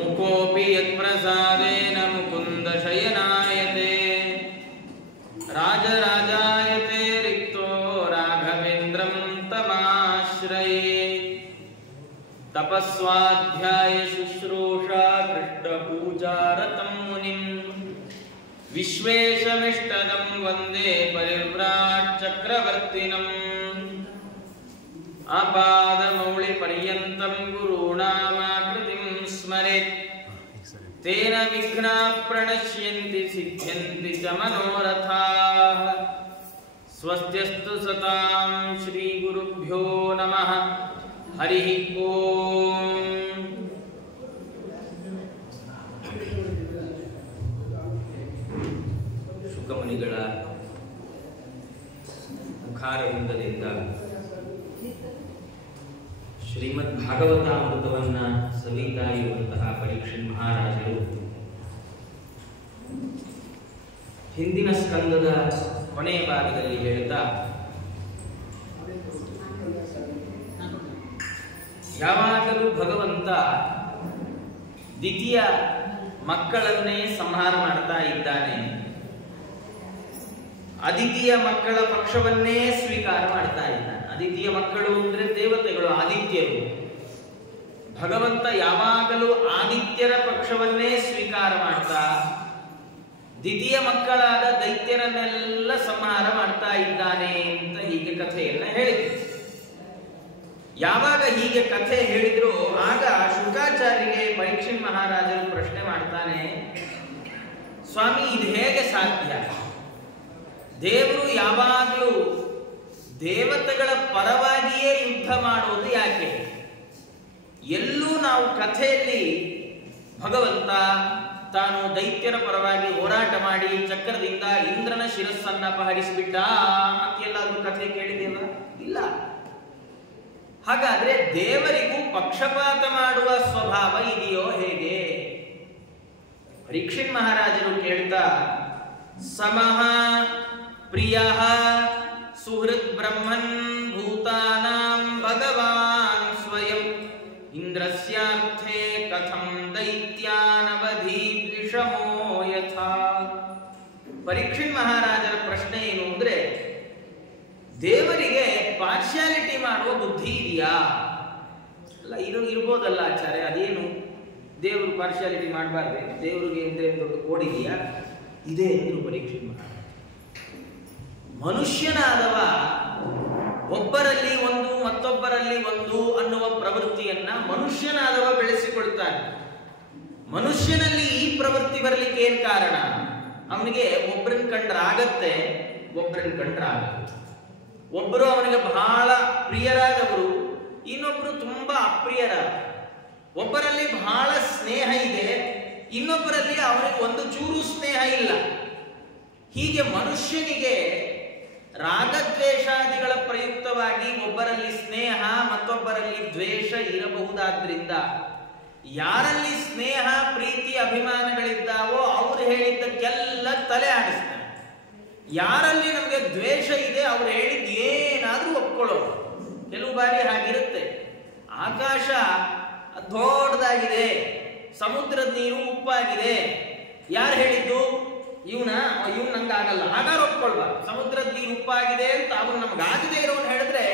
ಮುಕೋಪಿ ಯತ್ಪ್ರಸಾದೇನ ಮುಕುಂದ ಶಯನಾಯತೆ ರಾಜರಾಜಾಯತೆ ರಿಕ್ತೋ ರಾಘವೇಂದ್ರಂ ತಮಾಶ್ರಯೇ ತಪಸ್ವಾಧ್ಯಾಯ ಶುಶ್ರೂಷಾ ಕೃಷ್ಣಪೂಜಾರತಂ ಮುನಿಂ ವಿಶ್ವೇಶಮಿಷ್ಟದಂ ವಂದೇ ಪರಿವ್ರಾಟ್ ಚಕ್ರವರ್ತಿನಂ ಆಪಾದಮೌಳಿ ಪರ್ಯಂತಂ ಗುರುಣಾಮಾಕೃತಿಂ ಸ್ಮರೆತ್ ತೇನ ವಿಘ್ನಾಃ ಪ್ರಣಶ್ಯಂತಿ ಸಿದ್ಧ್ಯಂತಿ ಚ ಮನೋರಥಾಃ ಸ್ವಸ್ತ್ಯಸ್ತು ಸತಾಂ ಶ್ರೀ ಗುರುಭ್ಯೋ ನಮಃ ಹರಿ ಓಂ. ಶುಕಮುನಿಗಳ ಮುಖಾರವಿಂದದಿಂದ ಶ್ರೀಮದ್ ಭಾಗವತಾಮೃತವನ್ನ ಸವಿತಾ ಇರುವಂತಹ ಪರೀಕ್ಷಿತ್ ಮಹಾರಾಜರು ಹಿಂದಿನ ಸ್ಕಂದದ ಕೊನೆಯ ಭಾಗದಲ್ಲಿ ಹೇಳ್ತಾ ಯಾವಾಗಲೂ ಭಗವಂತ ದ್ವಿತೀಯ ಮಕ್ಕಳನ್ನೇ ಸಂಹಾರ ಮಾಡ್ತಾ ಇದ್ದಾನೆ, ಅದಿತಿಯ ಮಕ್ಕಳ ಪಕ್ಷವನ್ನೇ ಸ್ವೀಕಾರ ಮಾಡ್ತಾ ಇದ್ದಾನೆ. ಅದಿತಿಯ ಮಕ್ಕಳು ಅಂದ್ರೆ ದೇವತೆಗಳು, ಆದಿತ್ಯರು. ಭಗವಂತ ಯಾವಾಗಲೂ ಆದಿತ್ಯರ ಪಕ್ಷವನ್ನೇ ಸ್ವೀಕಾರ ಮಾಡ್ತಾ ದ್ವಿತೀಯ ಮಕ್ಕಳಾದ ದೈತ್ಯರನ್ನೆಲ್ಲ ಸಂಹಾರ ಮಾಡ್ತಾ ಇದ್ದಾನೆ ಅಂತ ಹೀಗೆ ಕಥೆಯನ್ನ ಹೇಳಿದ್ರು. ಯಾವಾಗ ಹೀಗೆ ಕಥೆ ಹೇಳಿದ್ರು ಆಗ ಶುಕಾಚಾರ್ಯರಿಗೆ ಪರೀಕ್ಷಿತ್ ಮಹಾರಾಜರು ಪ್ರಶ್ನೆ ಮಾಡ್ತಾನೆ, ಸ್ವಾಮಿ ಇದು ಹೇಗೆ ಸಾಧ್ಯ? ದೇವರು ಯಾವಾಗಲೂ ದೇವತೆಗಳ ಪರವಾಗಿಯೇ ಯುದ್ಧ ಮಾಡೋದು ಯಾಕೆ? ಎಲ್ಲೂ ನಾವು ಕಥೆಯಲ್ಲಿ ಭಗವಂತ ತಾನು ದೈತ್ಯರ ಪರವಾಗಿ ಹೋರಾಟ ಮಾಡಿ ಚಕ್ರದಿಂದ ಇಂದ್ರನ ಶಿರಸ್ಸನ್ನ ಅಪಹರಿಸಿಬಿಟ್ಟ ಅಂತ ಎಲ್ಲಾದ್ರೂ ಕಥೆ ಕೇಳಿದೇವ? ಇಲ್ಲ. ಹಾಗಾದ್ರೆ ದೇವರಿಗೂ ಪಕ್ಷಪಾತ ಮಾಡುವ ಸ್ವಭಾವ ಇದೆಯೋ ಹೇಗೆ? ಪರೀಕ್ಷಿತ್ ಮಹಾರಾಜರು ಕೇಳ್ತಾ, ಸಮಃ ಪ್ರಿಯಃ ಸುಹೃತ್ ಬ್ರಹ್ಮನ್ ಭೂತಾನಾಂ ಭಗವಾನ್ ಸ್ವಯಂ ಇಂದ್ರಸ್ಯಾರ್ಥೇ ಕಥಂ ದೈತ್ಯಾನವಧಿ ದ್ವಿಷಮೋ ಯಥಾ. ಪರೀಕ್ಷಿತ್ ಮಹಾರಾಜರ ಪ್ರಶ್ನೆ ಏನು ಅಂದ್ರೆ, ದೇವರಿಗೆ ಪಾರ್ಶಿಯಾಲಿಟಿ ಮಾಡುವ ಬುದ್ಧಿ ಇದೆಯಾ? ಅಲ್ಲ, ಇದು ಇರ್ಬೋದಲ್ಲ ಆಚಾರ್ಯ, ಅದೇನು ದೇವರು ಪಾರ್ಶಿಯಾಲಿಟಿ ಮಾಡಬಾರ್ದೆ? ದೇವರಿಗೆ ಅಂದ್ರೆ ದೊಡ್ಡ ಕೋಡಿದೆಯಾ? ಇದೆ ಎಂದ್ರು ಪರೀಕ್ಷಿತ್ ಮಹಾರಾಜ. ಮನುಷ್ಯನಾದವ ಒಬ್ಬರಲ್ಲಿ ಒಂದು ಮತ್ತೊಬ್ಬರಲ್ಲಿ ಒಂದು ಅನ್ನುವ ಪ್ರವೃತ್ತಿಯನ್ನ ಮನುಷ್ಯನಾದವ ಬೆಳೆಸಿಕೊಳ್ತಾನೆ. ಮನುಷ್ಯನಲ್ಲಿ ಈ ಪ್ರವೃತ್ತಿ ಬರಲಿಕ್ಕೆ ಏನ್ ಕಾರಣ? ಅವನಿಗೆ ಒಬ್ಬರನ್ನ ಕಂಡ್ರಾಗತ್ತೆ, ಒಬ್ಬರನ್ನ ಕಂಡ್ರಾಗತ್ತೆ. ಒಬ್ಬರು ಅವನಿಗೆ ಬಹಳ ಪ್ರಿಯರಾದವರು, ಇನ್ನೊಬ್ರು ತುಂಬಾ ಅಪ್ರಿಯರಾದ. ಒಬ್ಬರಲ್ಲಿ ಬಹಳ ಸ್ನೇಹ ಇದೆ, ಇನ್ನೊಬ್ಬರಲ್ಲಿ ಅವನಿಗೆ ಒಂದು ಚೂರು ಸ್ನೇಹ ಇಲ್ಲ. ಹೀಗೆ ಮನುಷ್ಯನಿಗೆ ರಾಗದ್ವೇಷಾದಿಗಳ ಪ್ರಯುಕ್ತವಾಗಿ ಒಬ್ಬರಲ್ಲಿ ಸ್ನೇಹ ಮತ್ತೊಬ್ಬರಲ್ಲಿ ದ್ವೇಷ ಇರಬಹುದಾದ್ರಿಂದ ಯಾರಲ್ಲಿ ಸ್ನೇಹ ಪ್ರೀತಿ ಅಭಿಮಾನಗಳಿದ್ದಾವೋ ಅವರು ಹೇಳಿದ್ದಕ್ಕೆಲ್ಲ ತಲೆ ಆಡಿಸ್ತಾನೆ. ಯಾರಲ್ಲಿ ನಮಗೆ ದ್ವೇಷ ಇದೆ ಅವ್ರು ಹೇಳಿದ್ ಏನಾದ್ರೂ ಒಪ್ಕೊಳ್ಳೋದು. ಕೆಲವು ಬಾರಿ ಹಾಗಿರುತ್ತೆ. ಆಕಾಶ ದೊಡ್ಡದಾಗಿದೆ, ಸಮುದ್ರದ ನೀರು ಉಪ್ಪಾಗಿದೆ. ಯಾರು ಹೇಳಿದ್ದು? ಇವನ್ ನಂಗಾಗಲ್ಲ, ಹಾಗಾದ್ರೆ ಒಪ್ಕೊಳ್ಬಾರ್ದು. ಸಮುದ್ರದ ನೀರು ಉಪ್ಪಾಗಿದೆ ಅಂತ ಅವನು ನಮ್ಗಾಗದೆ ಇರೋನು ಹೇಳಿದ್ರೆ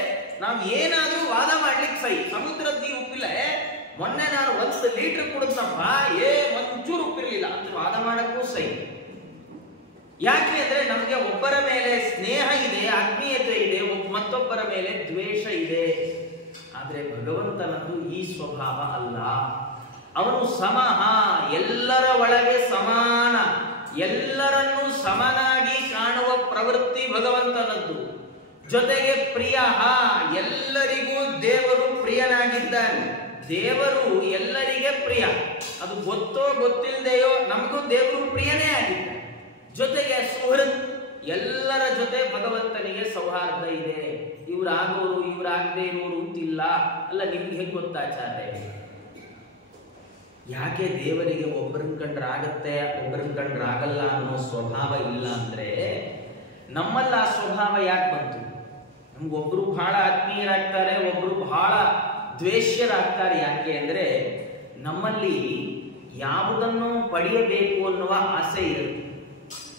ನಾವು ಏನಾದ್ರೂ ವಾದ ಮಾಡ್ಲಿಕ್ಕೆ ಸೈ. ಸಮುದ್ರದ ನೀರು ಉಪ್ಪಿಲ್ಲ, ಮೊನ್ನೆ ನಾನು 1 ಲೀಟರ್ ಕುಡಿದ್ನಪ್ಪ, ಒಂಚೂರು ಉಪ್ಪಿರ್ಲಿಲ್ಲ ಅಂತ ವಾದ ಮಾಡಕ್ಕೂ ಸೈ. ಯಾಕೆ ಅಂದ್ರೆ ನಮಗೆ ಒಬ್ಬರ ಮೇಲೆ ಸ್ನೇಹ ಇದೆ, ಆತ್ಮೀಯತೆ ಇದೆ, ಮತ್ತೊಬ್ಬರ ಮೇಲೆ ದ್ವೇಷ ಇದೆ. ಆದ್ರೆ ಭಗವಂತನದ್ದು ಈ ಸ್ವಭಾವ ಅಲ್ಲ. ಅವನು ಸಮಃ, ಎಲ್ಲರ ಒಳಗೆ ಸಮಾನ, ಎಲ್ಲರನ್ನೂ ಸಮನಾಗಿ ಕಾಣುವ ಪ್ರವೃತ್ತಿ ಭಗವಂತನದ್ದು. ಜೊತೆಗೆ ಪ್ರಿಯ, ಎಲ್ಲರಿಗೂ ದೇವರು ಪ್ರಿಯನಾಗಿದ್ದಾನೆ. ದೇವರು ಎಲ್ಲರಿಗೆ ಪ್ರಿಯ, ಅದು ಗೊತ್ತೋ ಗೊತ್ತಿಲ್ಲದೆಯೋ ನಮಗೂ ದೇವರು ಪ್ರಿಯನೇ ಆಗಿದ್ದಾನೆ. ಜೊತೆಗೆ ಸುಹೃತ್, ಎಲ್ಲರ ಜೊತೆ ಭಗವಂತನಿಗೆ ಸೌಹಾರ್ದ ಇದೆ. ಇವ್ರಾಗೋರು ಇವ್ರಾಗದೆ ಇರೋರು ಅಂತಿಲ್ಲ. ಅಲ್ಲ, ನಿಮ್ಗೆ ಹೇಗೆ ಗೊತ್ತಾಚಾರ್ಯ? ಯಾಕೆ ದೇವರಿಗೆ ಒಬ್ಬರನ್ನ ಕಂಡ್ರಾಗತ್ತೆ ಒಬ್ಬರನ್ನ ಕಂಡ್ರಾಗಲ್ಲ ಅನ್ನೋ ಸ್ವಭಾವ ಇಲ್ಲ ಅಂದ್ರೆ ನಮ್ಮಲ್ಲ ಆ ಸ್ವಭಾವ ಯಾಕೆ ಬಂತು? ನಮ್ಗೊಬ್ರು ಬಹಳ ಆತ್ಮೀಯರಾಗ್ತಾರೆ, ಒಬ್ರು ಬಹಳ ದ್ವೇಷ್ಯರಾಗ್ತಾರೆ. ಯಾಕೆ ಅಂದ್ರೆ ನಮ್ಮಲ್ಲಿ ಯಾವುದನ್ನು ಪಡೆಯಬೇಕು ಅನ್ನುವ ಆಸೆ ಇರುತ್ತೆ.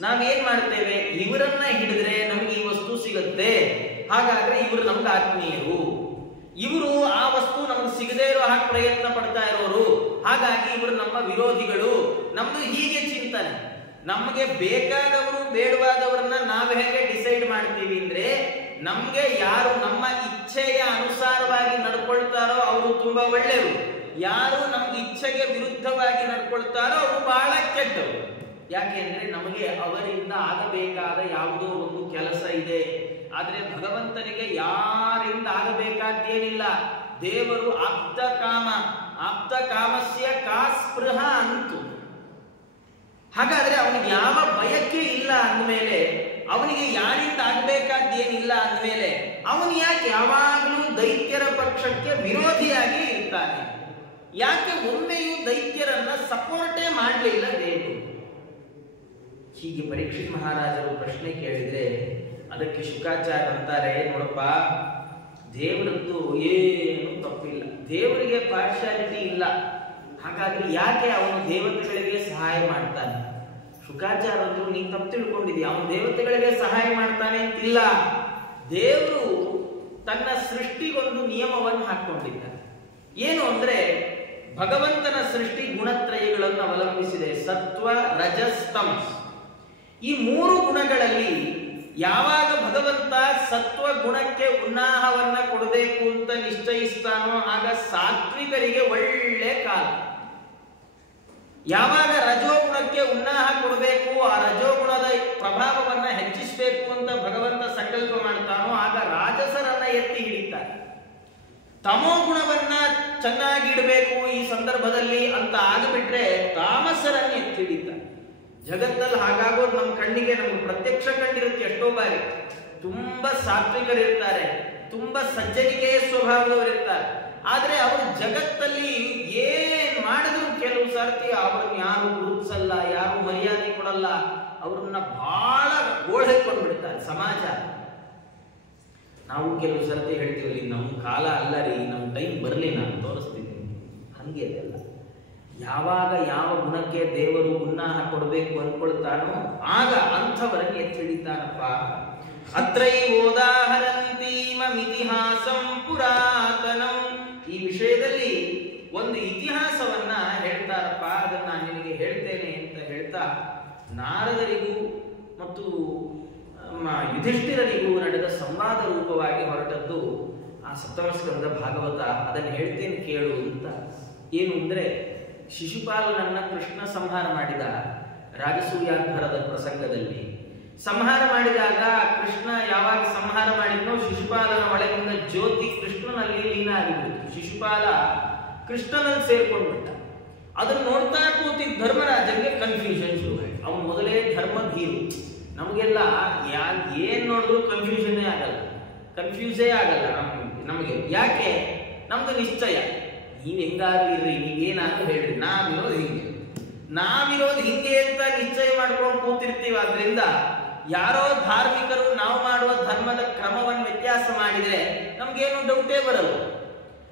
ನಾವೇನ್ ಮಾಡ್ತೇವೆ, ಇವರನ್ನ ಹಿಡಿದ್ರೆ ನಮ್ಗೆ ಈ ವಸ್ತು ಸಿಗುತ್ತೆ, ಹಾಗಾದ್ರೆ ಇವರು ನಮ್ಗೆ ಆತ್ಮೀಯರು, ಇವರು ಆ ವಸ್ತು ನಮ್ಗೆ ಸಿಗದೇ ಇರೋ ಹಾಗೆ ಪ್ರಯತ್ನ ಪಡ್ತಾ ಇರೋರು, ಹಾಗಾಗಿ ಇವರು ನಮ್ಮ ವಿರೋಧಿಗಳು. ನಮ್ದು ಹೀಗೆ ಚಿಂತನೆ. ನಮಗೆ ಬೇಕಾದವರು ಬೇಡವಾದವರನ್ನ ನಾವು ಹೇಗೆ ಡಿಸೈಡ್ ಮಾಡ್ತೀವಿ ಅಂದ್ರೆ, ನಮ್ಗೆ ಯಾರು ನಮ್ಮ ಇಚ್ಛೆಯ ಅನುಸಾರವಾಗಿ ನಡ್ಕೊಳ್ತಾರೋ ಅವರು ತುಂಬಾ ಒಳ್ಳೆಯವರು, ಯಾರು ನಮ್ಗೆ ಇಚ್ಛೆಗೆ ವಿರುದ್ಧವಾಗಿ ನಡ್ಕೊಳ್ತಾರೋ ಅವರು ಬಹಳ ಕೆಟ್ಟವರು. ಯಾಕೆ ಅಂದ್ರೆ ನಮಗೆ ಅವರಿಂದ ಆಗಬೇಕಾದ ಯಾವುದೋ ಒಂದು ಕೆಲಸ ಇದೆ. ಆದ್ರೆ ಭಗವಂತನಿಗೆ ಯಾರಿಂದ ಆಗಬೇಕಾದ್ದೇನಿಲ್ಲ. ದೇವರು ಆಪ್ತ ಕಾಮಸ್ಯ ಕಾ ಸ್ಪೃಹ ಅಂತು. ಹಾಗಾದ್ರೆ ಅವನಿಗೆ ಯಾವ ಬಯಕೆ ಇಲ್ಲ ಅಂದಮೇಲೆ, ಅವನಿಗೆ ಯಾರಿಂದ ಆಗಬೇಕಾದ್ದೇನಿಲ್ಲ ಅಂದಮೇಲೆ ಅವನು ಯಾಕೆ ಯಾವಾಗಲೂ ದೈತ್ಯರ ಪಕ್ಷಕ್ಕೆ ವಿರೋಧಿಯಾಗಿ ಇರ್ತಾನೆ? ಯಾಕೆ ಒಮ್ಮೆಯೂ ದೈತ್ಯರನ್ನ ಸಪೋರ್ಟೇ ಮಾಡಲಿಲ್ಲ ದೇವರು? ಹೀಗೆ ಪರೀಕ್ಷಿತ್ ಮಹಾರಾಜರು ಪ್ರಶ್ನೆ ಕೇಳಿದ್ರೆ ಅದಕ್ಕೆ ಶುಕಾಚಾರ್ಯ ಅಂತಾರೆ, ನೋಡಪ್ಪ, ದೇವರದ್ದು ಏನು ತಪ್ಪಿಲ್ಲ, ದೇವರಿಗೆ ಪಾರ್ಶಾಲಿಟಿ ಇಲ್ಲ, ಹಾಗಾದ್ರೆ ಯಾಕೆ ಅವನು ದೇವತೆಗಳಿಗೆ ಸಹಾಯ ಮಾಡ್ತಾನೆ? ಶುಕಾಚಾರ್ಯರು, ನೀನು ತಪ್ಪು ತಿಳ್ಕೊಂಡಿದ್ಯಾ, ಅವನು ದೇವತೆಗಳಿಗೆ ಸಹಾಯ ಮಾಡ್ತಾನೆ ಅಂತಿಲ್ಲ. ದೇವರು ತನ್ನ ಸೃಷ್ಟಿಗೊಂದು ನಿಯಮವನ್ನು ಹಾಕೊಂಡಿದ್ದಾನೆ. ಏನು ಅಂದ್ರೆ, ಭಗವಂತನ ಸೃಷ್ಟಿ ಗುಣತ್ರಯಗಳನ್ನು ಅವಲಂಬಿಸಿದೆ. ಸತ್ವ, ರಜಸ್, ತಮಸ್. ಈ ಮೂರು ಗುಣಗಳಲ್ಲಿ ಯಾವಾಗ ಭಗವಂತ ಸತ್ವ ಗುಣಕ್ಕೆ ಉನ್ನಾಹವನ್ನ ಕೊಡಬೇಕು ಅಂತ ನಿಶ್ಚಯಿಸ್ತಾನೋ ಆಗ ಸಾತ್ವಿಕರಿಗೆ ಒಳ್ಳೆ ಕಾಲ. ಯಾವಾಗ ರಜೋಗುಣಕ್ಕೆ ಉನ್ನಾಹ ಕೊಡಬೇಕು, ಆ ರಜೋಗುಣದ ಪ್ರಭಾವವನ್ನ ಹೆಚ್ಚಿಸಬೇಕು ಅಂತ ಭಗವಂತ ಸಂಕಲ್ಪ ಮಾಡ್ತಾನೋ ಆಗ ರಾಜಸರನ್ನ ಎತ್ತಿ ಹಿಡಿತಾರೆ. ತಮೋ ಗುಣವನ್ನ ಚೆನ್ನಾಗಿಡಬೇಕು ಈ ಸಂದರ್ಭದಲ್ಲಿ ಅಂತ ಆಗಿಬಿಟ್ರೆ ತಾಮಸರನ್ನ ಎತ್ತಿ ಹಿಡಿತಾರೆ. ಜಗತ್ತಲ್ಲಿ ಹಾಗಾಗೋದು ನಮ್ಮ ಕಣ್ಣಿಗೆ, ನಮ್ಗೆ ಪ್ರತ್ಯಕ್ಷ ಕಂಡಿರುತ್ತೆ. ಎಷ್ಟೋ ಬಾರಿ ತುಂಬಾ ಸಾತ್ವಿಕರಿರ್ತಾರೆ, ತುಂಬಾ ಸಜ್ಜನಿಕೆಯ ಸ್ವಭಾವದವರಿರ್ತಾರೆ. ಆದ್ರೆ ಅವರು ಜಗತ್ತಲ್ಲಿ ಏನ್ ಮಾಡಿದ್ರು ಕೆಲವು ಸರ್ತಿ ಅವ್ರನ್ನ ಯಾರು ಗುರುತಿಸಲ್ಲ, ಯಾರು ಮರ್ಯಾದೆ ಕೊಡಲ್ಲ, ಅವ್ರನ್ನ ಬಹಳ ಗೋಳೈಕೊಂಡ್ಬಿಡ್ತಾರೆ ಸಮಾಜ. ನಾವು ಕೆಲವು ಸರ್ತಿ ಹೇಳ್ತೀವಿ, ನಮ್ಮ ಕಾಲ ಅಲ್ಲ ರೀ, ನಮ್ಮ ಟೈಮ್ ಬರಲಿ, ನಾನು ತೋರಿಸ್ತೀನಿ. ಹಂಗೆ ಅದೆಲ್ಲ. ಯಾವಾಗ ಯಾವ ಗುಣಕ್ಕೆ ದೇವರು ಉನ್ನಾಹ ಕೊಡಬೇಕು ಅನ್ಕೊಳ್ತಾನೋ ಆಗ ಅಂಥವರನ್ನು ಎತ್ತಿ ಹಿಡಿತಾನಪ್ಪ. ಅತ್ರೈವೋದಾಹರಂತೀಮಮಿತಿಹಾಸಂ ಪುರಾತನಂ. ಈ ವಿಷಯದಲ್ಲಿ ಒಂದು ಇತಿಹಾಸವನ್ನ ಹೇಳ್ತಾರಪ್ಪ, ಅದನ್ನ ನಾನು ನಿನಗೆ ಹೇಳ್ತೇನೆ ಅಂತ ಹೇಳ್ತಾ, ನಾರದರಿಗೂ ಮತ್ತು ಯುಧಿಷ್ಠಿರನಿಗೂ ನಡೆದ ಸಂವಾದ ರೂಪವಾಗಿ ಹೊರಟದ್ದು ಆ ಸಪ್ತಮಸ್ಕಂದ ಭಾಗವತ. ಅದನ್ನು ಹೇಳ್ತೇನೆ ಕೇಳು ಅಂತ. ಏನು ಅಂದ್ರೆ, ಶಿಶುಪಾಲನನ್ನ ಕೃಷ್ಣ ಸಂಹಾರ ಮಾಡಿದ ರಾಜಸೂಯಾಧ್ವರದ ಪ್ರಸಂಗದಲ್ಲಿ. ಸಂಹಾರ ಮಾಡಿದಾಗ ಕೃಷ್ಣ ಯಾವಾಗ ಸಂಹಾರ ಮಾಡಿದ್ನೋ, ಶಿಶುಪಾಲನ ಒಳಗಿಂದ ಜ್ಯೋತಿ ಕೃಷ್ಣನಲ್ಲಿ ಲೀನ ಆಗಿಬಿಡ್ತು. ಶಿಶುಪಾಲ ಕೃಷ್ಣನಲ್ಲಿ ಸೇರ್ಕೊಂಡ್ಬಿಟ್ಟ. ಅದನ್ನ ನೋಡ್ತಾ ಕೂತಿದ್ದ ಧರ್ಮರಾಜನಿಗೆ ಕನ್ಫ್ಯೂಷನ್ ಶುರುವಾಯಿತು. ಅವನು ಮೊದಲೇ ಧರ್ಮ ಭೀರು. ನಮಗೆಲ್ಲ ಏನ್ ನೋಡಿದ್ರು ಕನ್ಫ್ಯೂಷನ್ನೇ ಆಗಲ್ಲ, ಕನ್ಫ್ಯೂಸೇ ಆಗಲ್ಲ ನಮಗೆ. ಯಾಕೆ? ನಮ್ದು ನಿಶ್ಚಯ. ನೀವ್ ಹೆಂಗಾರು ಇರ್ರಿ, ನೀವೇನಾದ್ರು ಹೇಳ್ರಿ, ನಾವಿರೋದು ಹಿಂಗೆ ಅಂತ ನಿಶ್ಚಯ ಮಾಡ್ಕೊಂಡು ಕೂತಿರ್ತೀವಿ. ಆದ್ರಿಂದ ಯಾರೋ ಧಾರ್ಮಿಕರು ನಾವು ಮಾಡುವ ಧರ್ಮದ ಕ್ರಮವನ್ನು ವ್ಯತ್ಯಾಸ ಮಾಡಿದ್ರೆ ನಮ್ಗೇನು ಡೌಟೇ ಬರಲ್ಲ.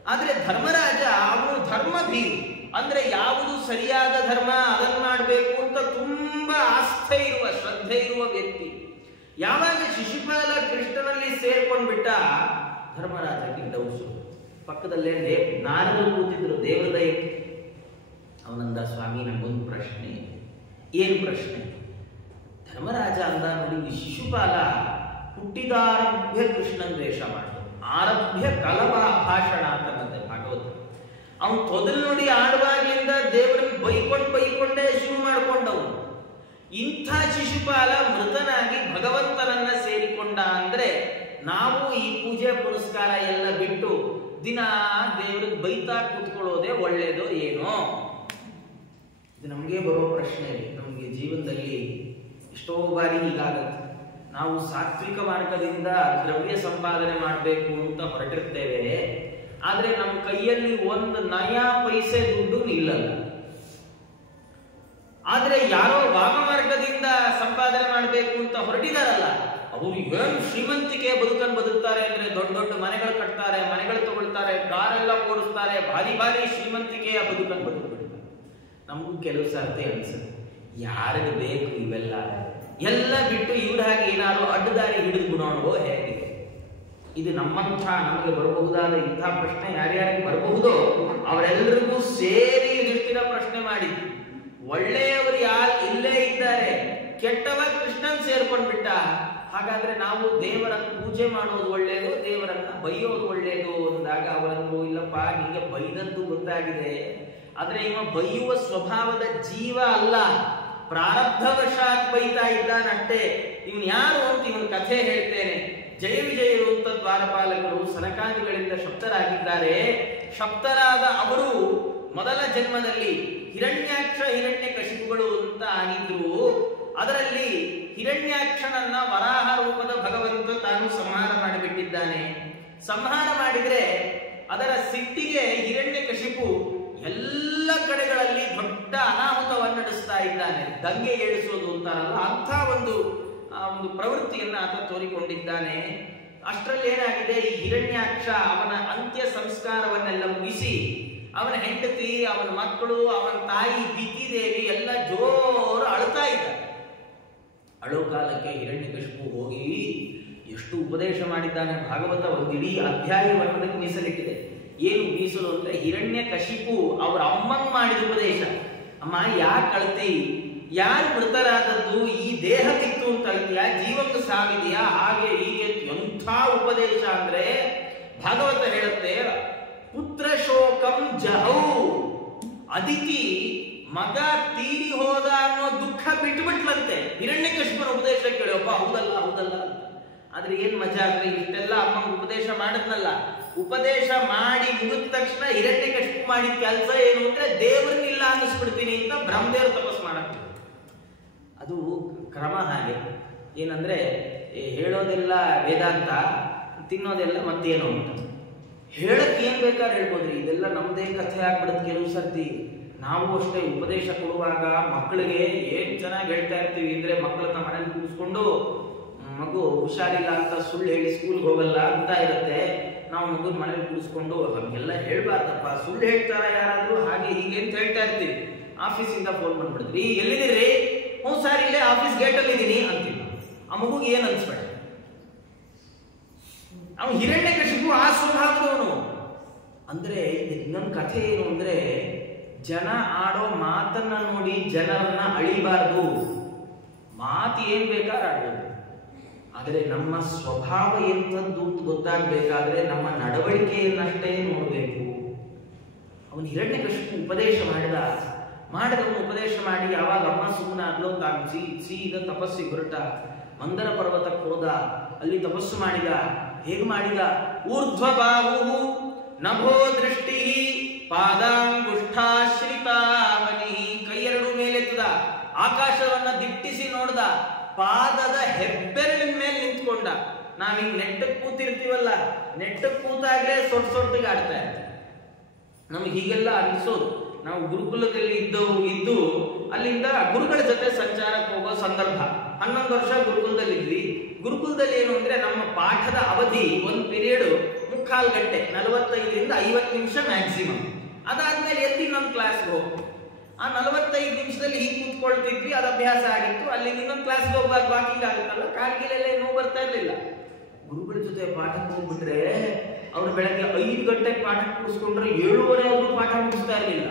ಆದ್ರೆ ಧರ್ಮರಾಜ ಅವನು ಧರ್ಮ ಭೀರು, ಅಂದ್ರೆ ಯಾವುದು ಸರಿಯಾದ ಧರ್ಮ ಅದನ್ನು ಮಾಡಬೇಕು ಅಂತ ತುಂಬಾ ಆಸ್ಥೆ ಇರುವ, ಶ್ರದ್ಧೆ ಇರುವ ವ್ಯಕ್ತಿ. ಯಾವಾಗ ಶಿಶುಪಾಲ ಕೃಷ್ಣನಲ್ಲಿ ಸೇರ್ಕೊಂಡ್ಬಿಟ್ಟ, ಧರ್ಮರಾಜನಿಗೆ ಡೌಟ್ಸು. ಪಕ್ಕದಲ್ಲೇ ನಾರದರು ಕೂತಿದ್ರು, ದೇವರ ದಯ. ಅವನಂದ, ಸ್ವಾಮಿ ನಮಗೊಂದು ಪ್ರಶ್ನೆ. ಏನು ಪ್ರಶ್ನೆ? ಧರ್ಮರಾಜ ಅಂದ, ನೋಡಿ, ಈ ಶಿಶುಪಾಲ ಹುಟ್ಟಿದಾರಭ್ಯ ಕೃಷ್ಣನ್ ದ್ವೇಷ ಮಾಡಿದ, ಆರಭ್ಯ ಕಲವ ಭಾಷಣ ಅಂತಂತೆ ಭಾಗವತ. ಅವನು ತೊದಲು ನೋಡಿ ಆಡುವಾಗಲಿಂದ ದೇವರಿಗೆ ಬೈಕೊಂಡೇ ಶುರು ಮಾಡ್ಕೊಂಡವನು. ಇಂಥ ಶಿಶುಪಾಲ ಮೃತನಾಗಿ ಭಗವಂತನನ್ನ ಸೇರಿಕೊಂಡ ಅಂದ್ರೆ ನಾವು ಈ ಪೂಜೆ ಪುರಸ್ಕಾರ ಎಲ್ಲ ಬಿಟ್ಟು ದಿನ ದೇವರಿಗೆ ಬೈತಾ ಕೂತ್ಕೊಳ್ಳೋದೇ ಒಳ್ಳೇದೋ ಏನೋ? ಇದು ನಮಗೆ ಬರೋ ಪ್ರಶ್ನೆ. ನಮಗೆ ಜೀವನದಲ್ಲಿ ಎಷ್ಟೋ ಬಾರಿ ಹೀಗಾಗತ್ತೆ. ನಾವು ಸಾತ್ವಿಕ ಮಾರ್ಗದಿಂದ ದ್ರವ್ಯ ಸಂಪಾದನೆ ಮಾಡಬೇಕು ಅಂತ ಹೊರಟಿರ್ತೇವೆ, ಆದ್ರೆ ನಮ್ಮ ಕೈಯಲ್ಲಿ ಒಂದು ನಯಾ ಪೈಸೆ ದುಡ್ಡು ನಿಲ್ಲಲ್ಲ. ಆದ್ರೆ ಯಾರೋ ವಾಮ ಮಾರ್ಗದಿಂದ ಸಂಪಾದನೆ ಮಾಡಬೇಕು ಅಂತ ಹೊರಟಿದಾರಲ್ಲ, ಅವರು ಏನು ಶ್ರೀಮಂತಿಕೆ ಬದುಕನ್ನು ಬದುಕ್ತಾರೆ ಅಂದ್ರೆ ದೊಡ್ಡ ದೊಡ್ಡ ಮನೆಗಳು ಕಟ್ತಾರೆ, ಮನೆಗಳು ತಗೊಳ್ತಾರೆ, ಕಾರೆಲ್ಲ ಓಡಿಸ್ತಾರೆ, ಭಾರಿ ಭಾರಿ ಶ್ರೀಮಂತಿಕೆಯ ಬದುಕನ್ನು ಬದುಕ್ಬಿಡ್ತಾರೆ. ನಮಗೂ ಕೆಲವು ಸರ್ತಿ ಅನ್ಸುತ್ತೆ, ಯಾರಿಗೆ ಬೇಕು ಇವೆಲ್ಲ, ಎಲ್ಲ ಬಿಟ್ಟು ಇವ್ರ ಹಾಗೆ ಏನಾದ್ರು ಅಡ್ಡದಾರಿ ಹಿಡಿದು ಬಿಡೋಣವೋ ಹೇಗೆ? ಇದು ನಮಗೆ ಬರಬಹುದಾದ ಇಂಥ ಪ್ರಶ್ನೆ ಯಾರ್ಯಾರಿಗೆ ಬರಬಹುದೋ ಅವರೆಲ್ಲರಿಗೂ ಸೇರಿ ದೃಷ್ಟಿನ ಪ್ರಶ್ನೆ ಮಾಡಿ, ಒಳ್ಳೆಯವರು ಯಾರು ಇಲ್ಲೇ ಇದ್ದಾರೆ, ಕೆಟ್ಟವ ಕೃಷ್ಣನ್ ಸೇರ್ಕೊಂಡ್ಬಿಟ್ಟ, ಹಾಗಾದ್ರೆ ನಾವು ದೇವರನ್ನು ಪೂಜೆ ಮಾಡೋದು ಒಳ್ಳೆಯದು, ದೇವರನ್ನ ಬೈಯೋದು ಒಳ್ಳೆಯದು ಅಂದಾಗ ಅವರನ್ನು, ಇಲ್ಲಪ್ಪ ನಿಮಗೆ ಬೈದದ್ದು ಗೊತ್ತಾಗಿದೆ, ಆದ್ರೆ ಇವ ಬೈಯುವ ಸ್ವಭಾವದ ಜೀವ ಅಲ್ಲ, ಪ್ರಾರಬ್ಧವಶಾತ್ ಬೈತಾ ಇದ್ದಾನಷ್ಟೇ, ಇವನ್ ಯಾರು ಅಂತ ಇವನ್ ಕಥೆ ಹೇಳ್ತೇನೆ. ಜಯ ವಿಜಯರು ಅಂತ ದ್ವಾರಪಾಲಕರು ಸನಕಾದಿಗಳಿಂದ ಶಬ್ದರಾಗಿದ್ದಾರೆ. ಶಬ್ದರಾದ ಅವರು ಮೊದಲ ಜನ್ಮದಲ್ಲಿ ಹಿರಣ್ಯಾಕ್ಷ ಹಿರಣ್ಯ ಕಶಿಪುಗಳು ಅಂತ ಆಗಿದ್ರು. ಅದರಲ್ಲಿ ಹಿರಣ್ಯಾಕ್ಷನನ್ನ ವರಾಹ ರೂಪದ ಭಗವಂತ ತಾನು ಸಂಹಾರ ಮಾಡಿಬಿಟ್ಟಿದ್ದಾನೆ. ಸಂಹಾರ ಮಾಡಿದ್ರೆ ಅದರ ಸಿಟ್ಟಿಗೆ ಹಿರಣ್ಯ ಕಶಿಪು ಎಲ್ಲ ಕಡೆಗಳಲ್ಲಿ ದೊಡ್ಡ ಅನಾಹುತವನ್ನು ನಡೆಸ್ತಾ ಇದ್ದಾನೆ. ದಂಗೆ ಏಳಿಸೋದು ಅಂತಾರಲ್ಲ, ಅಂಥ ಒಂದು ಪ್ರವೃತ್ತಿಯನ್ನ ಆತ ತೋರಿಕೊಂಡಿದ್ದಾನೆ. ಅಷ್ಟರಲ್ಲಿ ಏನಾಗಿದೆ, ಈ ಹಿರಣ್ಯಾಕ್ಷ ಅವನ ಅಂತ್ಯ ಸಂಸ್ಕಾರವನ್ನೆಲ್ಲ ಮುಗಿಸಿ ಅವನ ಹೆಂಡತಿ, ಅವನ ಮಕ್ಕಳು, ಅವನ ತಾಯಿ ದಿತಿದೇವಿ ಎಲ್ಲ ಜೋರು ಅಳ್ತಾ ಇದ್ದಾರೆ. ಅಳೋ ಕಾಲಕ್ಕೆ ಹಿರಣ್ಯಕಶಿಪು ಹೋಗಿ ಎಷ್ಟು ಉಪದೇಶ ಮಾಡಿದ್ದಾನೆ. ಭಾಗವತ ಒಂದಿಡೀ ಅಧ್ಯಾಯವನ್ನು ಮೀಸಲಿಟ್ಟಿದೆ. ಏನು ಮೀಸಲು ಅಂದ್ರೆ, ಹಿರಣ್ಯಕಶಿಪು ಅವರ ಅಮ್ಮನ್ ಮಾಡಿದ ಉಪದೇಶ. ಅಮ್ಮ ಯಾಕೆ ಅಳ್ತಿ, ಯಾರು ಮೃತರಾದದ್ದು, ಈ ದೇಹದಿತ್ತು ಅಂತ ಅಳ್ತೀಯಾ, ಜೀವಕ್ಕೆ ಸಾವಿದೆಯಾ, ಹಾಗೆ ಹೀಗೆ ಎಂಥ ಉಪದೇಶ ಅಂದ್ರೆ ಭಾಗವತ ಹೇಳುತ್ತೆ, ಪುತ್ರ ಶೋಕಂ ಜಹೌ, ಅದಿತಿ ಮಗ ತೀರಿ ಹೋದ ಅನ್ನೋ ದುಃಖ ಬಿಟ್ಬಿಟ್ಲಂತೆ. ಹಿರಣ್ಯಕಶಿಪನ ಉಪದೇಶ ಕೇಳಿ, ಒಬ್ಬ ಹೌದಲ್ಲ ಹೌದಲ್ಲ. ಆದ್ರೆ ಏನ್ ಮಜಾ ಅಂದ್ರೆ, ಇಷ್ಟೆಲ್ಲ ಅಮ್ಮ ಉಪದೇಶ ಮಾಡದ್ನಲ್ಲ, ಉಪದೇಶ ಮಾಡಿ ಮುಗಿದ ತಕ್ಷಣ ಹಿರಣ್ಯಕಶಿಪು ಮಾಡಿದ ಕೆಲಸ ಏನು ಅಂದ್ರೆ, ದೇವರನ್ನಿಲ್ಲ ಅನ್ನಿಸ್ಬಿಡ್ತೀನಿ ಅಂತ ಬ್ರಹ್ಮದೇವರು ತಪಸ್ ಮಾಡಕ್ಕೆ. ಅದು ಕ್ರಮ ಹಾಗೆ. ಏನಂದ್ರೆ, ಹೇಳೋದೆಲ್ಲ ವೇದಾಂತ, ತಿನ್ನೋದೆಲ್ಲ ಮತ್ತೇನೋ ಅಂತ. ಹೇಳಕ್ ಏನ್ ಬೇಕಾದ್ರೆ ಹೇಳ್ಬೋದ್ರಿ, ಇದೆಲ್ಲ ನಮ್ದೇ ಕಥೆ ಆಗ್ಬಿಡುತ್ತೆ ಕೆಲವು ಸರ್ತಿ. ನಾವು ಅಷ್ಟೇ ಉಪದೇಶ ಕೊಡುವಾಗ ಮಕ್ಕಳಿಗೆ ಏನ್ ಚೆನ್ನಾಗಿ ಹೇಳ್ತಾ ಇರ್ತೀವಿ ಅಂದ್ರೆ, ಮಕ್ಕಳನ್ನ ಮನೇಲಿ ಕೂರಿಸ್ಕೊಂಡು ಮಗು ಹುಷಾರಿಲ್ಲ ಅಂತ ಸುಳ್ಳು ಹೇಳಿ ಸ್ಕೂಲ್ಗೆ ಹೋಗಲ್ಲ ಅಂತ ಇರುತ್ತೆ. ನಾವು ಮಗುನ ಮನೇಲಿ ಕೂರಿಸ್ಕೊಂಡು ಹಾಗೆಲ್ಲ ಹೇಳ್ಬಾರ್ದಪ್ಪ, ಸುಳ್ಳು ಹೇಳ್ತಾರ ಯಾರಾದ್ರೂ, ಹಾಗೆ ಹೀಗೆ ಅಂತ ಹೇಳ್ತಾ ಇರ್ತೀವಿ. ಆಫೀಸಿಂದ ಫೋನ್ ಬಂದ್ಬಿಡ್ತೀವಿ, ಎಲ್ಲಿದ್ದೀರಿ? ಹ್ಞೂ ಸರ್ ಇಲ್ಲೇ ಆಫೀಸ್ ಗೇಟ್ ಅಲ್ಲಿ ಇದ್ದೀನಿ ಅಂತೀವಿ. ಆ ಮಗುಗೆ ಏನ್ ಅನ್ಸ್ಬೇಡ. ಅವನು ಹಿರಣ್ಯಕಶಿಪು ಆ ಸ್ವಭಾವದವನು. ಅಂದ್ರೆ ಇನ್ನೊಂದು ಕಥೆ ಏನು ಅಂದ್ರೆ, ಜನ ಆಡೋ ಮಾತನ್ನ ನೋಡಿ ಜನರನ್ನ ಅಳಿಬಾರ್ದು. ಮಾತು ಏನ್ ಬೇಕಾದ್ರೆ ಆಡ್ಬೋದು, ಆದರೆ ನಮ್ಮ ಸ್ವಭಾವ ಎಂಥದ್ದು ಗೊತ್ತಾಗಬೇಕಾದ್ರೆ ನಮ್ಮ ನಡವಳಿಕೆಯನ್ನಷ್ಟೇ ನೋಡಬೇಕು. ಅವನು ಹಿರಣ್ಯಕಶಿಪು ಉಪದೇಶ ಮಾಡಿದವನು ಉಪದೇಶ ಮಾಡಿ ಯಾವಾಗ ಅಮ್ಮ ಸುಮ್ಮನಾದ್ಲೋ, ತಾನು ಸೀದ ತಪಸ್ಸಿಗೆ ಹೊರಟ. ಮಂದರ ಪರ್ವತಕ್ಕೆ ಹೋದ, ಅಲ್ಲಿ ತಪಸ್ಸು ಮಾಡಿದ. ಹೇಗೆ ಮಾಡಿದ? ಊರ್ಧ್ವ ಬಾಹು ನಭೋ ದೃಷ್ಟಿ ಪಾದಾಂಗುಷ್ಠಾಶ್ರಿತಾವನಿ, ಕೈಯೆರಡು ಮೇಲೆತ್ತದ, ಆಕಾಶವನ್ನ ದಿಟ್ಟಿಸಿ ನೋಡ್ದ, ಪಾದದ ಹೆಬ್ಬೆರಳಿನ ಮೇಲೆ ನಿಂತ್ಕೊಂಡ. ನಾವೀಗ ನೆಟ್ಟಕ್ಕೆ ಕೂತಿರ್ತೀವಲ್ಲ, ನೆಟ್ಟಕ್ಕೆ ಕೂತಾಗ್ಲೇ ಸೊಟ್ಟಿಗೆ ಆಡ್ತಾ ಇರ್ತೀವಿ. ನಮ್ಗೆ ಹೀಗೆಲ್ಲ ಅನಿಸೋದು. ನಾವು ಗುರುಕುಲದಲ್ಲಿ ಇದ್ದು ಅಲ್ಲಿಂದ ಗುರುಗಳ ಜೊತೆ ಸಂಚಾರಕ್ಕೆ ಹೋಗೋ ಸಂದರ್ಭ. 11 ವರ್ಷ ಗುರುಕುಲದಲ್ಲಿ ಇದ್ವಿ. ಗುರುಕುಲದಲ್ಲಿ ಏನು ಅಂದ್ರೆ, ನಮ್ಮ ಪಾಠದ ಅವಧಿ ಒಂದು ಪೀರಿಯಡ್ 3/4 ಗಂಟೆ, 45ರಿಂದ 50 ನಿಮಿಷ ಮ್ಯಾಕ್ಸಿಮಮ್. ಅದಾದ್ಮೇಲೆ ಎದ್ದು ಇನ್ನೊಂದು ಕ್ಲಾಸ್ಗೆ ಹೋಗ್ತೀವಿ. ಆ 45 ನಿಮಿಷದಲ್ಲಿ ಹೀಗೆ ಕೂತ್ಕೊಳ್ತಿದ್ವಿ, ಅದು ಅಭ್ಯಾಸ ಆಗಿತ್ತು. ಅಲ್ಲಿ ಇನ್ನೊಂದು ಕ್ಲಾಸ್ಗೆ ಹೋಗುವಾಗ ವಾಕಿಂಗ್ ಆಗುತ್ತಲ್ಲ, ಕಾಲ್ಗಿಲೆಲ್ಲ ನೋವು ಬರ್ತಾ ಇರಲಿಲ್ಲ. ಗುರುಗಳ ಜೊತೆ ಪಾಠಕ್ಕೆ ಹೋಗ್ಬಿಟ್ರೆ ಅವ್ರು ಬೆಳಗ್ಗೆ 5 ಗಂಟೆಗೆ ಪಾಠ ಕೂರಿಸ್ಕೊಂಡ್ರೆ 7:30 ಅವರು ಪಾಠ ಮುಗಿಸ್ತಾ ಇರಲಿಲ್ಲ.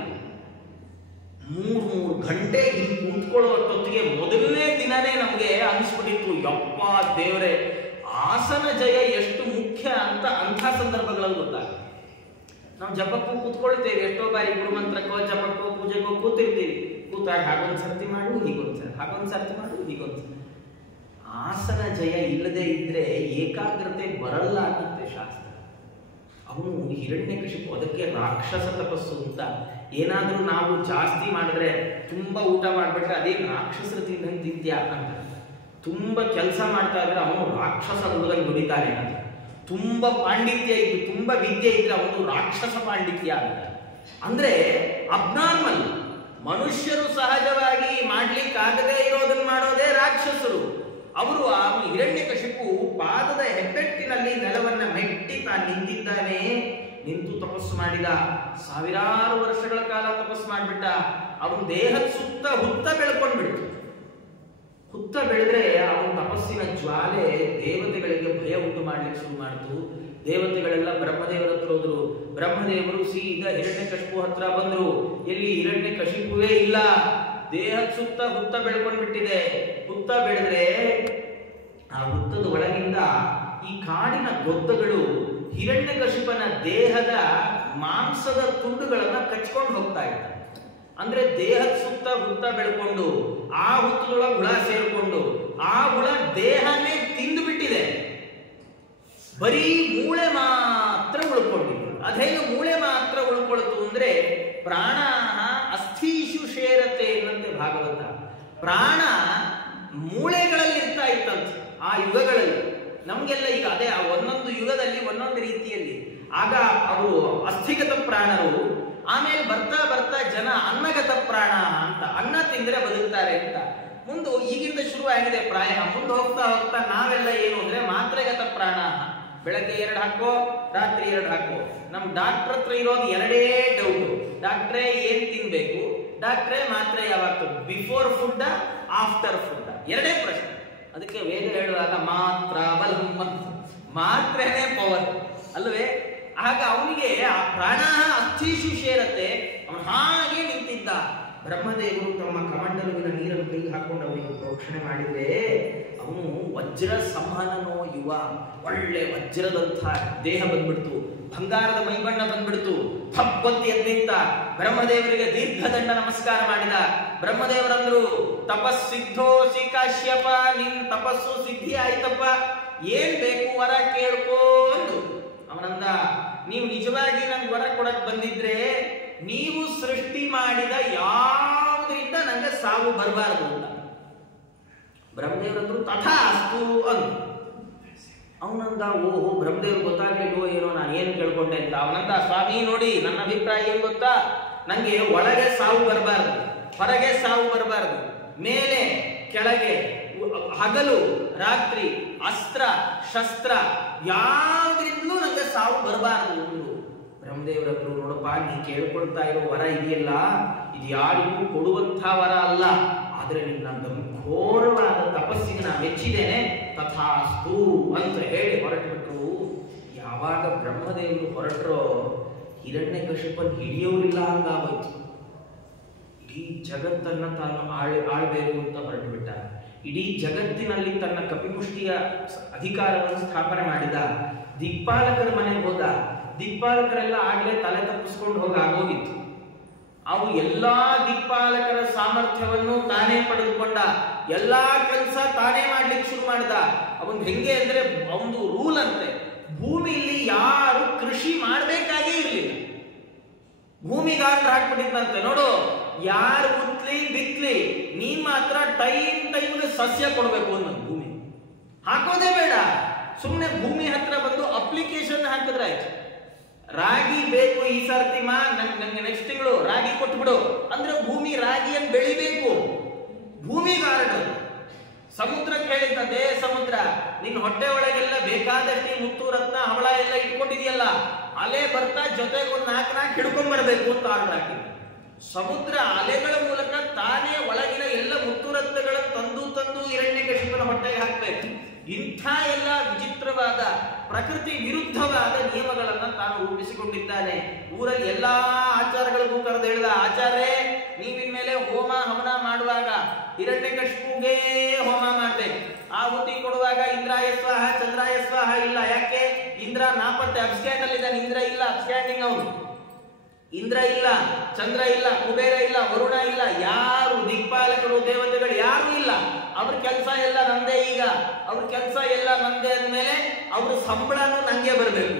3 ಗಂಟೆ ಹೀಗೆ ಕೂತ್ಕೊಳ್ಳುವಷ್ಟೊತ್ತಿಗೆ ಮೊದಲನೇ ದಿನನೇ ನಮಗೆ ಅನಿಸ್ಬಿಟ್ಟಿತ್ತು, ಯಪ್ಪ ದೇವರೇ, ಆಸನ ಜಯ ಎಷ್ಟು ಮುಖ್ಯ ಅಂತ. ಅಂಥ ಸಂದರ್ಭಗಳಲ್ಲಿ ಗೊತ್ತಾಗುತ್ತೆ. ನಾವು ಜಪಕ್ಕೂ ಕೂತ್ಕೊಳ್ತೇವೆ, ಎಷ್ಟೋ ಬಾರಿ ಗುರುಮಂತ್ರಕ್ಕೋ ಜಪಕ್ಕೋ ಪೂಜೆಗೋ ಕೂತಿರ್ತೀವಿ. ಕೂತಾಗ ಹಾಗೊಂದು ಸರ್ತಿ ಮಾಡು, ಹೀಗೊಂದ್ಸರಿ, ಹಾಗೊಂದು ಸರ್ತಿ ಮಾಡು, ಹೀಗೊಂದ್ಸರಿ. ಆಸನ ಜಯ ಇಲ್ಲದೆ ಇದ್ರೆ ಏಕಾಗ್ರತೆ ಬರಲ್ಲ ಅನ್ನತ್ತೆ ಶಾಸ್ತ್ರ. ಅವನು ಹಿರಣ್ಯಕಶಿಪು ಅದಕ್ಕೆ ರಾಕ್ಷಸ ತಪಸ್ಸು ಅಂತ. ಏನಾದ್ರೂ ನಾವು ಜಾಸ್ತಿ ಮಾಡಿದ್ರೆ, ತುಂಬಾ ಊಟ ಮಾಡ್ಬಿಟ್ರೆ ಅದೇ ರಾಕ್ಷಸರ ತಿಂದ್ಯಾ ಅಂತ. ತುಂಬಾ ಕೆಲಸ ಮಾಡ್ತಾ ಇದ್ರೆ ಅವನು ರಾಕ್ಷಸ ಹುಡುಗಲ್ಲಿ ದುಡಿತಾನೆ ಅಂತ. ತುಂಬಾ ಪಾಂಡಿತ್ಯ ಇದ್ದು, ತುಂಬಾ ವಿದ್ಯೆ ಇದ್ರೆ ಅವನು ರಾಕ್ಷಸ ಪಾಂಡಿತ್ಯ ಅಂತ. ಅಂದ್ರೆ ಅಬ್ನಾರ್ಮಲ್. ಮನುಷ್ಯರು ಸಹಜವಾಗಿ ಮಾಡ್ಲಿಕ್ಕಾಗದೇ ಇರೋದನ್ನ ಮಾಡೋದೇ ರಾಕ್ಷಸರು. ಅವರು ಆ ಹಿರಣ್ಯಕಶಿಪು ಪಾದದ ಹೆಬ್ಬೆಟ್ಟಿನಲ್ಲಿ ನೆಲವನ್ನ ಮೆಟ್ಟಿ ತಾನು ನಿಂತಿದ್ದಾನೆ. ನಿಂತು ತಪಸ್ಸು ಮಾಡಿದ. 1000 ವರ್ಷಗಳ ಕಾಲ ತಪಸ್ಸು ಮಾಡಿಬಿಟ್ಟ. ಅವನ ದೇಹದ ಸುತ್ತ ಹುತ್ತ ಬೆಳ್ಕೊಂಡ್ಬಿಡ್ತು. ಹುತ್ತ ಬೆಳೆದ್ರೆ ಅವನ ತಪಸ್ಸಿನ ಜ್ವಾಲೆ ದೇವತೆಗಳಿಗೆ ಭಯ ಉಂಟು ಮಾಡ್ಲಿಕ್ಕೆ ಶುರು ಮಾಡ್ತು. ದೇವತೆಗಳೆಲ್ಲ ಬ್ರಹ್ಮದೇವರ ಹತ್ರ ಹೋದ್ರು. ಬ್ರಹ್ಮದೇವರು ಸೀದಾ ಹಿರಣ್ಯಕಶಿಪು ಹತ್ರ ಬಂದ್ರು. ಎಲ್ಲಿ ಹಿರಣ್ಯಕಶಿಪುವೇ ಇಲ್ಲ, ದೇಹದ ಸುತ್ತ ಹುತ್ತ ಬೆಳ್ಕೊಂಡ್ಬಿಟ್ಟಿದೆ. ಹುತ್ತ ಬೆಳೆದ್ರೆ ಆ ಹುತ್ತದ ಒಳಗಿಂದ ಈ ಕಾಡಿನ ಗೊದ್ದಗಳು ಹಿರಣ್ಯಕಶಿಪನ ದೇಹದ ಮಾಂಸದ ತುಂಡುಗಳನ್ನ ಕಚ್ಕೊಂಡು ಹೋಗ್ತಾ ಇದ್ದ. ಅಂದ್ರೆ ದೇಹದ ಸುತ್ತ ಹುತ್ತ ಬೆಳ್ಕೊಂಡು ಆ ಹುತ್ತದೊಳಗೆ ಹುಳ ಸೇರ್ಕೊಂಡು ಆ ಹುಳ ದೇಹನೇ ತಿಂದು ಬಿಟ್ಟಿದೆ. ಬರೀ ಮೂಳೆ ಮಾತ್ರ ಉಳ್ಕೊಂಡಿದೆ. ಅದೇನು ಮೂಳೆ ಮಾತ್ರ ಉಳ್ಕೊಳ್ತು ಅಂದ್ರೆ ಪ್ರಾಣ ಅಸ್ಥೀಷು ಶೇರತೆ ಎನ್ನುವಂತೆ ಭಾಗವತ. ಪ್ರಾಣ ಮೂಳೆಗಳಲ್ಲಿ ಇರ್ತಾ ಇತ್ತಂತೆ ಆ ಯುಗಗಳಲ್ಲಿ. ನಮ್ಗೆಲ್ಲ ಈಗ ಅದೇ ಒಂದೊಂದು ಯುಗದಲ್ಲಿ ಒಂದೊಂದು ರೀತಿಯಲ್ಲಿ. ಆಗ ಅವರು ಅಸ್ಥಿಗತ ಪ್ರಾಣರು, ಆಮೇಲೆ ಬರ್ತಾ ಬರ್ತಾ ಜನ ಅನ್ನಗತ ಪ್ರಾಣ ಅಂತ, ಅನ್ನ ತಿಂದ್ರೆ ಬದುಕ್ತಾರೆ ಅಂತ. ಮುಂದೆ ಈಗಿಂದ ಶುರು ಆಗಿದೆ ಪ್ರಾಯ. ಮುಂದೆ ಹೋಗ್ತಾ ಹೋಗ್ತಾ ನಾವೆಲ್ಲ ಏನು ಅಂದ್ರೆ ಮಾತ್ರೆಗತ ಪ್ರಾಣ. ಬೆಳಗ್ಗೆ 2 ಹಾಕೋ, ರಾತ್ರಿ 2 ಹಾಕೋ. ನಮ್ ಡಾಕ್ಟರ್ ಹತ್ರ ಇರೋದು 2 ಡೌಟ್. ಡಾಕ್ಟ್ರೇ ಏನ್ ತಿನ್ಬೇಕು, ಡಾಕ್ಟ್ರೇ ಮಾತ್ರೆ ಯಾವಾಗ, ಬಿಫೋರ್ ಫುಡ್ ಆಫ್ಟರ್ ಫುಡ್, 2 ಪ್ರಶ್ನೆ. ಅದಕ್ಕೆ ವೇದ ಹೇಳುವಾಗ ಮಾತ್ರ ಮಾತ್ರೇನೆ ಪವರ್ ಅಲ್ವೇ. ಆಗ ಅವನಿಗೆ ಆ ಪ್ರಾಣ ಅಸ್ಥೀಷು ಶೇರತೆ. ಅವನು ಹಾಗೆ ನಿಂತಿದ್ದ. ಬ್ರಹ್ಮದೇವರು ತಮ್ಮ ಕಮಂಡಲುವಿನ ನೀರನ್ನು ಕೈ ಹಾಕೊಂಡು ಅವನಿಗೆ ಪ್ರೋಕ್ಷಣೆ ಮಾಡಿದ್ರೆ ಅವನು ವಜ್ರ ಸಂಹನನೋ ಯುವ, ಒಳ್ಳೆ ವಜ್ರದಂಥ ದೇಹ ಬಂದ್ಬಿಡ್ತು, ಬಂಗಾರದ ಮೈಬಣ್ಣ ಬಂದ್ಬಿಡ್ತು. ಹಬ್ಬತ್ತಿ ಎದ್ನಿಂತ ಬ್ರಹ್ಮದೇವರಿಗೆ ದೀರ್ಘದಂಡ ನಮಸ್ಕಾರ ಮಾಡಿದ. ಬ್ರಹ್ಮದೇವರಂದ್ರು, ತಪಸ್ಸಿದ್ಧೋಸಿ ಕಾಶ್ಯಪ, ನಿನ್ ತಪಸ್ಸು ಸಿದ್ಧಿ ಆಯ್ತಪ್ಪ, ಏನ್ ಬೇಕು ವರ ಕೇಳ್ಕೋ ಅಂದು. ಅವನಂದ, ನೀವು ನಿಜವಾಗಿ ನಂಗೆ ವರ ಕೊಡಕ್ ಬಂದಿದ್ರೆ ನೀವು ಸೃಷ್ಟಿ ಮಾಡಿದ ಯಾವುದರಿಂದ ನಂಗೆ ಸಾವು ಬರಬಾರದು ಅಂತ. ಬ್ರಹ್ಮದೇವರಂದ್ರು ತಥಾಸ್ತು ಅಂದು. ಅವನಂದ, ಓಹೋ ಬ್ರಹ್ಮದೇವ್ರು ಗೊತ್ತಾಗ್ಲಿಲ್ವೋ ಏನೋ ನಾನು ಏನ್ ಕೇಳ್ಕೊಂಡೆ ಅಂತ. ಅವನಂದ, ಸ್ವಾಮಿ ನೋಡಿ ನನ್ನ ಅಭಿಪ್ರಾಯ ಏನ್ ಗೊತ್ತಾ, ನಂಗೆ ಒಳಗೆ ಸಾವು ಬರಬಾರದು, ಹೊರಗೆ ಸಾವು ಬರಬಾರದು, ಮೇಲೆ ಕೆಳಗೆ, ಹಗಲು ರಾತ್ರಿ, ಅಸ್ತ್ರ ಶಸ್ತ್ರ ಯಾವ್ದ್ರಿಂದಲೂ ನಂಗೆ ಸಾವು ಬರಬಾರದು. ಬ್ರಹ್ಮದೇವರದ್ರು, ನೋಡಪ್ಪ ನೀ ಕೇಳ್ಕೊಳ್ತಾ ಇರೋ ವರ ಇದೆಯಲ್ಲ, ಇದು ಯಾರಿಗೂ ಕೊಡುವಂತ ವರ ಅಲ್ಲ, ಆದ್ರೆ ನಿನ್ನ ಘೋರವಾದ ತಪಸ್ಸಿಗೆ ನಾನು ಮೆಚ್ಚಿದ್ದೇನೆ, ತಥಾಸ್ತು ಅಂತ ಹೇಳಿ ಹೊರಟುಬಿಟ್ರು. ಯಾವಾಗ ಬ್ರಹ್ಮದೇವರು ಹೊರಟ್ರೋ ಹಿರಣ್ಯಕಶಿಪನ್ ಹಿಡಿಯೋರಿಲ್ಲ ಹಂಗಾಗೋಯ್ತು. ಇಡೀ ಜಗತ್ತನ್ನ ತಾನು ಆಳ್ಬೇಕು ಅಂತ ಹೊರಟು ಬಿಟ್ಟ. ಇಡೀ ಜಗತ್ತಿನಲ್ಲಿ ತನ್ನ ಕಪಿಮುಷ್ಟಿಯ ಅಧಿಕಾರವನ್ನು ಸ್ಥಾಪನೆ ಮಾಡಿದ. ದಿಕ್ಪಾಲಕರ ಮನೆಗೆ ಹೋದ. ದಿಕ್ಪಾಲಕರೆಲ್ಲ ಆಗ್ಲೇ ತಲೆ ತಪ್ಪಿಸ್ಕೊಂಡು ಹೋಗಾಗೋಗಿತ್ತು. ಅವು ಎಲ್ಲಾ ದಿಕ್ಪಾಲಕರ ಸಾಮರ್ಥ್ಯವನ್ನು ತಾನೇ ಪಡೆದುಕೊಂಡ. ಎಲ್ಲಾ ಕೆಲಸ ತಾನೇ ಮಾಡ್ಲಿಕ್ಕೆ ಶುರು ಮಾಡಿದ. ಅವನ್ ಹೆಂಗೆ ಅಂದ್ರೆ ಒಂದು ರೂಲ್ ಅಂತೆ, ಭೂಮಿಯಲ್ಲಿ ಯಾರು ಕೃಷಿ ಮಾಡ್ಬೇಕಾಗೇ ಇರ್ಲಿಲ್ಲ. ಭೂಮಿಗಾರ ಹಾಕ್ಬಿಟ್ಟಿದ್ದಂತೆ, ನೋಡು ಯಾರು ಉತ್ಲಿ ಬಿತ್ಲಿ, ನೀನ್ ಮಾತ್ರ ಟೈಮ್ಗೆ ಸಸ್ಯ ಕೊಡ್ಬೇಕು ಅನ್ನೋ. ಭೂಮಿ ಹಾಕೋದೇ ಬೇಡ, ಸುಮ್ನೆ ಭೂಮಿ ಹತ್ರ ಬಂದು ಅಪ್ಲಿಕೇಶನ್ ಹಾಕಿದ್ರೆ ಆಯ್ತು. ರಾಗಿ ಬೇಕು ಈ ಸರ್ತಿ ನಂಗೆ ನೆಕ್ಸ್ಟ್ ತಿಂಗಳು ರಾಗಿ ಕೊಟ್ಬಿಡು ಅಂದ್ರೆ ಭೂಮಿ ರಾಗಿಯನ್ನು ಬೆಳಿಬೇಕು. ಭೂಮಿಗಾರಡು ಸಮುದ್ರಕ್ಕೆ ಹೇಳಿದ್ದಂತೆ, ಸಮುದ್ರ ನಿನ್ ಹೊಟ್ಟೆ ಒಳಗೆಲ್ಲ ಬೇಕಾದಷ್ಟು ಮುತ್ತು ರತ್ನ ಹವಳ ಎಲ್ಲ ಇಟ್ಕೊಂಡಿದೆಯಲ್ಲ, ಅಲೆ ಬರ್ತಾ ಜೊತೆಗೆ ಒಂದು 4 ಹಿಡ್ಕೊಂಡ್ ಬರ್ಬೇಕು ಅಂತ ಆರ್ಡರ್ ಹಾಕಿ. ಸಮುದ್ರ ಅಲೆಗಳ ಮೂಲಕ ತಾನೇ ಒಳಗಿನ ಎಲ್ಲ ಮುತ್ತು ರತ್ನಗಳನ್ನು ತಂದು ಹಿರಣ್ಯಕಶಿಪನ ಹೊಟ್ಟೆಗೆ ಹಾಕ್ಬೇಕು. ಇಂಥ ಎಲ್ಲ ವಿಚಿತ್ರವಾದ ಪ್ರಕೃತಿ ವಿರುದ್ಧವಾದ ನಿಯಮಗಳನ್ನ ತಾನು ರೂಪಿಸಿಕೊಂಡಿದ್ದಾನೆ. ಊರಲ್ಲಿ ಎಲ್ಲಾ ಆಚಾರಗಳಿಗೂ ಕರೆದು ಹೇಳಿದ, ಆಚಾರ್ಯ ನೀವಿನ್ಮೇಲೆ ಹೋಮ ಹವನ ಮಾಡುವಾಗ ಹಿರಣ್ಯಕಶಿಪುಗೆ ಹೋಮ ಮಾಡ್ಬೇಕು. ಆಹುತಿ ಕೊಡುವಾಗ ಇಂದ್ರಾಯ ಸ್ವಾಹ ಚಂದ್ರಾಯ ಸ್ವಾಹ ಇಲ್ಲ. ಯಾಕೆ? ಇಂದ್ರ ನಾಪತ್ತೆ ಅಬ್ಸ್ಟ್ಯಾಂಡ್ ಅಲ್ಲಿ ಇದ್ದಾನೆ. ಇಂದ್ರ ಇಲ್ಲ, ಅಬ್ಸ್ಟ್ಯಾಂಡಿಂಗ್ ಅವನು. ಇಂದ್ರ ಇಲ್ಲ, ಚಂದ್ರ ಇಲ್ಲ, ಕುಬೇರ ಇಲ್ಲ, ವರುಣ ಇಲ್ಲ, ಯಾರು ದಿಕ್ಪಾಲಕರು ದೇವತೆಗಳು ಯಾರು ಇಲ್ಲ. ಅವ್ರ ಕೆಲಸ ಎಲ್ಲ ನಂದೇ. ಈಗ ಅವ್ರ ಕೆಲಸ ಎಲ್ಲ ನಂದೇ ಅಂದ್ಮೇಲೆ ಅವ್ರ ಸಂಬಳನೂ ನಂಗೆ ಬರಬೇಕು.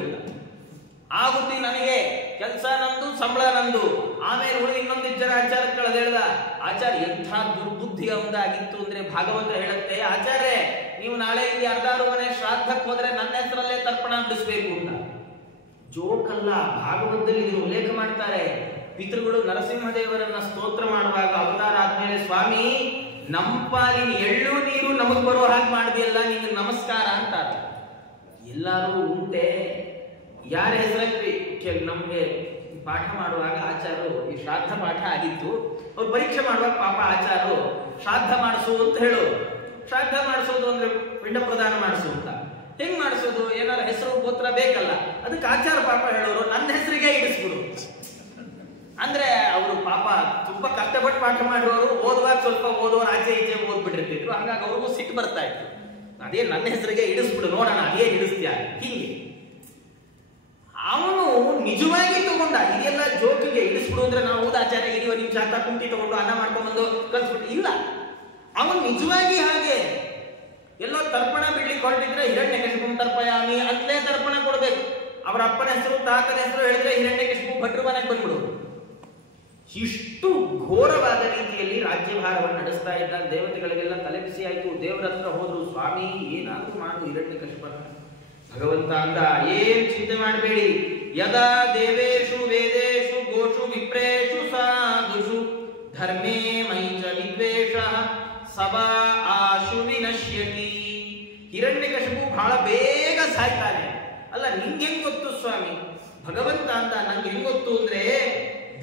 ಆಹುತಿ ನನಗೆ, ಕೆಲಸ ನಂದು, ಸಂಬಳ ನಂದು. ಆಮೇಲೆ ಉಳಿದ ಇನ್ನೊಂದಿಷ್ಟು ಜನ ಆಚಾರಗಳು ಹೇಳ್ದ, ಆಚಾರ್ಯ ಎಂಥ ದುರ್ಬುದ್ಧಿ ಒಂದಾಗಿತ್ತು ಅಂದ್ರೆ ಭಾಗವತ ಹೇಳುತ್ತೆ, ಆಚಾರ್ಯ ನೀವು ನಾಳೆಯಿಂದ ಯಾರ್ದಾರು ಮನೆ ಶ್ರಾದ್ದಕ್ಕೆ ಹೋದ್ರೆ ನನ್ನ ಹೆಸರಲ್ಲೇ ತರ್ಪಣ ಬಿಡಿಸ್ಬೇಕು ಅಂತ. ಜೋಕಲ್ಲ, ಭಾಗವತದಲ್ಲಿ ಇದನ್ನು ಉಲ್ಲೇಖ ಮಾಡ್ತಾರೆ. ಪಿತೃಗಳು ನರಸಿಂಹದೇವರನ್ನ ಸ್ತೋತ್ರ ಮಾಡುವಾಗ ಅವತಾರ ಆದ್ಮೇಲೆ, ಸ್ವಾಮಿ ನಮ್ಮ ಪಾಲಿನ ಎಳ್ಳು ನೀರು ನಮಗ್ ಬರೋ ಹಾಗೆ ಮಾಡಿದೆಯಲ್ಲ, ನಿಮ್ಗೆ ನಮಸ್ಕಾರ ಅಂತಾರೆ. ಎಲ್ಲರೂ ಉಂಟೆ ಯಾರ ಹೆಸರಲ್ಲಿ ನಮ್ಗೆ ಪಾಠ ಮಾಡುವಾಗ ಆಚಾರ್ಯರು ಈ ಶ್ರಾದ್ದ ಪಾಠ ಆಗಿತ್ತು. ಅವ್ರು ಪರೀಕ್ಷೆ ಮಾಡುವಾಗ ಪಾಪ ಆಚಾರ್ಯರು ಶ್ರಾದ್ದ ಮಾಡಿಸು ಅಂತ ಹೇಳೋರು. ಶ್ರಾದ್ದ ಮಾಡಿಸೋದು ಅಂದ್ರೆ ಪಿಂಡ ಪ್ರದಾನ ಮಾಡಿಸು ಅಂತ. ಹೆಂಗ್ ಮಾಡಿಸೋದು? ಏನಾರ ಹೆಸರು ಗೋತ್ರ ಬೇಕಲ್ಲ. ಅದಕ್ಕೆ ಆಚಾರ ಪಾಪ ಹೇಳೋರು ನನ್ನ ಹೆಸರಿಗೆ ಇಡಿಸ್ಬಿಡು ಅಂದ್ರೆ ಅವರು ಪಾಪ ತುಂಬಾ ಕಷ್ಟಪಟ್ಟು ಪಾಠ ಮಾಡಿರೋರು. ಓದುವಾಗ ಸ್ವಲ್ಪ ಓದೋರು ಆಚೆ ಈಚೆ ಓದ್ಬಿಟ್ಟಿರ್ತಿದ್ರು. ಹಂಗಾಗಿ ಅವ್ರಿಗೂ ಸಿಟ್ಟು ಬರ್ತಾ ಇತ್ತು. ಅದೇ ನನ್ನ ಹೆಸರಿಗೆ ಇಡಿಸ್ಬಿಡು ನೋಡೋಣ ಅದೇನ್ ಇಡಿಸ್ತೀಯ ಹಿಂಗೆ. ಅವನು ನಿಜವಾಗಿ ತಗೊಂಡ ಇದೆಲ್ಲ ಜೋಕಿಗೆ ಇಡಿಸ್ಬಿಡು ಅಂದ್ರೆ ನಾವು ಆಚಾರ್ಯ ಇರುವ ನಿಮಿಷ ಅಂತ ಕುಂಟಿ ತಗೊಂಡು ಅನ್ನ ಮಾಡ್ಕೊಂಡ್ಬಂದು ಕಲ್ಸ್ಬಿಟ್ಟು ಇಲ್ಲ. ಅವನು ನಿಜವಾಗಿ ಹಾಗೆ ಎಲ್ಲೋ ತರ್ಪಣ ಬಿಡ್ಲಿಕ್ಕೆ ಹೊರಟಿದ್ರೆ ಹಿರಣ್ಯಕಶಿಪು ತರ್ಪಯಾಮಿ ಅಂತಲೇ ತರ್ಪಣ ಕೊಡ್ಬೇಕು. ಅವರ ಅಪ್ಪನ ಹೆಸರು ತಾತನ ಹೆಸರು ಹೇಳಿದ್ರೆ ಹಿರಣ್ಯಕಶಿಪು ಭಟ್ರು ಮನೆಗೆ ಬಂದ್ಬಿಡೋದು. ಇಷ್ಟು ಘೋರವಾದ ರೀತಿಯಲ್ಲಿ ರಾಜ್ಯಭಾರವನ್ನು ನಡೆಸ್ತಾ ಇದ್ದ. ದೇವತೆಗಳಿಗೆಲ್ಲ ತಲೆಬಿಸಿ ಆಯಿತು. ದೇವರ ಹತ್ರ ಹೋದ್ರು, ಸ್ವಾಮಿ ಏನಾದ್ರೂ ಮಾಡು ಹಿರಣ್ಯಕಶಿಪನ. ಭಗವಂತ ಅಂದ, ಏನ್ ಚಿಂತೆ ಮಾಡಬೇಡಿ. ಯದಾ ದೇವೇಶು ವೇದೇಶು ಗೋಷು ವಿಪ್ರೇಷು ಸಾಧುಷು ಧರ್ಮೇ ಮೈಚ ವಿದ್ವೇಷ ಸಭಾ ಆಶು ವಿನಶ್ಯತಿ. ಹಿರಣ್ಯಕಶಿಪು ಬಹಳ ಬೇಗ ಸಾಯ್ತಾನೆ. ಅಲ್ಲ ನಿಂಗೆ ಹೆಂಗ್ ಗೊತ್ತು ಸ್ವಾಮಿ? ಭಗವಂತ ಅಂತ ನಂಗೆ ಹೆಂಗ್ ಗೊತ್ತು ಅಂದ್ರೆ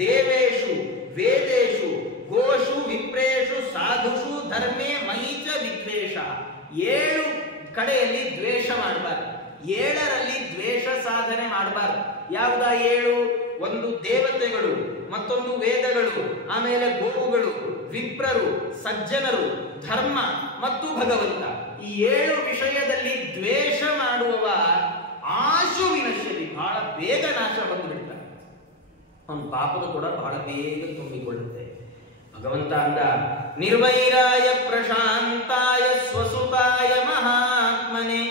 ದೇವೇಶು ವೇದೇಶು ಗೋಷು ವಿಪ್ರೇಷು ಸಾಧುಷು ಧರ್ಮೇ ಮೈಚ ವಿದ್ವೇಷ. 7 ಕಡೆಯಲ್ಲಿ ದ್ವೇಷ ಮಾಡಬಾರ್ದು. 7ರಲ್ಲಿ ದ್ವೇಷ ಸಾಧನೆ ಮಾಡಬಾರ್ದು. ಯಾವ್ದ 7? ಒಂದು ದೇವತೆಗಳು, ಮತ್ತೊಂದು ವೇದಗಳು, ಆಮೇಲೆ ಗೋವುಗಳು, ವಿಪ್ರರು, ಸಜ್ಜನರು, ಧರ್ಮ ಮತ್ತು ಭಗವಂತ. ಈ 7 ವಿಷಯದಲ್ಲಿ ದ್ವೇಷ ಮಾಡುವವ ಆಶು ವಿನಶ್ಯತಿ, ಬಹಳ ಬೇಗ ನಾಶ ಬಂದುಬಿಡ್ತಾನೆ. ಅವನ ಪಾಪದ ಕೂಡ ಬಹಳ ಬೇಗ ತುಂಬಿಕೊಳ್ಳುತ್ತೆ. ಭಗವಂತ ಅಂದ, ನಿರ್ವೈರಾಯ ಪ್ರಶಾಂತಾಯ ಸ್ವಸುತಾಯ ಮಹಾತ್ಮನೆ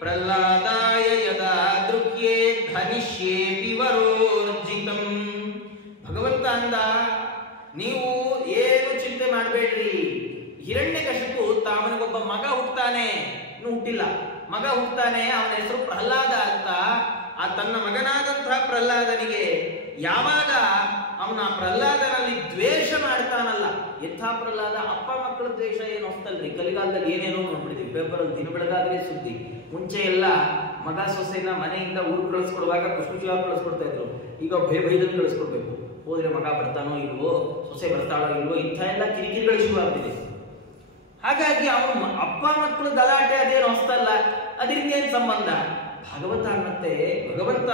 ಪ್ರಹ್ಲಾದಾಯ ಯದಾ ದೃಕ್ಯೇ ಧನಿಷ್ಯೇಪಿ ವರೋರ್ಜಿತಂ. ಭಗವಂತ ಅಂದ, ನೀವು ಏನು ಚಿಂತೆ ಮಾಡಬೇಡ್ರಿ. ಹಿರಣ್ಯಕಶಿಪು ಅವನಿಗೊಬ್ಬ ಮಗ ಹುಟ್ಟುತ್ತಾನೆ, ಇನ್ನೂ ಹುಟ್ಟಿಲ್ಲ, ಮಗ ಹುಟ್ಟುತ್ತಾನೆ. ಅವನ ಹೆಸರು ಪ್ರಹ್ಲಾದ ಅಂತ. ಆ ತನ್ನ ಮಗನಾದಂತಹ ಪ್ರಹ್ಲಾದನಿಗೆ ಯಾವಾಗ ಅವನ ಪ್ರಹ್ಲಾದನಲ್ಲಿ ದ್ವೇಷ ಮಾಡ್ತಾನಲ್ಲ, ಯಥಾ ಪ್ರಹ್ಲಾದ ಅಪ್ಪ ಮಕ್ಕಳ ದ್ವೇಷ ಏನು ಹೋಗ್ತಲ್ರಿ. ಕಲಿಗಾಲದಲ್ಲಿ ಏನೇನೋ ನೋಡ್ಬಿಡ್ತೀವಿ ಪೇಪರಲ್ಲಿ, ದಿನ ಬೆಳಗಾದ್ರೆ ಸುದ್ದಿ. ಮುಂಚೆ ಎಲ್ಲ ಮಗ ಸೊಸೆನ ಮನೆಯಿಂದ ಊರು ಕಳಿಸ್ಕೊಡುವಾಗ ಖುಷಿಯಾಗಿ ಕಳಿಸ್ಕೊಡ್ತಾ ಇದ್ರು. ಈಗ ಭಯದಲ್ಲಿ ಕಳಿಸ್ಕೊಡ್ಬೇಕು. ಹೋದ್ರೆ ಮಗ ಬರ್ತಾನೋ ಇಲ್ವೋ, ಸೊಸೆ ಬರ್ತಾಳೋ ಇಲ್ವೋ, ಇಂಥ ಎಲ್ಲ ಕಿರಿಕಿರಿಗಳು ಶುರು ಆಗ್ತಿದೆ. ಹಾಗಾಗಿ ಅವನು ಅಪ್ಪ ಮಕ್ಕಳು ಗಲಾಟೆ ಅದೇನು ಹೊಸ್ತಲ್ಲ, ಅದರಿಂದ ಏನ್ ಸಂಬಂಧ? ಭಗವಂತ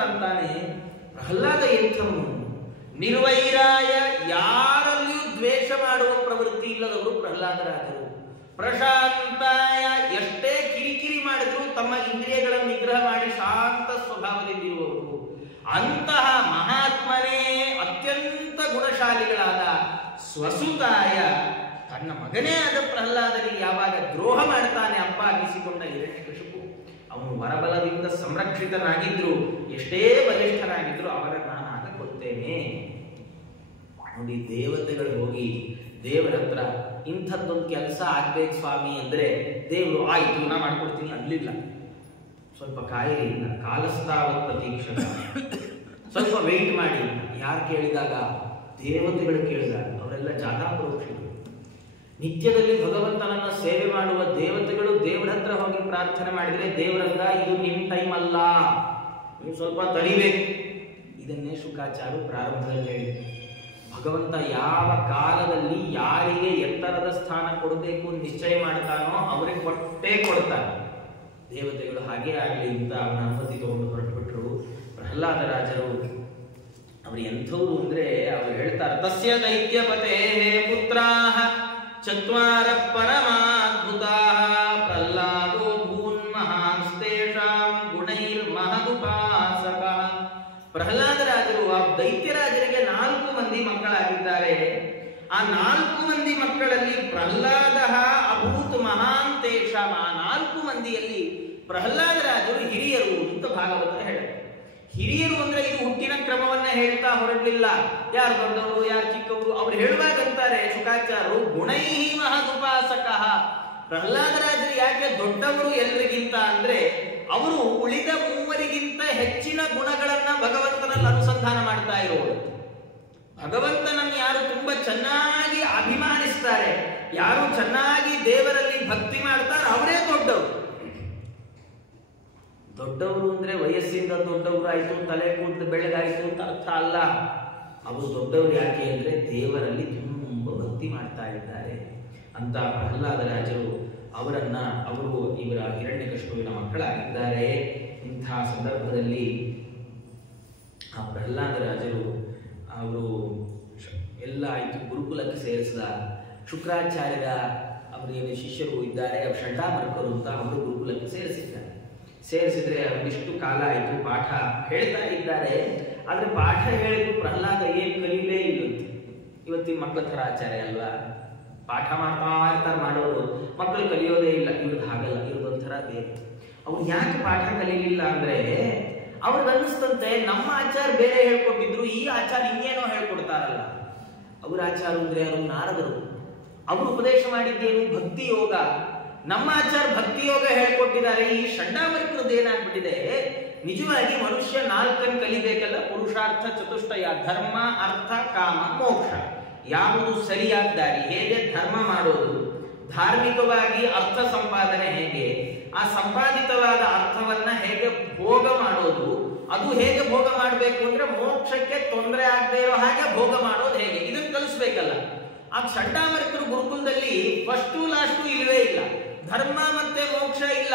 ಅಂತಾನೆ ಪ್ರಹ್ಲಾದ ಎಂಥವನು? ನಿರ್ವೈರಾಯ, ಯಾರಲ್ಲಿಯೂ ದ್ವೇಷ ಮಾಡುವ ಪ್ರವೃತ್ತಿ ಇಲ್ಲದವರು ಪ್ರಹ್ಲಾದರಾದರು. ಪ್ರಶಾಂತಾಯ, ಎಷ್ಟೇ ಕಿರಿಕಿರಿ ಮಾಡಿದ್ರು ತಮ್ಮ ಇಂದ್ರಿಯಗಳನ್ನು ನಿಗ್ರಹ ಮಾಡಿ ಶಾಂತ ಸ್ವಭಾವದಿಂದಿರುವವರು. ಅಂತಹ ಮಹಾತ್ಮನೇ ಅತ್ಯಂತ ಗುಣಶಾಲಿಗಳಾದ ಸ್ವಸುತಾಯ, ತನ್ನ ಮಗನೇ ಆದ ಪ್ರಹ್ಲಾದನಿಗೆ ಯಾವಾಗ ದ್ರೋಹ ಮಾಡ್ತಾನೆ ಅಪ್ಪ ಅನ್ನಿಸಿಕೊಂಡ ಹಿರಣ್ಯಕಶಿಪು, ಅವನು ವರಬಲದಿಂದ ಸಂರಕ್ಷಿತನಾಗಿದ್ರು, ಎಷ್ಟೇ ಬಲಿಷ್ಠನಾಗಿದ್ರು ಅವರನ್ನು ನಾನು ಆಗ ಕೊಡ್ತೇನೆ. ನೋಡಿ, ದೇವತೆಗಳು ಹೋಗಿ ದೇವರ ಹತ್ರ ಇಂಥದ್ದೊಂದು ಕೆಲಸ ಆಗ್ಬೇಕು ಸ್ವಾಮಿ ಅಂದ್ರೆ ದೇವರು ಆಯ್ತು ನಾ ಮಾಡ್ಕೊಡ್ತೀನಿ ಅನ್ಲಿಲ್ಲ. ಸ್ವಲ್ಪ ಕಾಯಿರಿ, ಕಾಲಸ್ತಾವತ್ ಪ್ರತೀಕ್ಷಣ, ಸ್ವಲ್ಪ ವೆಯ್ಟ್ ಮಾಡಿ. ಯಾರು ಕೇಳಿದಾಗ? ದೇವತೆಗಳು ಕೇಳಿದಾಗ. ಅವರೆಲ್ಲ ಜಾಗಾಪರೋಕ್ಷರು. ನಿತ್ಯದಲ್ಲಿ ಭಗವಂತನನ್ನ ಸೇವೆ ಮಾಡುವ ದೇವತೆಗಳು ದೇವರ ಹತ್ರ ಹೋಗಿ ಪ್ರಾರ್ಥನೆ ಮಾಡಿದ್ರೆ ದೇವರಂದ, ಇದು ನಿಮ್ ಟೈಮ್ ಅಲ್ಲ, ನೀವು ಸ್ವಲ್ಪ ತಡಿಬೇಕು. ಇದನ್ನೇ ಶುಕಾಚಾರ್ಯರು ಪ್ರಾರಂಭದಲ್ಲಿ ಹೇಳಿದ್ರು. ಭಗವಂತ ಯಾವ ಕಾಲದಲ್ಲಿ ಯಾರಿಗೆ ಎತ್ತರದ ಸ್ಥಾನ ಕೊಡಬೇಕು ನಿಶ್ಚಯ ಮಾಡ್ತಾನೋ ಅವರಿಗೆ ಕೊಟ್ಟೇ ಕೊಡ್ತಾನೆ. ದೇವತೆಗಳು ಹಾಗೆ ಆಗಲಿ ಅಂತ ಅವನ ಅನುಮತಿ ತಗೊಂಡು ಹೊರಟುಬಿಟ್ರು. ಪ್ರಹ್ಲಾದ ರಾಜರು ಅವರು ಎಂಥವ್ರು ಅಂದ್ರೆ ಅವರು ಹೇಳ್ತಾರೆ, ತಸ್ಯ ದೈತ್ಯಪತೆ ಪುತ್ರಾಹ ಚತ್ವಾರ ಪರಮಾದ್ಭುತಾಃ ಪ್ರಹ್ಲಾದೋ ಭೂನ್ಮಹಾಂಸ್ತೇಷಾಂ ಗುಣೈರ್ಮಹದುಪಾಸಕಃ. ಪ್ರಹ್ಲಾದ ರಾಜರು ಆ ದೈತ್ಯರಾಜರಿಗೆ 4 ಮಂದಿ ಮಕ್ಕಳಾಗಿದ್ದಾರೆ. ಆ 4 ಮಂದಿ ಮಕ್ಕಳಲ್ಲಿ ಪ್ರಹ್ಲಾದ ಅಭೂತ್ ಮಹಾಂತೇಷಾಂ. ಆ 4 ಮಂದಿಯಲ್ಲಿ ಪ್ರಹ್ಲಾದ ರಾಜರು ಹಿರಿಯರು ಅಂತ ಭಾಗವತ ಹೇಳುತ್ತೆ. ಹಿರಿಯರು ಅಂದ್ರೆ ಇದು ಹುಟ್ಟಿನ ಕ್ರಮವನ್ನ ಹೇಳ್ತಾ ಹೊರಡಲಿಲ್ಲ, ಯಾರು ದೊಡ್ಡವರು ಯಾರು ಚಿಕ್ಕವರು ಅವ್ರು ಹೇಳುವಾಗಂತಾರೆ ಶುಕಾಚಾರ್ಯರು, ಗುಣೈಹಿ ಮಹದುಪಾಸಕಃ. ಪ್ರಹ್ಲಾದರಾಜರು ಯಾಕೆ ದೊಡ್ಡವರು ಎಲ್ರಿಗಿಂತ ಅಂದ್ರೆ ಅವರು ಉಳಿದ 3 ಹೆಚ್ಚಿನ ಗುಣಗಳನ್ನ ಭಗವಂತನಲ್ಲಿ ಅನುಸಂಧಾನ ಮಾಡ್ತಾ ಇರೋರು. ಭಗವಂತನನ್ನು ಯಾರು ತುಂಬಾ ಚೆನ್ನಾಗಿ ಅಭಿಮಾನಿಸ್ತಾರೆ, ಯಾರು ಚೆನ್ನಾಗಿ ದೇವರಲ್ಲಿ ಭಕ್ತಿ ಮಾಡ್ತಾರೆ ಅವರೇ ದೊಡ್ಡವರು. ದೊಡ್ಡವರು ಅಂದ್ರೆ ವಯಸ್ಸಿಂದ ದೊಡ್ಡವರು ಆಯ್ತು, ತಲೆ ಕೂದಲು ಬೆಳಗಾಯ್ತು ಅಂತ ಅರ್ಥ ಅಲ್ಲ. ಅವರು ದೊಡ್ಡವರು ಯಾಕೆ ಅಂದ್ರೆ ದೇವರಲ್ಲಿ ತುಂಬ ಭಕ್ತಿ ಮಾಡ್ತಾ ಇದ್ದಾರೆ ಅಂತ. ಪ್ರಹ್ಲಾದ ರಾಜರು ಅವರು ಇವರ ಹಿರಣ್ಯಕಶಿಪುವಿನ ಮಕ್ಕಳಾಗಿದ್ದಾರೆ. ಇಂಥ ಸಂದರ್ಭದಲ್ಲಿ ಆ ಪ್ರಹ್ಲಾದ ರಾಜರು ಅವರು ಎಲ್ಲ ಆಯಿತು, ಗುರುಕುಲಕ್ಕೆ ಸೇರಿಸಿದ. ಶುಕ್ರಾಚಾರ್ಯರ ಅವರೇನು ಶಿಷ್ಯರು ಇದ್ದಾರೆ, ಷಡ್ಡಾಮರ್ಕರು ಅಂತ, ಅವರು ಗುರುಕುಲಕ್ಕೆ ಸೇರಿಸಿದ್ರೆ ಅವರಿಷ್ಟು ಕಾಲ ಆಯಿತು, ಪಾಠ ಹೇಳ್ತಾ ಇದ್ದಾರೆ. ಆದರೆ ಪಾಠ ಹೇಳಿದ್ರು ಪ್ರಹ್ಲಾದ ಏನು ಕಲೀಲೇ ಇಲ್ಲಂತೆ. ಇವತ್ತಿನ ಮಕ್ಕಳ ಥರ ಆಚಾರ್ಯ ಅಲ್ವಾ, ಪಾಠ ಮಾಡ್ತಾ ಇರ್ತಾರೆ, ಮಾಡೋರು, ಮಕ್ಕಳು ಕಲಿಯೋದೇ ಇಲ್ಲ. ಇವ್ರದ್ದು ಹಾಗಲ್ಲ, ಇವ್ರದ್ದೊಂಥರ ಬೇರೆ. ಅವ್ರು ಯಾಕೆ ಪಾಠ ಕಲೀಲಿಲ್ಲ ಅಂದ್ರೆ ಅವ್ರಿಗೆ ಅನ್ನಿಸ್ತಂತೆ ನಮ್ಮ ಆಚಾರ ಬೇರೆ ಹೇಳ್ಕೊಟ್ಟಿದ್ರು, ಈ ಆಚಾರ ಇನ್ನೇನೋ ಹೇಳ್ಕೊಡ್ತಾರಲ್ಲ. ಅವ್ರ ಆಚಾರ ಅಂದ್ರೆ ಅವರು ನಾರದರು, ಅವರು ಉಪದೇಶ ಮಾಡಿದ್ದೇನು ಭಕ್ತಿ ಯೋಗ. ನಮ್ಮ ಆಚಾರ ಭಕ್ತಿ ಯೋಗ ಹೇಳ್ಕೊಟ್ಟಿದ್ದಾರೆ. ಈ ಷಡ್ಡಾಮರ್ಕರದ್ದು ಏನಾಗ್ಬಿಟ್ಟಿದೆ, ನಿಜವಾಗಿ ಮನುಷ್ಯ 4 ಕಲಿಬೇಕಲ್ಲ, ಪುರುಷಾರ್ಥ ಚತುಷ್ಟಯ, ಧರ್ಮ ಅರ್ಥ ಕಾಮ ಮೋಕ್ಷ. ಯಾವುದು ಸರಿಯಾದ ದಾರಿ, ಹೇಗೆ ಧರ್ಮ ಮಾಡೋದು, ಧಾರ್ಮಿಕವಾಗಿ ಅರ್ಥ ಸಂಪಾದನೆ ಹೇಗೆ, ಆ ಸಂಪಾದಿತವಾದ ಅರ್ಥವನ್ನ ಹೇಗೆ ಭೋಗ ಮಾಡೋದು, ಅದು ಹೇಗೆ ಭೋಗ ಮಾಡಬೇಕು ಅಂದ್ರೆ ಮೋಕ್ಷಕ್ಕೆ ತೊಂದರೆ ಆಗದೆ ಇರೋ ಹಾಗೆ ಭೋಗ ಮಾಡೋದು ಹೇಗೆ, ಇದನ್ನು ಕಲಿಸ್ಬೇಕಲ್ಲ. ಆ ಷಡ್ಡಾಮರ್ಕರು ಗುರುಕುಲದಲ್ಲಿ ಫಸ್ಟು ಲಾಸ್ಟು ಇಲ್ಲವೇ ಇಲ್ಲ, ಧರ್ಮ ಮತ್ತೆ ಮೋಕ್ಷ ಇಲ್ಲ,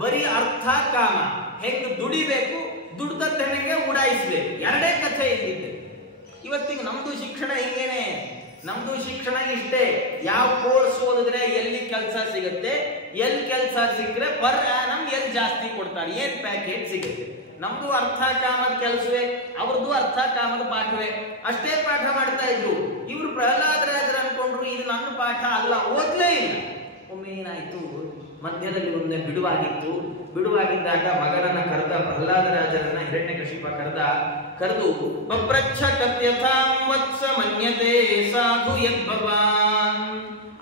ಬರೀ ಅರ್ಥ ಕಾಮ, ಹೆಂಗೆ ದುಡಿಬೇಕು, ದುಡ್ದತ್ತ ಹೆಂಗೆ ಉಡಾಯಿಸ್ಬೇಕು, ಎರಡೇ ಕಥೆ ಇದ್ದಿದ್ದೆ. ಇವತ್ತಿಗೆ ನಮ್ದು ಶಿಕ್ಷಣ ಹಿಂಗೇನೆ, ನಮ್ದು ಶಿಕ್ಷಣ ಇಷ್ಟೇ. ಯಾವ ಕೋರ್ಸ್ ಓದಿದ್ರೆ ಎಲ್ಲಿ ಕೆಲಸ ಸಿಗುತ್ತೆ, ಎಲ್ಲಿ ಕೆಲಸ ಸಿಕ್ಕರೆ ಪರ್ ಆನಮ್ ಎಲ್ಲಿ ಜಾಸ್ತಿ ಕೊಡ್ತಾರೆ, ಏನ್ ಪ್ಯಾಕೇಜ್ ಸಿಗುತ್ತೆ. ನಮ್ದು ಅರ್ಥ ಕಾಮದ ಕೆಲಸವೇ, ಅವ್ರದ್ದು ಅರ್ಥ ಕಾಮದ ಪಾಠವೇ, ಅಷ್ಟೇ ಪಾಠ ಮಾಡ್ತಾ ಇದ್ರು. ಇವ್ರು ಪ್ರಹ್ಲಾದ ರಾಜರು ಅನ್ಕೊಂಡ್ರು ಇದು ನನ್ನ ಪಾಠ ಅಲ್ಲ, ಓದ್ಲೇ ಇಲ್ಲ. ಒಮ್ಮೆ ಏನಾಯ್ತು, ಮಧ್ಯದಲ್ಲಿ ಒಮ್ಮೆ ಬಿಡುವಾಗಿದ್ದಾಗ ಮಗನನ್ನ ಕರೆದ, ಪ್ರಹ್ಲಾದ ರಾಜರನ್ನ ಹಿರಣ್ಯಕಶಿಪ ಕರೆದು ಪಪ್ರಚ್ಛ ಕಥ್ಯಥಾಂ ವತ್ಸ ಮನ್ಯತೆ ಸಾಧು ಯದ್ಭವಾನ್.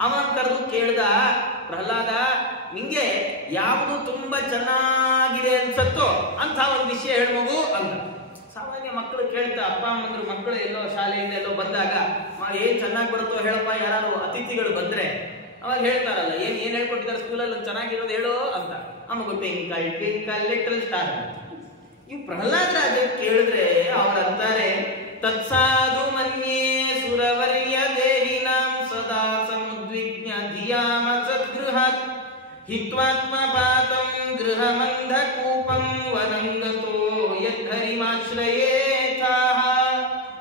ಅವನ್ ಕರೆದು ಕೇಳ್ದ, ಪ್ರಹ್ಲಾದ ನಿಂಗೆ ಯಾವುದು ತುಂಬಾ ಚೆನ್ನಾಗಿದೆ ಅನ್ಸತ್ತೋ ಅಂತ ಒಂದು ವಿಷಯ ಹೇಳ್ಮಗು ಅಂತ. ಸಾಮಾನ್ಯ ಮಕ್ಕಳು ಕೇಳ್ತಾ, ಅಪ್ಪ ಅಮ್ಮಂದ್ರು ಮಕ್ಕಳು ಎಲ್ಲೋ ಶಾಲೆಯಿಂದ ಎಲ್ಲೋ ಬಂದಾಗ ಏನ್ ಚೆನ್ನಾಗಿ ಬರುತ್ತೋ ಹೇಳಪ್ಪ, ಯಾರು ಅತಿಥಿಗಳು ಬಂದ್ರೆ ಅವಾಗ ಹೇಳ್ತಾರಲ್ಲ, ಏನ್ ಹೇಳ್ಕೊಟ್ಟಿದ್ದಾರೆ ಸ್ಕೂಲಲ್ಲಿ ಚೆನ್ನಾಗಿರೋದು ಹೇಳೋ ಅಂತ. ಅಮ್ಮಗು ಟ್ವಿಂಕಲ್ ಲಿಟಲ್ ಸ್ಟಾರ್. ಇವ್ ಪ್ರಹ್ಲಾದ ರಾಜ ಕೇಳಿದ್ರೆ ಅವ್ರಂತಾರೆ, ತತ್ಸಾಧು ಮನ್ಯೇ ಸುರವರ್ಯ ದೇಹಿನಾಂ ಸದಾ ಸಮುದ್ವಿಗ್ನ ಧಿಯಾಮ ಸದ್ಗೃಹಾತ್ ಹಿತ್ವಾತ್ಮ ಪಾತಂ ಗೃಹಮಂಧ ಕೂಪಂ ವದಂಗತೋ ಯದ್ಧರಿಮಾಶ್ರಯೇಥಾಃ.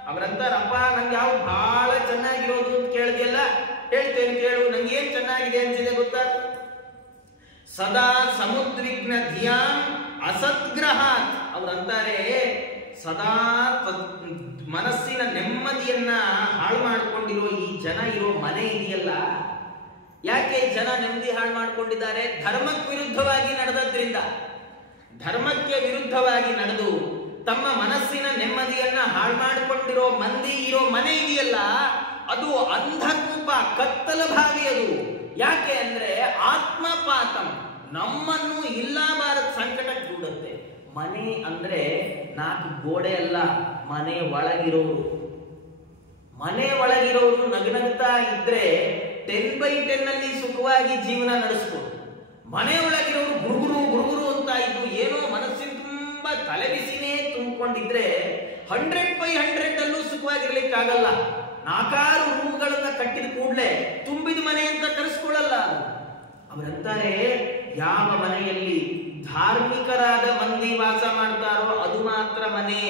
ಅವರಂತಾರಪ್ಪ, ನಂಗೆ ಯಾವ ಬಹಳ ಚೆನ್ನಾಗಿರೋದು ಅಂತ ಕೇಳಿದೆಯಲ್ಲ, ಹೇಳ್ತೇನೆ ಕೇಳು, ನಂಗೆ ಏನ್ ಚೆನ್ನಾಗಿದೆ ಅನ್ಸಿದೆ ಗೊತ್ತಾ? ಸದಾ ಸಮುದ್ವಿಗ್ನ ಧಿಯಾಂ ಅಸದ್ಗ್ರಹಾತ್. ಅವ್ರಂತಾರೆ, ಸದಾ ಮನಸ್ಸಿನ ನೆಮ್ಮದಿಯನ್ನ ಹಾಳು ಮಾಡಿಕೊಂಡಿರೋ ಈ ಜನ ಇರೋ ಮನೆ ಇದೆಯಲ್ಲ. ಯಾಕೆ ಜನ ನೆಮ್ಮದಿ ಹಾಳು ಮಾಡಿಕೊಂಡಿದ್ದಾರೆ? ಧರ್ಮಕ್ಕೆ ವಿರುದ್ಧವಾಗಿ ನಡೆದದ್ರಿಂದ. ಧರ್ಮಕ್ಕೆ ವಿರುದ್ಧವಾಗಿ ನಡೆದು ತಮ್ಮ ಮನಸ್ಸಿನ ನೆಮ್ಮದಿಯನ್ನ ಹಾಳು ಮಾಡಿಕೊಂಡಿರೋ ಮಂದಿ ಇರೋ ಮನೆ ಇದೆಯಲ್ಲ, ಅದು ಅಂಧಕೂಪ, ಕತ್ತಲ ಭಾವಿ ಅದು. ಯಾಕೆ ಅಂದ್ರೆ ಆತ್ಮಪಾತಂ, ನಮ್ಮನ್ನು ಇಲ್ಲಬಾರದ ಸಂಕಟಕ್ಕೆ ದೂಡುತ್ತೆ. ಮನೆ ಅಂದ್ರೆ 4 ಗೋಡೆ ಅಲ್ಲ, ಮನೆ ಒಳಗಿರೋರು ನಗನಗ್ತಾ ಇದ್ರೆ 10/10 ಅಲ್ಲಿ ಸುಖವಾಗಿ ಜೀವನ ನಡೆಸ್ಬೋದು. ಮನೆ ಒಳಗಿರೋರು ಗುರುಗುರು ಅಂತ ಇದ್ದು ಏನೋ ಮನಸ್ಸಿನ ತುಂಬಾ ತಲೆ ಬಿಸಿನೇ ತುಂಬಿಕೊಂಡಿದ್ರೆ 100/100 ಅಲ್ಲೂ ಸುಖವಾಗಿರ್ಲಿಕ್ಕಾಗಲ್ಲ. 4 ರೂಮ್ಗಳನ್ನ ಕಟ್ಟಿದ ಕೂಡಲೇ ತುಂಬಿದ ಮನೆ ಅಂತ ಕರೆಸ್ಕೊಳ್ಳಲ್ಲ. ಅವರಂತಾರೆ, ಯಾವ ಮನೆಯಲ್ಲಿ ಧಾರ್ಮಿಕರಾದ ಮಂದಿ ವಾಸ ಮಾಡ್ತಾರೋ ಅದು ಮಾತ್ರ ಮನೆ,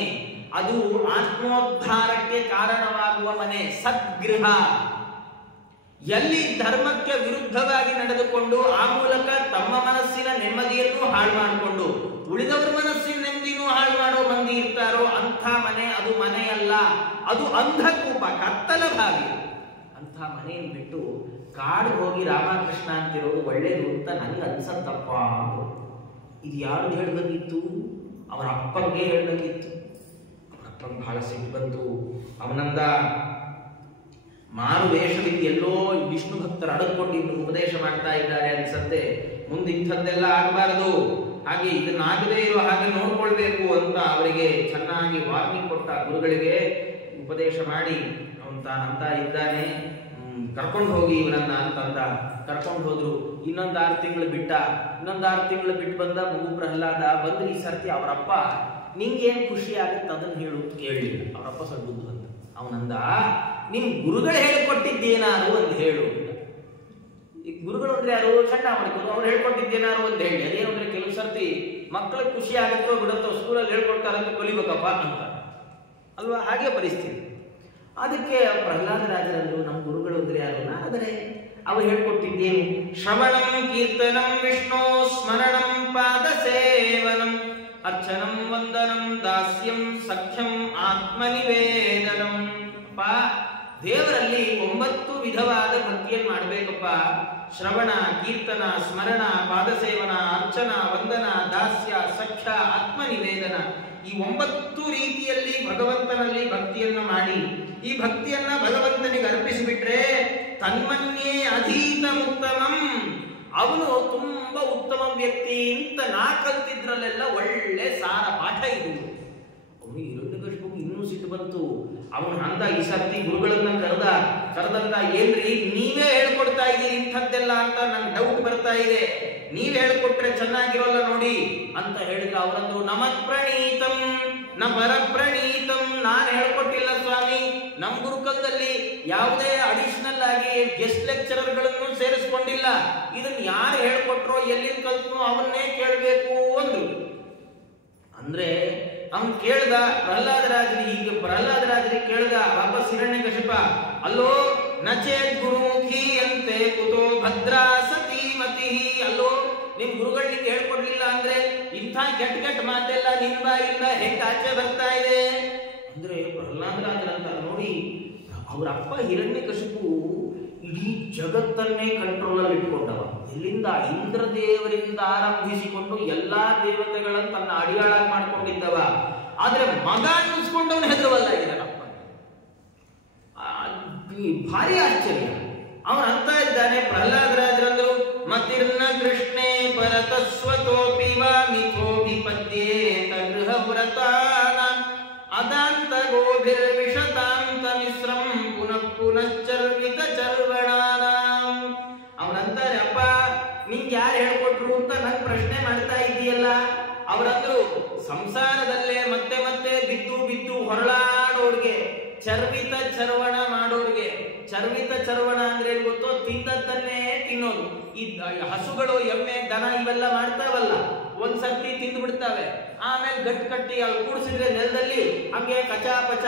ಅದು ಆತ್ಮೋದ್ಧಾರಕ್ಕೆ ಕಾರಣವಾಗುವ ಮನೆ, ಸದ್ಗೃಹ. ಎಲ್ಲಿ ಧರ್ಮಕ್ಕೆ ವಿರುದ್ಧವಾಗಿ ನಡೆದುಕೊಂಡು ಆ ಮೂಲಕ ತಮ್ಮ ಮನಸ್ಸಿನ ನೆಮ್ಮದಿಯನ್ನು ಹಾಳು ಮಾಡಿಕೊಂಡು ಉಳಿದವರ ಮನಸ್ಸಿನ ನೆಮ್ಮದಿನೂ ಹಾಳು ಮಾಡೋ ಮಂದಿ ಇರ್ತಾರೋ ಅಂಥ ಮನೆ ಅದು ಮನೆಯಲ್ಲ, ಅದು ಅಂಧಕೂಪ, ಕತ್ತಲ ಭಾವಿ. ಅಂಥ ಮನೆಯನ್ನು ಬಿಟ್ಟು ಕಾಡು ಹೋಗಿ ರಾಮಕೃಷ್ಣ ಅಂತಿರೋದು ಒಳ್ಳೇದು ಅಂತ ನನಗೆ ಅನ್ಸತ್ತಪ್ಪ. ಇದು ಯಾರು ಹೇಳ್ದಂಗಿತ್ತು? ಅವರ ಅಪ್ಪಂಗೆ ಹೇಳ್ದಂಗಿತ್ತು. ಅವರ ಅಪ್ಪಂಗೆ ಬಹಳ ಸಿಟ್ಟು ಬಂತು. ಅವನಂದ, ಮಾರು ವೇಷದಿಂದ ಎಲ್ಲೋ ವಿಷ್ಣು ಭಕ್ತರು ಅಡಕೊಂಡಿದ್ದು ಉಪದೇಶ ಮಾಡ್ತಾ ಇದ್ದಾರೆ ಅನ್ಸತ್ತೆ, ಮುಂದೆ ಇಂಥದ್ದೆಲ್ಲ ಆಗಬಾರದು, ಹಾಗೆ ಇದನ್ನಾಗದೇ ಇರೋ ಹಾಗೆ ನೋಡ್ಕೊಳ್ಬೇಕು ಅಂತ ಅವರಿಗೆ ಚೆನ್ನಾಗಿ ವಾರ್ನಿಂಗ್ ಕೊಟ್ಟ. ಗುರುಗಳಿಗೆ ಉಪದೇಶ ಮಾಡಿ ಅವನು ತಾನಂತ ಇದ್ದಾನೆ, ಕರ್ಕೊಂಡು ಹೋಗಿ ಇವನನ್ನ ಅಂತಂದ. ಕರ್ಕೊಂಡು ಹೋದ್ರು. ಇನ್ನೊಂದು 6 ತಿಂಗಳು ಬಿಟ್ಟ. ಇನ್ನೊಂದು 6 ತಿಂಗಳು ಬಿಟ್ಟು ಬಂದ ಮಗು ಪ್ರಹ್ಲಾದ. ಬಂದ್ರೆ ಈ ಸರ್ತಿ ಅವರಪ್ಪ ನಿಂಗೇನ್ ಖುಷಿ ಆಗುತ್ತೆ ಅದನ್ನ ಹೇಳು ಕೇಳಲಿಲ್ಲ. ಅವರಪ್ಪ ಸ್ವಲ್ಪ ಬುದ್ಧಿವಂತ. ಅವನಂದ, ನಿಮ್ ಗುರುಗಳು ಹೇಳಿಕೊಟ್ಟಿದ್ದೇನಾರು ಒಂದು ಹೇಳು. ಈ ಗುರುಗಳು ಅಂದ್ರೆ ಯಾರು? ಚಂಡ ಮಾಡಿದ್ರು. ಅವ್ರು ಹೇಳ್ಕೊಟ್ಟಿದ್ದೇನಾರು ಒಂದು ಹೇಳಿ. ಅದೇನು ಅಂದ್ರೆ ಕೆಲವು ಸರ್ತಿ ಮಕ್ಕಳಿಗೆ ಖುಷಿ ಆಗುತ್ತೋ ಬಿಡುತ್ತೋ, ಸ್ಕೂಲಲ್ಲಿ ಹೇಳ್ಕೊಡ್ತಾರಂತ ಕಲಿಬೇಕಪ್ಪ ಅಂತ ಅಲ್ವಾ? ಹಾಗೆ ಪರಿಸ್ಥಿತಿ. ಅದಕ್ಕೆ ಪ್ರಹ್ಲಾದರಾಜರಂದ್ರು, ನಮ್ಮ ಗುರುಗಳು ಅಂದ್ರೆ ಯಾರು? ಆದರೆ ಅವ್ರು ಹೇಳ್ಕೊಟ್ಟಿದ್ದೇನು? ಶ್ರವಣಂ ಕೀರ್ತನಂ ವಿಷ್ಣು ಸ್ಮರಣಂ ಪಾದ ಸೇವನಂ ಅರ್ಚನಂ ವಂದನಂ ದಾಸ್ಯಂ ಸಖ್ಯಂ ಆತ್ಮನಿವೇದನಂ. ಅಪ್ಪ, ದೇವರಲ್ಲಿ 9 ವಿಧವಾದ ಭಕ್ತಿಯನ್ನು ಮಾಡಬೇಕಪ್ಪ. ಶ್ರವಣ, ಕೀರ್ತನ, ಸ್ಮರಣ, ಪಾದಸೇವನ, ಅರ್ಚನ, ವಂದನ, ದಾಸ್ಯ, ಸಖ್ಯ, ಆತ್ಮನಿವೇದನ. ಈ 9 ರೀತಿಯಲ್ಲಿ ಭಗವಂತನಲ್ಲಿ ಭಕ್ತಿಯನ್ನ ಮಾಡಿ ಈ ಭಕ್ತಿಯನ್ನ ಭಗವಂತನಿಗೆ ಅರ್ಪಿಸಿಬಿಟ್ರೆ ತನ್ಮನ್ಯೇ ಅಧೀತ ಉತ್ತಮಂ, ಅವನು ತುಂಬಾ ಉತ್ತಮ ವ್ಯಕ್ತಿ ಅಂತ ನಾ ಕಲ್ತಿದ್ರಲ್ಲೆಲ್ಲ ಒಳ್ಳೆ ಸಾರ ಪಾಠ ಇದು. ಅವನಿಗೆ ಹಿರಣ್ಯಕಶಿಪುಗೆ ಇನ್ನೂ ಸಿಟ್ಟು ಬಂತು. ಅವನು ಅಂದ, ಈ ಸರ್ತಿ ಗುರುಗಳನ್ನ ಕರೆದಂತ, ಏನ್ರಿ ನೀವೇ ಹೇಳ್ಕೊಡ್ತಾ ಇದ್ದೀರಿ ಇಂಥದ್ದೆಲ್ಲ ಅಂತ ನಂಗೆ ಡೌಟ್ ಬರ್ತಾ ಇದೆ, ನೀವ್ ಹೇಳ್ಕೊಟ್ರೆ ಚೆನ್ನಾಗಿರೋಲ್ಲ ನೋಡಿ ಅಂತ ಹೇಳಿದ್ರು. ಅವರಂದ್ರು, ನಮತ್ ಪ್ರಣೀತಂ ನ ಪರ ಪ್ರಣೀತಂ. ನಾನು ಹೇಳ್ಕೊಟ್ಟಿಲ್ಲ ಸ್ವಾಮಿ. ನಮ್ ಗುರುಕುಲದಲ್ಲಿ ಯಾವುದೇ ಅಡಿಷನಲ್ ಆಗಿ ಗೆಸ್ಟ್ ಲೆಕ್ಚರರ್ಗಳನ್ನು ಸೇರಿಸ್ಕೊಂಡಿಲ್ಲ. ಇದನ್ನ ಯಾರು ಹೇಳ್ಕೊಟ್ರೋ ಎಲ್ಲಿಂದ ಕಲ್ತನೋ ಅವನ್ನೇ ಕೇಳಬೇಕು ಅಂದ್ರು. ಅಂದ್ರೆ ಅವನು ಕೇಳ್ದ ಪ್ರಹ್ಲಾದರಾಜರಿಗೆ ಕೇಳ್ದ ವಾಪಸ್ ಹಿರಣ್ಯಕಶಿಪ, ಅಲ್ಲೋ ನಚೇತ್ ಗುರುಮುಖಿ ಅಂತೆ ಕುತೋ ಭದ್ರಾ ಸತೀಮತಿ. ಅಲ್ಲೋ ನಿಮ್ ಗುರುಗಳಿಗೆ ಹೇಳ್ಕೊಡ್ಲಿಲ್ಲ ಅಂದ್ರೆ ಇಂಥ ಕೆಟ್ಟ ಮಾತೆಲ್ಲ ನಿನ್ ಬಾಯಿಂದ ಹೆಂಗ ಆಚೆ ಬರ್ತಾ ಇದೆ ಅಂದ್ರೆ ಪ್ರಹ್ಲಾದರಾಜರಂತ ನೋಡಿ, ಅವ್ರ ಅಪ್ಪ ಹಿರಣ್ಯಕಶಿಪು ಇಡೀ ಜಗತ್ತನ್ನೇ ಕಂಟ್ರೋಲ್ ಅಲ್ಲಿ ಇಟ್ಕೊಂಡವ. ಎಲ್ಲಿಂದ? ಇಂದ್ರದೇವರಿಂದ ಆರಂಭಿಸಿಕೊಂಡು ಎಲ್ಲಾ ದೇವತೆಗಳನ್ನು ತನ್ನ ಅಡಿಯಾಳಾಗಿ ಮಾಡ್ಕೊಂಡಿದ್ದವ. ಆದ್ರೆ ಮಗ ಅನ್ನಿಸ್ಕೊಂಡವನು ಹೆದರವಲ್ಲ ಇದನ್ನಪ್ಪ. ಭಾರಿ ಆಶ್ಚರ್ಯ. ಅವನು ಅಂತ ಇದ್ದಾನೆ. ಪ್ರಹ್ಲಾದರಾಜರಂದ್ರು, ಮತಿರ್ನ ಕೃಷ್ಣೇ ಪರತಸ್ವತೋಪಿ ವಾ ಮಿಥೋಭಿಪದ್ಯೇತ ಗೃಹವ್ರತಾನ ಅದಾಂತ ಗೋಭಿರ್ ವಿಷತಾಂತ ಮಿಶ್ರಂ ಪುನಃ ಪುನಶ್ಚರ್ವಿತ ಚರ್ವಣಾನಾಂ. ಅವನಂತಾರೆ, ಅಪ್ಪ ನಿಂಗೆ ಯಾರು ಹೇಳ್ಕೊಟ್ರು ಅಂತ ನನ್ ಪ್ರಶ್ನೆ ಮಾಡ್ತಾ ಇದೀಯಲ್ಲ. ಅವರಂದ್ರು, ಸಂಸಾರದಲ್ಲೇ ಮತ್ತೆ ಮತ್ತೆ ಬಿದ್ದು ಹೊರಳಾಡೋರ್ಗೆ, ಚರ್ವಿತ ಚರ್ವಣ ಮಾಡೋರ್ಗೆ. ಚರ್ವಿತ ಚರ್ವಣ ಅಂದ್ರೆ ಏನ್ ಗೊತ್ತೋ? ತಿಂದದ್ದನ್ನೇ ತಿನ್ನೋದು. ಈ ಹಸುಗಳು, ಎಮ್ಮೆ, ದನ ಇವೆಲ್ಲ ಮಾಡ್ತಾವಲ್ಲ, ಒಂದ್ಸರ್ತಿ ತಿಂದು ಬಿಡ್ತಾವೆ, ಆಮೇಲೆ ಗಟ್ಟಿ ಕಟ್ಟಿ ಅಲ್ಲಿ ಕೂಡಿಸಿದ್ರೆ ನೆಲದಲ್ಲಿ ಹಂಗೆ ಕಚಾ ಪಚ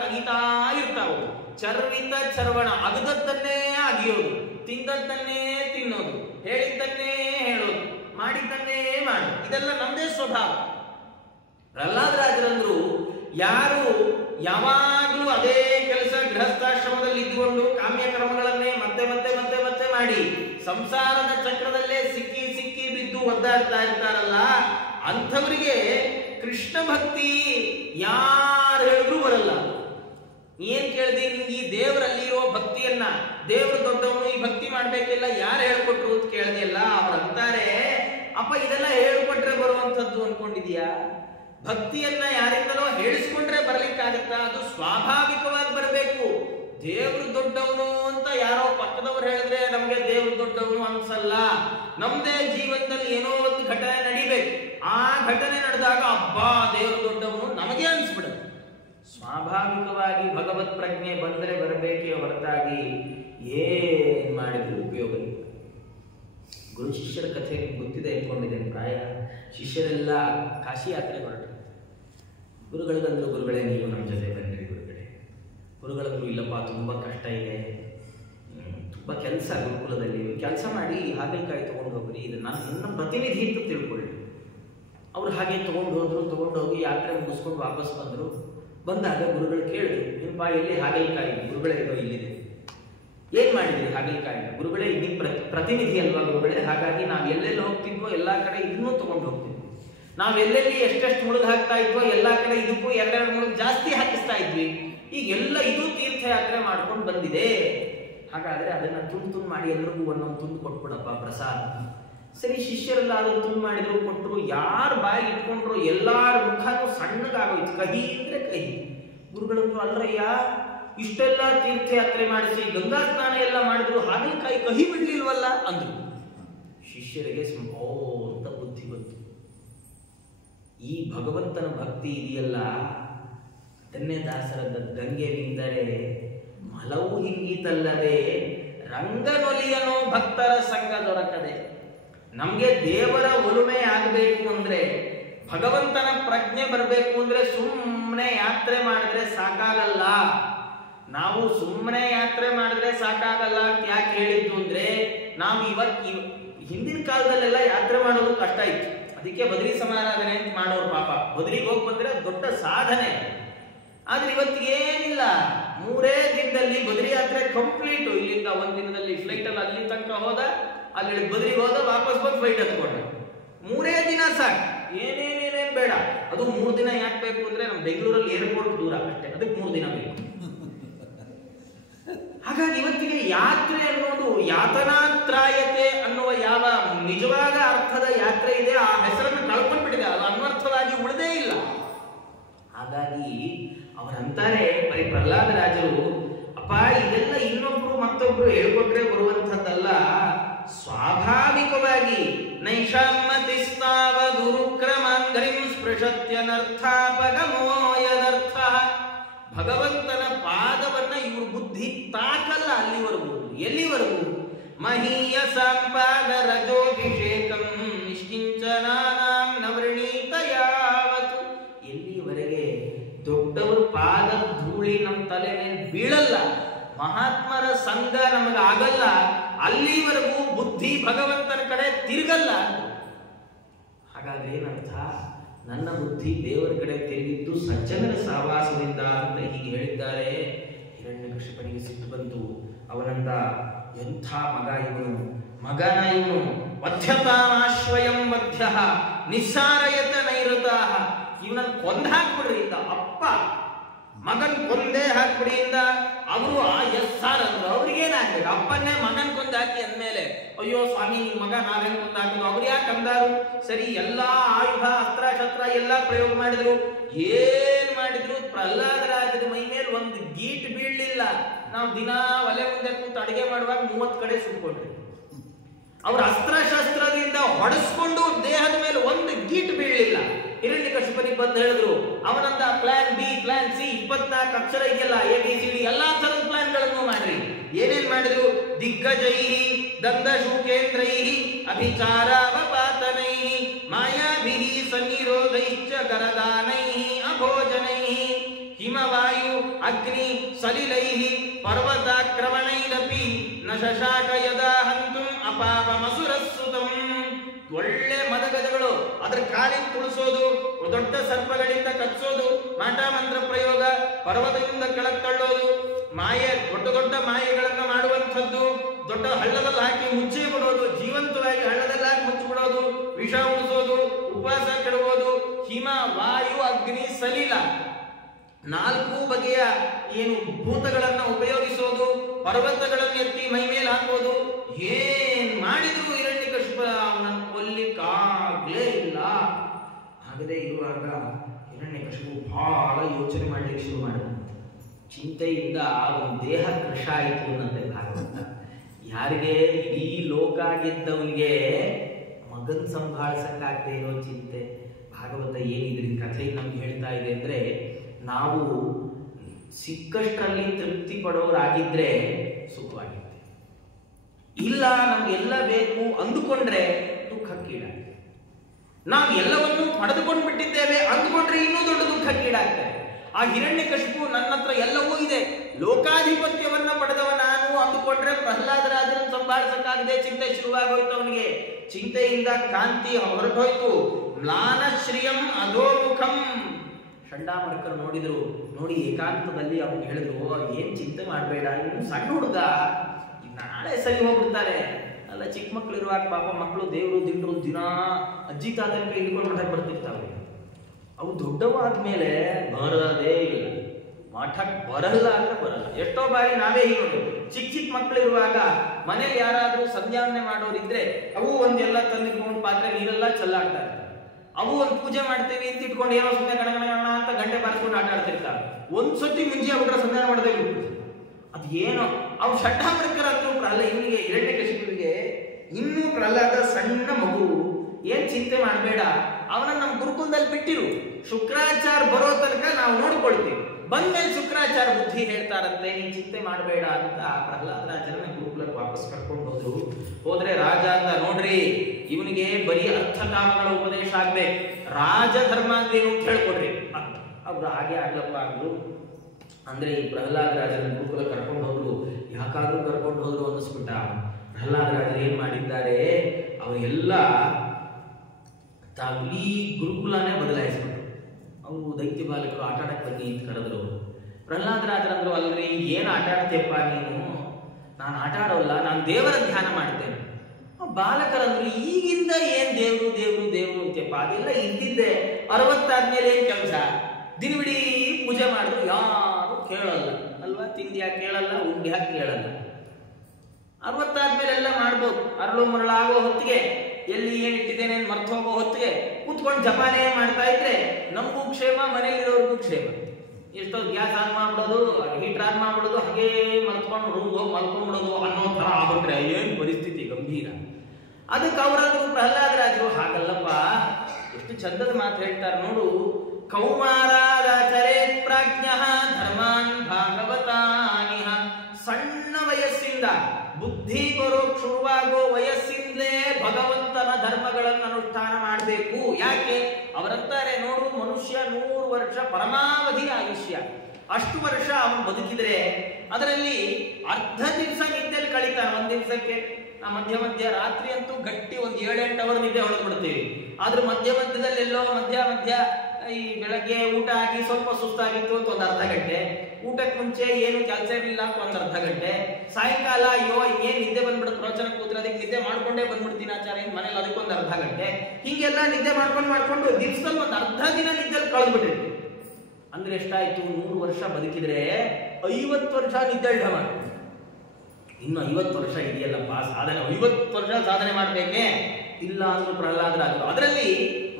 ಕಗಿತಾ ಇರ್ತಾವು. ಚರ್ವಿತ ಚರ್ವಣ, ಅಗದದ್ದನ್ನೇ ಅಗಿಯೋದು, ತಿಂದದ್ದನ್ನೇ ತಿನ್ನೋದು, ಹೇಳಿದ್ದನ್ನೇ ಹೇಳೋದು, ಮಾಡಿದ್ದನ್ನೇ ಮಾಡು. ಇದೆಲ್ಲ ನಮ್ದೇ ಸ್ವಭಾವ. ಪ್ರಹ್ಲಾದರಾಜರಂದ್ರು, ಯಾರು ಯಾವಾಗಲೂ ಅದೇ ಕೆಲಸ ಗೃಹಸ್ಥಾಶ್ರಮದಲ್ಲಿ ಇದ್ದುಕೊಂಡು ಕಾಮ್ಯ ಕರ್ಮಗಳನ್ನೇ ಮತ್ತೆ ಮತ್ತೆ ಮತ್ತೆ ಮತ್ತೆ ಮಾಡಿ ಸಂಸಾರದ ಚಕ್ರದಲ್ಲೇ ಸಿಕ್ಕಿ ಬಿದ್ದು ಒದ್ದಾಡ್ತಾ ಇರ್ತಾರಲ್ಲ, ಅಂಥವರಿಗೆ ಕೃಷ್ಣ ಭಕ್ತಿ ಯಾರು ಹೇಳಿದ್ರು ಬರಲ್ಲ. ಏನ್ ಕೇಳಿದೆ? ನಿಂಗೆ ಈ ದೇವರಲ್ಲಿ ಇರೋ ಭಕ್ತಿಯನ್ನ, ದೇವರು ದೊಡ್ಡವನು, ಈ ಭಕ್ತಿ ಮಾಡ್ಬೇಕಿಲ್ಲ, ಯಾರು ಹೇಳ್ಕೊಟ್ರು ಅಂತ ಕೇಳಿದೆಯಲ್ಲ. ಅವ್ರು ಅಂತಾರೆ, ಅಪ್ಪ ಇದೆಲ್ಲ ಹೇಳ್ಕೊಟ್ರೆ ಬರುವಂತದ್ದು ಅನ್ಕೊಂಡಿದ್ಯಾ? ಭಕ್ತಿಯನ್ನ ಯಾರಿಂದಲೋ ಹೇಳಿಸ್ಕೊಂಡ್ರೆ ಬರ್ಲಿಕ್ಕಾಗತ್ತಾ? ಅದು ಸ್ವಾಭಾವಿಕವಾಗಿ ಬರಬೇಕು. ದೇವ್ರು ದೊಡ್ಡವನು ಅಂತ ಯಾರೋ ಪಕ್ಕದವ್ರು ಹೇಳಿದ್ರೆ ನಮ್ಗೆ ದೇವ್ರು ದೊಡ್ಡವನು ಅನ್ಸಲ್ಲ. ನಮ್ದೇ ಜೀವನದಲ್ಲಿ ಏನೋ ಒಂದು ಘಟನೆ ನಡಿಬೇಕು. ಆ ಘಟನೆ ನಡೆದಾಗ ಅಬ್ಬಾ ದೇವ್ರು ದೊಡ್ಡವನು ನಮಗೆ ಅನ್ಸ್ಬಿಡುತ್ತೆ. ಸ್ವಾಭಾವಿಕವಾಗಿ ಭಗವತ್ ಪ್ರಜ್ಞೆ ಬಂದರೆ ಬರಬೇಕೇ ಹೊರತಾಗಿ ಏನ್ ಮಾಡಿದ್ರು ಉಪಯೋಗ ಇಲ್ಲ. ಗುರು ಶಿಷ್ಯರ ಕಥೆ ನಿಮ್ಗೆ ಗೊತ್ತಿದೆ ಅನ್ಕೊಂಡಿದ್ದೇನೆ. ಪ್ರಾಯ ಶಿಷ್ಯರೆಲ್ಲ ಕಾಶಿ ಯಾತ್ರೆ ಹೊರಟರು. ಗುರುಗಳಿಗಂದ್ರು, ಗುರುಗಳೇ ನೀವು ನಮ್ಮ ಜೊತೆ ಬನ್ನಿರಿ ಗುರುಗಳೇ. ಗುರುಗಳಂದ್ರು, ಇಲ್ಲಪ್ಪ ತುಂಬ ಕಷ್ಟ ಇದೆ, ತುಂಬ ಕೆಲಸ ಗುರುಕುಲದಲ್ಲಿ, ಕೆಲಸ ಮಾಡಿ ಹಾಗಲಕಾಯಿ ತೊಗೊಂಡು ಹೋಗ್ರಿ, ಇದು ನನ್ನ ಪ್ರತಿನಿಧಿ ಅಂತ ತಿಳ್ಕೊಳ್ಳಿ. ಅವ್ರು ಹಾಗೆ ತೊಗೊಂಡು ಹೋಗಿ ಯಾತ್ರೆ ಮುಗಿಸ್ಕೊಂಡು ವಾಪಸ್ ಬಂದಾಗ ಗುರುಗಳು ಕೇಳಿದ್ರು, ಏನಪ್ಪ ಎಲ್ಲಿ ಹಾಗಲಕಾಯಿ? ಗುರುಗಳೇ ಇದೋ ಇಲ್ಲಿದೆ. ಏನ್ ಮಾಡಿದ್ರಿ ಹಾಗಲಕಾಯಿ? ಗುರುಗಳೇ ನಿಮ್ಮ ಪ್ರತಿನಿಧಿ ಅಲ್ವಾ ಗುರುಗಳೇ, ಹಾಗಾಗಿ ನಾವು ಎಲ್ಲೆಲ್ಲಿ ಹೋಗ್ತಿದ್ವೋ ಎಲ್ಲಾ ಕಡೆ ಇದನ್ನೂ ತಗೊಂಡು ಹೋಗ್ತಿದ್ವಿ. ನಾವೆಲ್ಲೆಲ್ಲಿ ಎಷ್ಟೆಷ್ಟು ಮುಳುಗು ಹಾಕ್ತಾ ಇದ್ವೋ ಎಲ್ಲಾ ಕಡೆ ಇದಕ್ಕೂ 2 ಮುಳುಗು ಜಾಸ್ತಿ ಹಾಕಿಸ್ತಾ ಇದ್ವಿ. ಈಗ ಎಲ್ಲ ಇದು ತೀರ್ಥಯಾತ್ರೆ ಮಾಡ್ಕೊಂಡು ಬಂದಿದೆ. ಹಾಗಾದ್ರೆ ಅದನ್ನ ತುಂಡು ಮಾಡಿ ಎಲ್ರಿಗೂ ಒಂದೊಂದು ತುಂಡು ಕೊಟ್ಬಿಡಪ್ಪ ಪ್ರಸಾದ. ಸರಿ, ಶಿಷ್ಯರೆಲ್ಲ ಅದನ್ನು ತುಂಡು ಮಾಡಿದ್ರು, ಕೊಟ್ಟರು. ಯಾರು ಬಾಯಿ ಇಟ್ಕೊಂಡ್ರು ಎಲ್ಲಾರ ಮುಖನೂ ಸಣ್ಣಗಾಗೋಯ್ತು. ಕಹಿ ಅಂದ್ರೆ ಕಹಿ. ಗುರುಗಳಂದ್ರು, ಅಲ್ರಯ್ಯ ಇಷ್ಟೆಲ್ಲ ತೀರ್ಥಯಾತ್ರೆ ಮಾಡಿಸಿ ಗಂಗಾ ಸ್ನಾನ ಎಲ್ಲ ಮಾಡಿದ್ರು ಹಾಗಲಕಾಯಿ ಕಹಿ ಬಿಡ್ಲಿಲ್ವಲ್ಲ ಅಂದ್ರು. ಶಿಷ್ಯರಿಗೆ ಅಂತ ಬುದ್ಧಿ ಬಂತು. ಈ ಭಗವಂತನ ಭಕ್ತಿ ಇದೆಯಲ್ಲ, ಅದನ್ನೇ ದಾಸರದ ಗಂಗೆ ನಿಂದರೆ ಮಲವು ಹಿಂಗಿತಲ್ಲದೆ ರಂಗನೊಲಿಯನೋ ಭಕ್ತರ ಸಂಘ ದೊರಕದೆ. ನಮ್ಗೆ ದೇವರ ಒಲುಮೆ ಆಗಬೇಕು ಅಂದ್ರೆ, ಭಗವಂತನ ಪ್ರಜ್ಞೆ ಬರಬೇಕು ಅಂದ್ರೆ ಸುಮ್ಮನೆ ಯಾತ್ರೆ ಮಾಡಿದ್ರೆ ಸಾಕಾಗಲ್ಲ. ನಾವು ಸುಮ್ಮನೆ ಯಾತ್ರೆ ಮಾಡಿದ್ರೆ ಸಾಕಾಗಲ್ಲ ಅಂತ ಯಾಕೆ ಹೇಳಿದ್ದು ಅಂದ್ರೆ, ನಾವು ಹಿಂದಿನ ಕಾಲದಲ್ಲೆಲ್ಲ ಯಾತ್ರೆ ಮಾಡೋದು ಕಷ್ಟ ಇತ್ತು. ಅದಕ್ಕೆ ಬದ್ರಿ ಸಮಾರಾಧನೆ ಅಂತ ಮಾಡೋರು. ಪಾಪ ಬದ್ರಿಗೆ ಹೋಗಿ ಬಂದ್ರೆ ದೊಡ್ಡ ಸಾಧನೆ. ಆದ್ರೆ ಇವತ್ತಿಗೇನಿಲ್ಲ, 3 ದಿನದಲ್ಲಿ ಬದ್ರಿ ಯಾತ್ರೆ ಕಂಪ್ಲೀಟ್. ಇಲ್ಲಿಂದ 1 ದಿನದಲ್ಲಿ ಫ್ಲೈಟ್ ಅಲ್ಲಿ ಅಲ್ಲಿ ತನಕ ಹೋದ, ಅಲ್ಲಿ ಬದ್ರಿಗೆ ಹೋದ, ವಾಪಸ್ ಬಂದು ಫ್ಲೈಟ್ ಹತ್ಕೊಂಡ. 3 ದಿನ ಸಾಕು, ಏನೇನೇನೇನ್ ಬೇಡ. ಅದು 3 ದಿನ ಯಾಕೆ ಬೇಕು ಅಂದ್ರೆ, ನಮ್ಮ ಬೆಂಗಳೂರಲ್ಲಿ ಏರ್ಪೋರ್ಟ್ ದೂರ ಅಷ್ಟೇ, ಅದಕ್ಕೆ 3 ದಿನ ಬೇಕು. ಹಾಗಾಗಿ ಇವತ್ತಿಗೆ ಯಾತ್ರೆ ಅನ್ನೋದು ಯಾತನಾತ್ರಾಯತೆ ಅನ್ನುವ ಯಾವ ನಿಜವಾದ ಅರ್ಥದ ಯಾತ್ರೆ ಇದೆ, ಆ ಹೆಸರನ್ನು ಕಳ್ಕೊಂಡ್ಬಿಟ್ಟಿದೆ. ಅದು ಅನ್ವರ್ಥವಾಗಿ ಉಳಿದೇ ಇಲ್ಲ. ಹಾಗಾಗಿ ಅವರಂತಾರೆ ಬರೀ ಪ್ರಹ್ಲಾದರಾಜರು, ಅಪ್ಪ ಇದೆಲ್ಲ ಇನ್ನೊಬ್ರು ಮತ್ತೊಬ್ರು ಹೇಳ್ಕೊಟ್ರೆ ಬರುವಂಥದ್ದಲ್ಲ, ಸ್ವಾಭಾವಿಕವಾಗಿ ನೈಷಾಮತಿಸ್ತಾವದುರುಕ್ರಮಾಂಘ್ರಿಂ ಸ್ಪೃಶತ್ಯನರ್ಥಾಪಗಮೋಯದರ್ಥ. ಭಗವಂತನ ಪಾದವನ್ನ ಇವ್ರ ಬುದ್ಧಿ ತಾಕಲ್ಲ ಅಲ್ಲಿವರೆಗೂ. ಎಲ್ಲಿವರೆಗೂ? ಮಹೀಯ ಸಂಪಾದ ರಜೋಭಿಷೇಕಂ ನಿಶ್ಚಿಂಚನಾನಾಂ ನವೃಣೀತ ಯಾವತ್ತು. ಎಲ್ಲಿವರೆಗೆ ದೊಡ್ಡವರು ಪಾದ ಧೂಳಿ ನಮ್ಮ ತಲೆ ಮೇಲೆ ಬೀಳಲ್ಲ, ಮಹಾತ್ಮರ ಸಂಘ ನಮಗಾಗಲ್ಲ, ಅಲ್ಲಿವರೆಗೂ ಬುದ್ಧಿ ಭಗವಂತನ ಕಡೆ ತಿರುಗಲ್ಲ. ಹಾಗಾದ್ರೆ ಏನರ್ಥ? ನನ್ನ ಬುದ್ಧಿ ದೇವರ ಕಡೆ ತಿರುಗಿದ್ದು ಸಜ್ಜನರ ಸಹವಾಸದಿಂದ ಅಂತ ಹೀಗೆ ಹೇಳಿದ್ದಾರೆ. ಹಿರಣ್ಯಕಶಿಪನಿಗೆ ಸಿಟ್ಟು ಬಂತು. ಅವನಂದ, ಎಂಥ ಮಗ ಇವನು, ಮಗನ ಇವನು. ವಧ್ಯತಾಶ್ವಯಂ ವಧ್ಯ ನಿಸ್ಸಾರಯತ ನೈಋತಾಹ. ಇವನನ್ನು ಕೊಂದು ಹಾಕ್ಬಿಡ್ರಿ ಅಂತ ಅಪ್ಪ. ಮಗನ್ ಕೊಂದೇ ಹಾಕ್ಬಿಡಿ ಇಂದ ಅವರು ಸಾರ್ ಅಂದ್ರು. ಅವ್ರಿಗೇನಾಗ್ಬೇಕು? ಅಪ್ಪನ್ನೇ ಮಗನ್ ಕೊಂದು ಹಾಕಿ ಅಂದ್ಮೇಲೆ ಅಯ್ಯೋ ಸ್ವಾಮಿ ನಿಮ್ ಮಗ ನಾವೇನ್ ಕೊಂದು ಹಾಕಿದ್ರು, ಅವ್ರು ಯಾಕೆ ಅಂದಾರು? ಸರಿ, ಎಲ್ಲಾ ಆಯುಧ ಅಸ್ತ್ರ ಶಸ್ತ್ರ ಎಲ್ಲ ಪ್ರಯೋಗ ಮಾಡಿದ್ರು. ಏನ್ ಮಾಡಿದ್ರು? ಪ್ರಹ್ಲಾದರಾಜರ ಮೈ ಮೇಲೆ ಒಂದು ಗೀಟ್ ಬೀಳಲಿಲ್ಲ. ನಾವು ದಿನಾ ಒಲೆ ಮುಂದೆ ಕೂತು ಅಡಿಗೆ ಮಾಡುವಾಗ 30 ಕಡೆ ಸುಟ್ಕೊಂಡ್ರಿ. ಅವ್ರ ಅಸ್ತ್ರಶಸ್ತ್ರದಿಂದ ಹೊಡೆಸ್ಕೊಂಡು ದೇಹದ ಮೇಲೆ ಒಂದು ಗೀಟ್ ಬೀಳಲಿಲ್ಲ. ಹಿರಣ್ಯಕಶಿಪನಿಗೆ ಬಂದು ಹೇಳಿದ್ರು. ಅವನಂದ ಪ್ಲಾನ್ ಬಿ, ಪ್ಲಾನ್ ಸಿ, 24 ಅಕ್ಷರ ಇದೆಯಲ್ಲ, ABCD ಎಲ್ಲಾ ತರದ ಪ್ಲಾನ್ ಗಳನ್ನು ಮಾಡ್ರಿ. ಏನೇನ್ ಮಾಡಿದ್ರು? ದಿಗ್ಗಜೈ ದಂದಶೂಕೇಂದ್ರೈ ಅಭಿಚಾರಾವಪಾತನೈ ಮಾಯಾಭಿ ಸನ್ನಿರೋಧೈಶ್ಚ ಗರದಾನೈ ಅಭೋಜನೈ ಹಿಮವಾಯು ಅಗ್ನಿ ಸಲಿಲೈ ಪರ್ವತಾಕ್ರಮಣೈರಪಿ ನ ಶಶಾಕ ಯದಾ ಹಂತುಂ ಅಪಾಪಮಸುರಸ್ಸುತಂ. ಒಳ್ಳೆ ಮದಗಜಗಳು, ಅದ್ರ ಕಾಲಿಗೆ ತುಳಿಸೋದು, ದೊಡ್ಡ ಸರ್ಪಗಳಿಂದ ಕಚ್ಚೋದು, ಮಾಟ ಮಂತ್ರ ಪ್ರಯೋಗ, ಪರ್ವತದಿಂದ ಕೆಳಗೆ ತಳ್ಳೋದು, ಮಾಯೆ, ದೊಡ್ಡ ದೊಡ್ಡ ಮಾಯೆಗಳನ್ನ ಮಾಡುವಂಥದ್ದು, ದೊಡ್ಡ ಹಳ್ಳದಲ್ಲಿ ಹಾಕಿ ಮುಚ್ಚಿ ಬಿಡೋದು, ಜೀವಂತವಾಗಿ ಹಳ್ಳದಲ್ಲಿ ಹಾಕಿ ಮುಚ್ಚಿಬಿಡೋದು, ವಿಷ ಉಳಿಸೋದು, ಉಪವಾಸ ಕೆಡವೋದು, ಹಿಮ ವಾಯು ಅಗ್ನಿ ಸಲಿಲ 4 ಬಗೆಯ ಏನು ಭೂತಗಳನ್ನ ಉಪಯೋಗಿಸೋದು, ಪರ್ವತಗಳನ್ನು ಎತ್ತಿ ಮೈ ಮೇಲೆ ಹಾಕೋದು. ಏನ್ ಮಾಡಿದ್ರು ಹಿರಣ್ಯಕಶಿಪ ಅವನನ್ನು ಕೊಲ್ಲಿಕ್ಕಾಗ್ಲೇ ಇಲ್ಲ. ಆಗದೆ ಇರುವಾಗ ಹಿರಣ್ಯಕಶಿಪು ಬಹಳ ಯೋಚನೆ ಮಾಡ್ಲಿಕ್ಕೆ ಶುರು ಮಾಡಿದ. ಚಿಂತೆಯಿಂದ ಅವನ ದೇಹ ಕೃಶ ಆಯಿತು ಅನ್ನಂತೆ ಭಾಗವತ. ಯಾರಿಗೆ ಇಡೀ ಲೋಕ ಗೆದ್ದವನಿಗೆ ಮಗನ್ ಸಂಭಾಳಿಸಕ್ಕಾಗದೆ ಇರೋ ಚಿಂತೆ. ಭಾಗವತ ಏನಿದ್ರಿ ಕಥೆ ನಮ್ಗೆ ಹೇಳ್ತಾ ಇದೆ ಅಂದ್ರೆ, ನಾವು ಸಿಕ್ಕಷ್ಟರಲ್ಲಿ ತೃಪ್ತಿ ಪಡೋರಾಗಿದ್ರೆ ಸುಖವಾಗಿದೆ. ಇಲ್ಲ, ನಮ್ಗೆಲ್ಲ ಬೇಕು ಅಂದುಕೊಂಡ್ರೆ ದುಃಖಕ್ಕೀಡಾಗ್ತದೆ. ನಾವು ಎಲ್ಲವನ್ನೂ ಪಡೆದುಕೊಂಡು ಬಿಟ್ಟಿದ್ದೇವೆ ಅಂದುಕೊಂಡ್ರೆ ಇನ್ನೂ ದೊಡ್ಡ ದುಃಖಕ್ಕೀಡಾಗ್ತದೆ. ಆ ಹಿರಣ್ಯಕಶಿಪು ನನ್ನ ಹತ್ರ ಎಲ್ಲವೂ ಇದೆ, ಲೋಕಾಧಿಪತ್ಯವನ್ನ ಪಡೆದವ ನಾನು ಅಂದುಕೊಂಡ್ರೆ ಪ್ರಹ್ಲಾದರಾಜರನ್ನು ಸಂಭಾಳಿಸಕ್ಕಾಗದೆ ಚಿಂತೆ ಶುರುವಾಗೋಯ್ತು ಅವನಿಗೆ. ಚಿಂತೆಯಿಂದ ಕಾಂತಿ ಹೊರಟೋಯ್ತು. ಮ್ಲಾನಶ್ರಿಯಂ ಅಧೋಮುಖಂ. ಚಂಡಾಮರ್ಕರು ನೋಡಿದ್ರು. ನೋಡಿ ಏಕಾಂತದಲ್ಲಿ ಅವ್ರಿಗೆ ಹೇಳಿದ್ರು, ಏನ್ ಚಿಂತೆ ಮಾಡಬೇಡ, ಇನ್ನು ಸಣ್ಣ ಹುಡುಗ, ನಾಳೆ ಸರಿ ಹೋಗ್ಬಿಡ್ತಾರೆ. ಅಲ್ಲ, ಚಿಕ್ಕ ಮಕ್ಳು ಇರುವಾಗ ಪಾಪ ಮಕ್ಕಳು ದೇವರು ದಿಂಡ್ರು ದಿನ ಅಜ್ಜಿ ತಾತನ ಕೈ ಹಿಡ್ಕೊಂಡು ಮಠಕ್ಕೆ ಬರ್ತಿರ್ತಾವೆ. ಅವು ದೊಡ್ಡವಾದ್ಮೇಲೆ ಬರೋದೇ ಇಲ್ಲ, ಮಠಕ್ಕೆ ಬರಲ್ಲ ಅಂದ್ರೆ ಬರಲ್ಲ. ಎಷ್ಟೋ ಬಾರಿ ನಾವೇ ಹೀಗೆ ಚಿಕ್ಕ ಚಿಕ್ಕ ಮಕ್ಕಳು ಇರುವಾಗ ಮನೇಲಿ ಯಾರಾದ್ರೂ ಸಂಧ್ಯಾವನೆ ಮಾಡೋರಿದ್ರೆ ಅವು ಒಂದೆಲ್ಲ ತಂದಿಟ್ಕೊಂಡು ಪಾತ್ರೆ ನೀರೆಲ್ಲ ಚೆಲ್ಲಾಡ್ತಾ ಇರ್ತಾರೆ. ಅವು ಒಂದು ಪೂಜೆ ಮಾಡ್ತೇವೆ ಅಂತ ಇಟ್ಕೊಂಡು ಏನೋ ಸುಮ್ಮನೆ ಗಣಗಣ ಅಂತ ಗಂಟೆ ಬಾರಿಸ್ಕೊಂಡು ಆಟ ಆಡ್ತಿರ್ತಾವೆ. ಒಂದ್ಸತಿ ಮುಂಚೆ ಆಗ್ಬಿಟ್ರೆ ಸಂಧಾನ ಮಾಡದೆ ಅದು ಏನೋ ಅವು ಷಡ್ಡಾಮೃತರ ಅಲ್ಲ. ಇವನಿಗೆ ಹಿರಣ್ಯಕಶಿಪುವಿಗೆ ಇನ್ನೂ ಪ್ರಹ್ಲಾದ ಸಣ್ಣ ಮಗು, ಏನ್ ಚಿಂತೆ ಮಾಡಬೇಡ, ಅವನನ್ನ ನಮ್ಮ ಗುರುಕುಲದಲ್ಲಿ ಬಿಟ್ಟಿರು, ಶುಕ್ರಾಚಾರ್ಯ ಬರೋ ತನಕ ನಾವು ನೋಡ್ಕೊಳ್ತೀವಿ, ಬಂದ್ಮೇಲೆ ಶುಕ್ರಾಚಾರ್ಯ ಬುದ್ಧಿ ಹೇಳ್ತಾರಂತೆ, ನೀನ್ ಚಿಂತೆ ಮಾಡಬೇಡ ಅಂತ ಪ್ರಹ್ಲಾದರಾಜರನ್ನ ಗುರುಕುಲಕ್ಕೆ ವಾಪಸ್ ಕರ್ಕೊಂಡು ಹೋದ್ರೆ ರಾಜ ಅಂತ ನೋಡ್ರಿ, ಇವನಿಗೆ ಬರೀ ಅರ್ಥಕಾಮಗಳ ಉಪದೇಶ ಆಗ್ಬೇಕು, ರಾಜಧರ್ಮ ಅಂದೇನು ಅಂತ ಹೇಳ್ಕೊಡ್ರಿ. ಅವ್ರು ಹಾಗೆ ಆಗ್ಲಪ್ಪ ಅಂದ್ರು. ಅಂದ್ರೆ ಈ ಪ್ರಹ್ಲಾದರಾಜನ ಗುರುಕುಲ ಕರ್ಕೊಂಡು ಹೋದ್ರು, ಯಾಕಾದ್ರೂ ಕರ್ಕೊಂಡು ಹೋದ್ರು ಅನ್ನಿಸ್ಬಿಟ್ಟ. ಪ್ರಹ್ಲಾದರಾಜರು ಏನ್ ಮಾಡಿದ್ದಾರೆ, ಅವರೆಲ್ಲ ತಾವೀ ಗುರುಕುಲನೇ ಬದಲಾಯಿಸ್ಬಿಟ್ರು. ಅವು ದೈತ್ಯ ಬಾಲಕರು ಆಟ ಆಡಕ್ಕೆ ಬನ್ನಿ ಅಂತ ಕರೆದ್ರು. ಪ್ರಹ್ಲಾದರಾಜರಂದ್ರು, ಅಲ್ರಿ ಏನ್ ಆಟ ಆಡ್ತೇಪ್ಪ ನೀನು? ನಾನು ಆಟ ಆಡೋಲ್ಲ, ನಾನು ದೇವರ ಧ್ಯಾನ ಮಾಡ್ತೇನೆ. ಬಾಲಕರಂದ್ರು, ಈಗಿಂದ ಏನ್ ದೇವ್ರು ದೇವ್ರು ದೇವ್ರು ಅಂತಪ್ಪ, ಅದೆಲ್ಲ ಇದ್ದಿದ್ದೆ, 60 ಆದ್ಮೇಲೆ ಏನ್ ಕೆಲಸ? ದಿನವಿಡೀ ಪೂಜೆ ಮಾಡಿದ್ರು ಯಾರು ಕೇಳಲ್ಲ ಅಲ್ವಾ? ತಿಂಡಿ ಯಾಕೆ ಕೇಳಲ್ಲ, ಉಂಡಿ ಯಾಕೆ ಕೇಳಲ್ಲ? 60 ಆದ್ಮೇಲೆ ಎಲ್ಲ ಮಾಡ್ಬೋದು. ಅರಳು ಮರಳಾಗೋ ಹೊತ್ತಿಗೆ, ಎಲ್ಲಿ ಏನಿಟ್ಟಿದ್ದೇನೆ ಮರ್ತು ಹೋಗೋ ಹೊತ್ತಿಗೆ ಕೂತ್ಕೊಂಡು ಜಪಾನೇ ಮಾಡ್ತಾ ಇದ್ರೆ ನಮಗೂ ಕ್ಷೇಮ, ಮನೆಯಲ್ಲಿರೋರ್ಗೂ ಕ್ಷೇಮ. ಎಷ್ಟೊಂದು ಗ್ಯಾಸ್ ಆನ್ ಮಾಡ್ಬಿಡೋದು, ಹೀಟರ್ ಆನ್ ಮಾಡ್ಬಿಡೋದು, ಹಾಗೇ ಮರ್ತ್ಕೊಂಡು ರೂಮ್ಗೆ ಹೋಗಿ ಮಲ್ಕೊಂಡ್ಬಿಡೋದು ಅನ್ನೋ ತರ ಆಗ್ಬಿಟ್ರೆ ಏನ್ ಪರಿಸ್ಥಿತಿ ಗಂಭೀರ. ಅದಕ್ಕೆ ಅವರಾದ್ರು ಪ್ರಹ್ಲಾದರಾಜರು ಹಾಗಲ್ಲಪ್ಪ, ಎಷ್ಟು ಚಂದದ ಮಾತು ಹೇಳ್ತಾರೆ ನೋಡು. ಕೌಮಾರಾಚರೇ ಪ್ರಾಜ್ಞ ಧರ್ಮಾನ್ ಭಾಗವತಾನಿಹ. ಸಣ್ಣ ವಯಸ್ಸಿಂದ ಬುದ್ಧಿ ಬರೋಕ್ ಶುರುವಾಗೋ ವಯಸ್ಸಿಂದಲೇ ಭಗವಂತನ ಧರ್ಮಗಳನ್ನು ಅನುಷ್ಠಾನ ಮಾಡಬೇಕು. ಯಾಕೆ? ಅವರಂತಾರೆ ನೋಡು, ಮನುಷ್ಯ 100 ವರ್ಷ ಪರಮಾವಧಿ ಆಯುಷ್ಯ, ಅಷ್ಟು ವರ್ಷ ಅವನು ಬದುಕಿದ್ರೆ ಅದರಲ್ಲಿ ಅರ್ಧ ದಿವಸ ನಿದ್ದೆಯಲ್ಲಿ ಕಳೀತಾನೆ. ಒಂದ್ ದಿವಸಕ್ಕೆ ಮಧ್ಯ ರಾತ್ರಿ ಅಂತೂ ಗಟ್ಟಿ ಒಂದು 7-8 ಅವರ್ ನಿದ್ದೆ ಹೊಡೆದ್ಬಿಡ್ತೀವಿ. ಆದ್ರೂ ಮಧ್ಯದಲ್ಲಿ ಎಲ್ಲೋ ಮಧ್ಯ ಈ ಬೆಳಗ್ಗೆ ಊಟ ಆಗಿ ಸ್ವಲ್ಪ ಸುಸ್ತಾಗಿತ್ತು ಅಂತ ಒಂದು ಅರ್ಧ ಗಂಟೆ, ಊಟಕ್ಕೆ ಮುಂಚೆ ಏನು ಕೆಲಸ ಇರಲಿಲ್ಲ ಅಂತ ಒಂದು ಅರ್ಧ ಗಂಟೆ, ಸಾಯಂಕಾಲ ಅಯ್ಯೋ ಏನ್ ನಿದ್ದೆ ಬಂದ್ಬಿಡುತ್ತೆ, ಪ್ರವಚನ ಕೂತ್ರೆ ಅದಕ್ಕೆ ನಿದ್ದೆ ಮಾಡ್ಕೊಂಡೇ ಬಂದ್ಬಿಡ್ತೀನಿ ಆಚಾರ್ಯ ಮನೇಲಿ, ಅದಕ್ಕೊಂದು ಅರ್ಧ ಗಂಟೆ, ಹೀಗೆಲ್ಲ ನಿದ್ದೆ ಮಾಡ್ಕೊಂಡು ದಿವಸದಲ್ಲಿ ಒಂದು ಅರ್ಧ ದಿನ ನಿದ್ದೆಯಲ್ಲಿ ಕಳೆದ್ಬಿಟ್ಟಿರ್ತೀವಿ. ಅಂದ್ರೆ ಎಷ್ಟಾಯ್ತು? 100 ವರ್ಷ ಬದುಕಿದ್ರೆ 50 ವರ್ಷ ನಿದ್ದೆ ಮಾಡಿ, ಇನ್ನು 50 ವರ್ಷ ಇದೆಯಲ್ಲಪ್ಪ ಸಾಧನೆ, 50 ವರ್ಷ ಸಾಧನೆ ಮಾಡ್ಬೇಕೆ? ಇಲ್ಲ ಅಂದ್ರು ಪ್ರಹ್ಲಾದರಾಜರು. ಅದರಲ್ಲಿ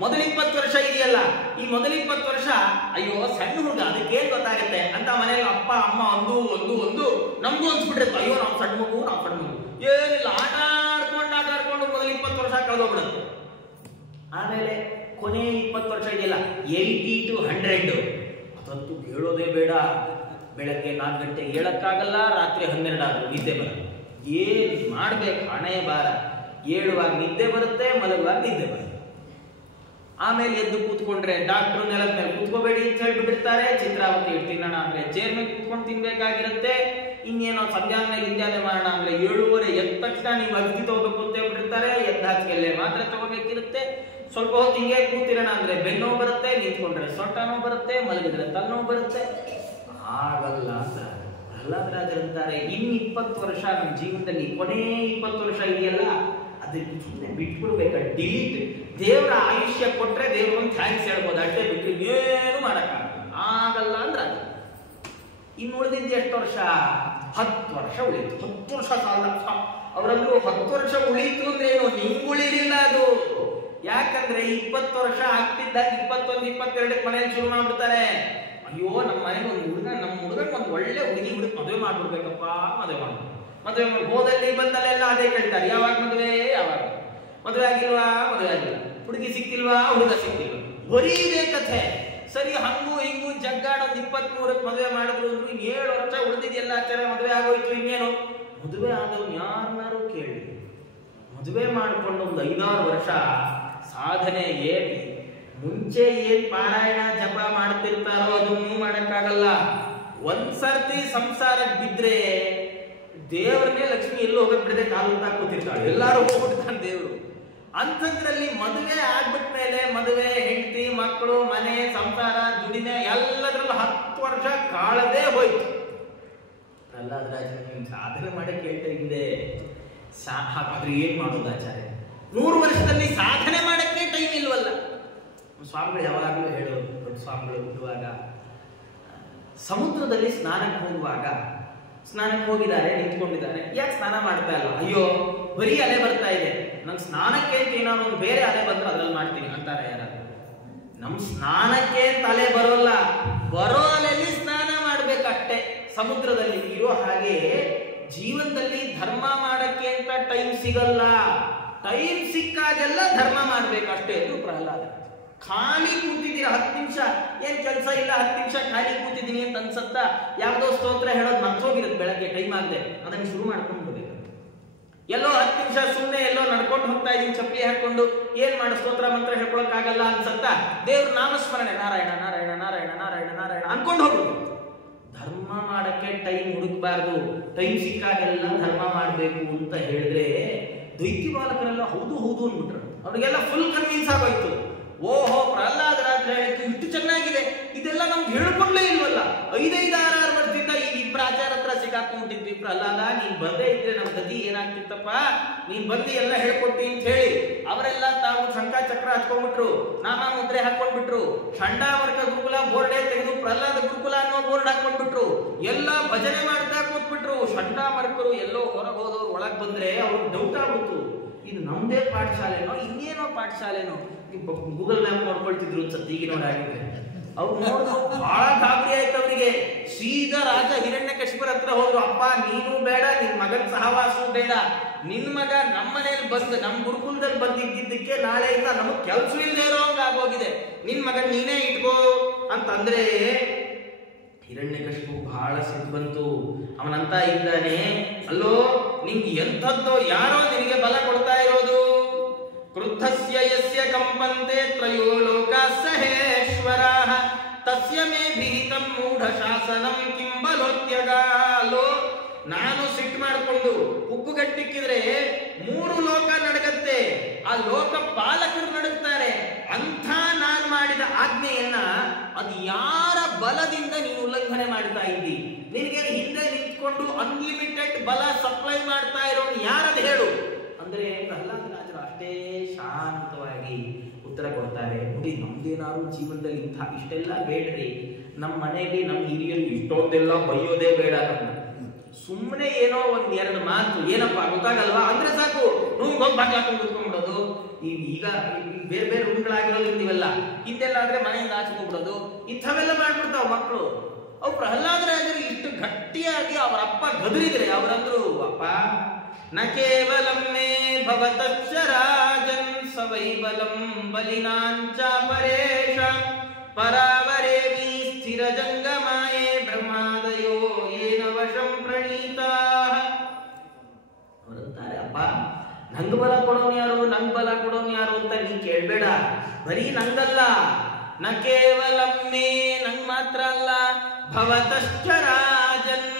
ಮೊದಲ 20 ವರ್ಷ ಇದೆಯಲ್ಲ, ಈ ಮೊದಲ 20 ವರ್ಷ ಅಯ್ಯೋ ಸಣ್ಣ ಹುಡುಗ, ಅದಕ್ಕೇನ್ ಗೊತ್ತಾಗತ್ತೆ ಅಂತ ಮನೇಲಿ ಅಪ್ಪ ಅಮ್ಮ ಒಂದು ನಮ್ಗೂ ಅನ್ಸ್ಬಿಟ್ರೆ, ಅಯ್ಯೋ ನಾವು ಸಣ್ಣ ಮಗು ಏನಿಲ್ಲ, ಆಟ ಆಡ್ಕೊಂಡು ಮೊದಲ 20 ವರ್ಷ ಕಳೆದೋಗ್ಬಿಡುತ್ತೆ. ಆಮೇಲೆ ಕೊನೆ 20 ವರ್ಷ ಇದೆಯಲ್ಲ, 80 to 100, ಅದಂತೂ ಹೇಳೋದೇ ಬೇಡ. ಬೆಳಗ್ಗೆ 4 ಗಂಟೆಗೆ ಹೇಳಕ್ಕಾಗಲ್ಲ, ರಾತ್ರಿ 12 ಆದ್ರೂ ನಿದ್ದೆ ಬರಲ್ಲ. ಏನ್ ಮಾಡ್ಬೇಕು? ಹಣೆ ಬಾರ. ಏಳುವಾಗ ನಿದ್ದೆ ಬರುತ್ತೆ, ಮಲಗುವಾಗ ನಿದ್ದೆ ಬರುತ್ತೆ. ಆಮೇಲೆ ಎದ್ದು ಕೂತ್ಕೊಂಡ್ರೆ ಡಾಕ್ಟರ್ ನೆಲದ ಮೇಲೆ ಕೂತ್ಕೋಬೇಡಿ ಅಂತ ಹೇಳ್ಬಿಟ್ಟಿರ್ತಾರೆ. ಚಿತ್ರಾವತಿ ತಿನ್ನೋಣ ಅಂದ್ರೆ ಚೇರ್ ಮೇಲೆ ಕೂತ್ಕೊಂಡು ತಿನ್ಬೇಕಾಗಿರುತ್ತೆ. ಇನ್ನೇನೋ ಸಂಧ್ಯಾನ ಮೇಲೆ ಇಂಧ್ಯಾನೆ ಮಾಡೋಣ ಅಂದ್ರೆ 7:30 ಎದ್ದ ತಕ್ಷಣ ನೀವು ಅಗ್ದಿ ತಗೋಬೇಕು ಅಂತ ಹೇಳ್ಬಿಟ್ಟಿರ್ತಾರೆ. ಎದ್ದ ಹಾಸಿಗೆಲ್ಲೇ ಮಾತ್ರ ತಗೋಬೇಕಿರುತ್ತೆ. ಸ್ವಲ್ಪ ಹೊತ್ತು ಹಿಂಗೆ ಕೂತಿರೋಣ ಅಂದ್ರೆ ಬೆನ್ನೋವು ಬರುತ್ತೆ, ನಿಂತ್ಕೊಂಡ್ರೆ ಸೊಂಟ ನೋವು ಬರುತ್ತೆ, ಮಲಗಿದ್ರೆ ತಲೆನೋವು ಬರುತ್ತೆ. ಆಗಲ್ಲ ಅಂತ ಪ್ರಹ್ಲಾದರಾಜರಂತಾರೆ, ಇನ್ನು 20 ವರ್ಷ ನಮ್ಮ ಜೀವನದಲ್ಲಿ ಕೊನೆ 20 ವರ್ಷ ಇದೆಯಲ್ಲ, ಅದಕ್ಕೆ ಸುಮ್ಮನೆ ಬಿಟ್ಬಿಡ್ಬೇಕ, ಡಿಲೀಟ್. ದೇವರ ಆಯುಷ್ಯ ಕೊಟ್ರೆ ದೇವ್ರೊಂದು ಥ್ಯಾಂಕ್ಸ್ ಹೇಳ್ಬೋದು, ಅಷ್ಟೇ ಬಿಟ್ಟು ಏನು ಆಗಲ್ಲ ಅಂದ್ರೆ ಅದು. ಇನ್ನು ಉಳಿದಿದ್ದು ಎಷ್ಟು ವರ್ಷ? 10 ವರ್ಷ ಉಳಿತು. 10 ವರ್ಷ ಸಾಲ. ಅವರಂದ್ರು 10 ವರ್ಷ ಉಳಿತು ಅಂದ್ರೆ ಏನು? ನಿಮ್ಗೆ ಉಳಿಲಿಲ್ಲ ಅದು. ಯಾಕಂದ್ರೆ 20 ವರ್ಷ ಆಗ್ತಿದ್ದಾಗ 21, 22 ಮನೇಲಿ ಶುರು ಮಾಡ್ಬಿಡ್ತಾರೆ. ಅಯ್ಯೋ ನಮ್ಮ ಮನೆಗೆ ಒಂದು ಹುಡುಗ, ನಮ್ಮ ಹುಡುಗಕ್ಕೆ ಒಂದು ಒಳ್ಳೆ ಹುಡುಗಿ ಮದುವೆ ಮಾಡ್ಬಿಡ್ಬೇಕಪ್ಪ, ಮದುವೆ ಮಾಡಿ ಹೋದಲ್ಲಿ ಬಂದಲ್ಲೆಲ್ಲ ಅದೇ ಕೇಳ್ತಾರೆ, ಯಾವಾಗ ಮದುವೆ ಆಗಿಲ್ವಾ, ಹುಡುಗಿ ಸಿಕ್ತಿಲ್ವಾ, ಹುಡುಗ ಸಿಕ್ತಿಲ್ವಾ, ಬರೀ ಇದೇ ಕಥೆ. ಸರಿ, ಹಂಗು ಹಿಂಗು ಜಗ್ಗಾಡೋದು 23ಕ್ಕೆ ಮದುವೆ ಮಾಡಿದ್ರು ಅಂದ್ರು, 7 ವರ್ಷ ಉಳಿದಿದೆಯಲ್ಲ ಆಚಾರ, ಮದುವೆ ಆಗೋಯ್ತು. ಇನ್ನೇನು ಮದುವೆ ಆದವ್ರು ಯಾರನ್ನಾರು ಕೇಳಿ, ಮದುವೆ ಮಾಡಿಕೊಂಡು ಒಂದು 5-6 ವರ್ಷ ಸಾಧನೆ ಏನ್ ಮುಂಚೆ ಏನ್ ಪಾರಾಯಣ ಜಪ ಮಾಡ್ತಿರ್ತಾರೋ ಅದನ್ನೂ ಮಾಡಕ್ಕಾಗಲ್ಲ. ಒಂದ್ಸರ್ತಿ ಸಂಸಾರಕ್ಕೆ ಬಿದ್ರೆ ದೇವರನ್ನೇ ಲಕ್ಷ್ಮಿ ಎಲ್ಲೂ ಹೋಗಕ್ ಬಿಡದೆ ಕಾಲು ಕೂತಿರ್ತಾಳೆ, ಎಲ್ಲಾರು ಹೋಗ್ಬಿಡ್ತಾನೆ ದೇವ್ರು. ಅಂತಂದ್ರಲ್ಲಿ ಮದುವೆ ಆಗ್ಬಿಟ್ಮೇಲೆ ಮದುವೆ, ಹೆಂಡತಿ, ಮಕ್ಕಳು, ಮನೆ, ಸಂಸಾರ, ದುಡಿಮೆ ಎಲ್ಲದ್ರಲ್ಲೂ 10 ವರ್ಷ ಕಾಳದೇ ಹೋಯ್ತು. ಪ್ರಹ್ಲಾದರಾಜ ಸಾಧನೆ ಮಾಡಕ್ ಹೇಳ್ತಾ ಹಿಂದೆ ಹಾಗಾದ್ರೆ ಏನ್ ಮಾಡೋದು ಆಚಾರ್ಯ? 100 ವರ್ಷದಲ್ಲಿ ಸಾಧನೆ ಮಾಡಕ್ಕೆ ಟೈಮ್ ಇಲ್ವಲ್ಲ. ಸ್ವಾಮಿಗಳು ಯಾವಾಗಲೂ ಹೇಳೋದು, ದೊಡ್ಡ ಸ್ವಾಮಿಗಳು ಇರುವಾಗ ಸಮುದ್ರದಲ್ಲಿ ಸ್ನಾನಕ್ಕೆ ಹೋಗಿದ್ದಾರೆ, ನಿಂತ್ಕೊಂಡಿದ್ದಾರೆ. ಯಾಕೆ ಸ್ನಾನ ಮಾಡ್ತಾ ಇಲ್ಲ? ಅಯ್ಯೋ ಬರೀ ಅಲೆ ಬರ್ತಾ ಇದೆ, ನಂಗೆ ಸ್ನಾನಕ್ಕೆ ಏನಾದ್ರು ಒಂದು ಬೇರೆ ಅಲೆ ಬಂದ್ರೆ ಅದ್ರಲ್ಲಿ ಮಾಡ್ತೀನಿ ಅಂತಾರೆ ಯಾರಾದ್ರು. ನಮ್ ಸ್ನಾನಕ್ಕೆ ತಲೆ ಬರೋಲ್ಲ, ಬರೋ ಅಲೆಯಲ್ಲಿ ಸ್ನಾನ ಮಾಡ್ಬೇಕಷ್ಟೇ. ಸಮುದ್ರದಲ್ಲಿ ಇರೋ ಹಾಗೆ ಜೀವನದಲ್ಲಿ ಧರ್ಮ ಮಾಡಕ್ಕೆ ಅಂತ ಟೈಮ್ ಸಿಗಲ್ಲ, ಟೈಮ್ ಸಿಕ್ಕಾಗೆಲ್ಲ ಧರ್ಮ ಮಾಡ್ಬೇಕಷ್ಟೇ ಎಂದು ಪ್ರಹ್ಲಾದ. ಖಾಲಿ ಕೂತಿದ್ದೀರಾ 10 ನಿಮಿಷ, ಏನ್ ಕೆಲಸ ಇಲ್ಲ, 10 ನಿಮಿಷ ಖಾಲಿ ಕೂತಿದ್ದೀನಿ ಅಂತ ಅನ್ಸತ್ತಾ? ಯಾವ್ದೋ ಸ್ತೋತ್ರ ಹೇಳೋದು ಮರ್ತೋಗಿರುತ್ತೆ, ಬೆಳಗ್ಗೆ ಟೈಮ್ ಆಗದೆ ಅದನ್ನು ಶುರು ಮಾಡ್ಕೊಂಡು ಹೋಗ್ಬೇಕು. ಎಲ್ಲೋ 10 ನಿಮಿಷ ಸುಮ್ಮನೆ ಎಲ್ಲೋ ನಡ್ಕೊಂಡು ಹೋಗ್ತಾ ಇದೀನಿ ಚಪ್ಪಲಿ ಹಾಕೊಂಡು, ಏನ್ ಮಾಡೋ ಸ್ತೋತ್ರ ಮಂತ್ರ ಹೇಳ್ಕೊಳಕ್ ಆಗಲ್ಲ ಅನ್ಸತ್ತಾ? ದೇವ್ರ ನಾಮಸ್ಮರಣೆ ನಾರಾಯಣ ನಾರಾಯಣ ನಾರಾಯಣ ನಾರಾಯಣ ನಾರಾಯಣ ಅನ್ಕೊಂಡು ಹೋಗುದು. ಧರ್ಮ ಮಾಡಕ್ಕೆ ಟೈಮ್ ಹುಡುಕ್ಬಾರ್ದು, ಟೈಮ್ ಸಿಕ್ಕಾಗೆಲ್ಲ ಧರ್ಮ ಮಾಡ್ಬೇಕು ಅಂತ ಹೇಳಿದ್ರೆ ದೈತ್ಯ ಬಾಲಕರೆಲ್ಲ ಹೌದು ಹೌದು ಅಂದ್ಬಿಟ್ರು. ಅವ್ರಿಗೆಲ್ಲ ಫುಲ್ ಕನ್ವಿನ್ಸ್ ಆಗೋಯ್ತು. ಓಹೋ, ಪ್ರಹ್ಲಾದ ರಾಜರು ಹೇಳಿದ್ದು ಇಷ್ಟು ಚೆನ್ನಾಗಿದೆ, ಇದೆಲ್ಲ ನಮ್ಗೆ ಹೇಳ್ಕೊಂಡ್ಲೇ ಇಲ್ವಲ್ಲ. 5-6 ವರ್ಷದಿಂದ ಈ ಇಬ್ರಾಚಾರ ಹತ್ರ ಸಿಕ್ಕಾಕೊಂಡ್ಬಿಟ್ಟಿದ್ವಿ. ಪ್ರಹ್ಲಾದ, ನೀನ್ ಬಂದೇ ಇದ್ರೆ ನಮ್ ಗತಿ ಏನಾಗ್ತಿತ್ತಪ್ಪ, ನೀನ್ ಬಂದು ಎಲ್ಲ ಹೇಳ್ಕೊಟ್ಟಿ ಅಂತ ಹೇಳಿ ಅವರೆಲ್ಲ ತಾವು ಶಂಕ ಚಕ್ರ ಹಚ್ಕೊಂಡ್ಬಿಟ್ರು, ನಾಮ ಮುದ್ರೆ ಹಾಕೊಂಡ್ಬಿಟ್ರು, ಷಂಡಾವರ್ಗ ಗುರುಕುಲ ಬೋರ್ಡೇ ತೆಗೆದು ಪ್ರಹ್ಲಾದ ಗುರುಕುಲ ಅನ್ನೋ ಬೋರ್ಡ್ ಹಾಕೊಂಡ್ಬಿಟ್ರು, ಎಲ್ಲ ಭಜನೆ ಮಾಡ್ತಾ ಕೂತ್ಬಿಟ್ರು. ಷಂಡಾವರ್ಗರು ಎಲ್ಲೋ ಹೊರಗೆ ಹೋದವ್ರು ಒಳಗ್ ಬಂದ್ರೆ ಅವ್ರಿಗೆ ಡೌಟ್ ಆಗ್ಬಿಟ್ಟು, ಇದು ನಮ್ದೇ ಪಾಠಶಾಲೆನೋ ಇನ್ನೇನೋ ಪಾಠಶಾಲೆನೋ. ಗೂಗಲ್ ಮ್ಯಾಪ್ ನೋಡ್ಕೊಳ್ತಿದ್ರು ಅನ್ಸತ್ತೆ ಈಗ ನೋಡಾಗಿದ್ರೆ. ಅವ್ರು ನೋಡಿದ್ರು ಬಹಳ ಗಾಬರಿ ಆಯ್ತು ಅವರಿಗೆ. ಸೀದಾ ರಾಜ ಹಿರಣ್ಯಕಶಿಪರ ಹತ್ರ ಹೋದ್ರು. ಅಪ್ಪ, ನೀನು ಬೇಡ, ನಿನ್ ಮಗನ ಸಹವಾಸವೂ ಬೇಡ, ನಿನ್ ಮಗ ನಮ್ಮ ಮನೇಲಿ ಬಂದು ನಮ್ಮ ಗುರುಕುಲದಲ್ಲಿ ಬಂದಿದ್ದಕ್ಕೆ ನಾಳೆಯಿಂದ ನಮಗ್ ಕೆಲಸ ಇಲ್ಲದೆ ಇರೋ ಹಂಗಾಗೋಗಿದೆ, ನಿನ್ ಮಗನ್ ನೀನೇ ಇಟ್ಕೋ ಅಂತಂದ್ರೆ ಹಿರಣ್ಯಕಶಿಪು ಬಹಳ ಸಿಟ್ಟು ಬಂತು. ಅವನಂತ ಇದ್ದಾನೆ, ಅಲ್ಲೋ ನಿಂಗೆ ಎಂಥದ್ದು ಯಾರೋ ನಿನಗೆ ಬಲ ಕೊಡ್ತಾ ಇರೋದು? ಕ್ರುದ್ಧಸ್ಯ ಯಸ್ಯ ಕಂಪಂತೆ ತ್ರಯೋ ಲೋಕಾಃ ಸಹೇಶ್ವರಾಃ ತಸ್ಯ ಮೇ ಭೀತಂ ಮೂಢ ಶಾಸನಂ ಕಿಂ ಬಲೋತ್ಯಗಾ. ಅಲ್ಲೋ, ನಾನು ಸಿಟ್ಟು ಮಾಡಿಕೊಂಡು ಉಪ್ಪುಗಟ್ಟಿಕ್ಕಿದ್ರೆ 3 ಲೋಕ ನಡಗತ್ತೆ, ಆ ಲೋಕ ಪಾಲಕರು ನಡುತ್ತಾರೆ. ಅಂಥ ನಾನು ಮಾಡಿದ ಆಜ್ಞೆಯನ್ನ ಅದು ಯಾರ ಬಲದಿಂದ ನೀನು ಉಲ್ಲಂಘನೆ ಮಾಡ್ತಾ ಇದ್ದಿ? ನಿನಗೆ ಹಿಂದೆ ನಿಂತ್ಕೊಂಡು ಅನ್ಲಿಮಿಟೆಡ್ ಬಲ ಸಪ್ಲೈ ಮಾಡ್ತಾ ಇರೋನು ಯಾರದು ಹೇಳು ಅಂದ್ರೆ ಪ್ರಹ್ಲಾದ ರಾಜರು ಅಷ್ಟೇ ಶಾಂತವಾಗಿ ಉತ್ತರ ಕೊಡ್ತಾರೆ. ನೋಡಿ, ನಮ್ದೇನಾದ್ರು ಜೀವನದಲ್ಲಿ ಇಷ್ಟೆಲ್ಲ ಬೇಡ್ರಿ, ನಮ್ಮ ಮನೆಗೆ ನಮ್ಮ ಹಿರಿಯರು ಇಷ್ಟೊಂದೆಲ್ಲ ಬೈಯೋದೇ ಬೇಡ. ಸುಮ್ಮನೆ ಏನೋ 1-2 ಮಾತು ಏನಪ್ಪಾ ಗೊತ್ತಾಗಲ್ವಾ ಅಂದ್ರೆ ಸಾಕು, ಹೋಗಿ ಬಾಗ್ಲ ಹಾಕೊಂಡು ಕೂತ್ಕೊಂಡ್ಬಿಡೋದು. ಈಗ ಬೇರೆ ಬೇರೆ ರೂಮ್ಗಳಾಗಿರೋದ್ರಿಂದ ಇವೆಲ್ಲ, ಹಿಂದೆಲ್ಲ ಆದ್ರೆ ಮನೆಯಿಂದ ಆಚೆಕೊಂಡ್ಬಿಡೋದು, ಇಂಥವೆಲ್ಲ ಮಾಡ್ಬಿಡ್ತಾವ ಮಕ್ಕಳು. ಅವು ಪ್ರಹ್ಲಾದ ರಾಜರು ಇಷ್ಟು ಗಟ್ಟಿಯಾಗಿ ಅವರ ಅಪ್ಪ ಗದರಿದ್ರೆ ಅವರಂದ್ರು, ಅಪ್ಪ ನ ಕೇವಲಂ ಮೇ ಭವತಶ್ಚ ರಾಜನ್ ಸವೈಬಲಂ ಬಲಿನಾಂಚ ಪರೇಶ ಪರಾವರೇವಿ ಸ್ಥಿರ ಜಂಗಮಾಯೇ ಬ್ರಹ್ಮಾದಯೋ ಏನ ವಶಂ ಪ್ರಣೀತಾಃ. ಅವರಂತಾರೆ, ಅಪ್ಪ ನಂಗ್ ಬಲ ಕೊಡೋನ್ ಯಾರು, ನಂಗ್ ಬಲ ಕೊಡೋನ್ ಯಾರು ಅಂತ ನೀ ಕೇಳ್ಬೇಡ. ಬರೀ ನಂಗಲ್ಲ, ನ ಕೇವಲಂ ಮೇ, ನಂಗ್ ಮಾತ್ರ ಅಲ್ಲ, ಭವತಶ್ಚ ರಾಜನ್,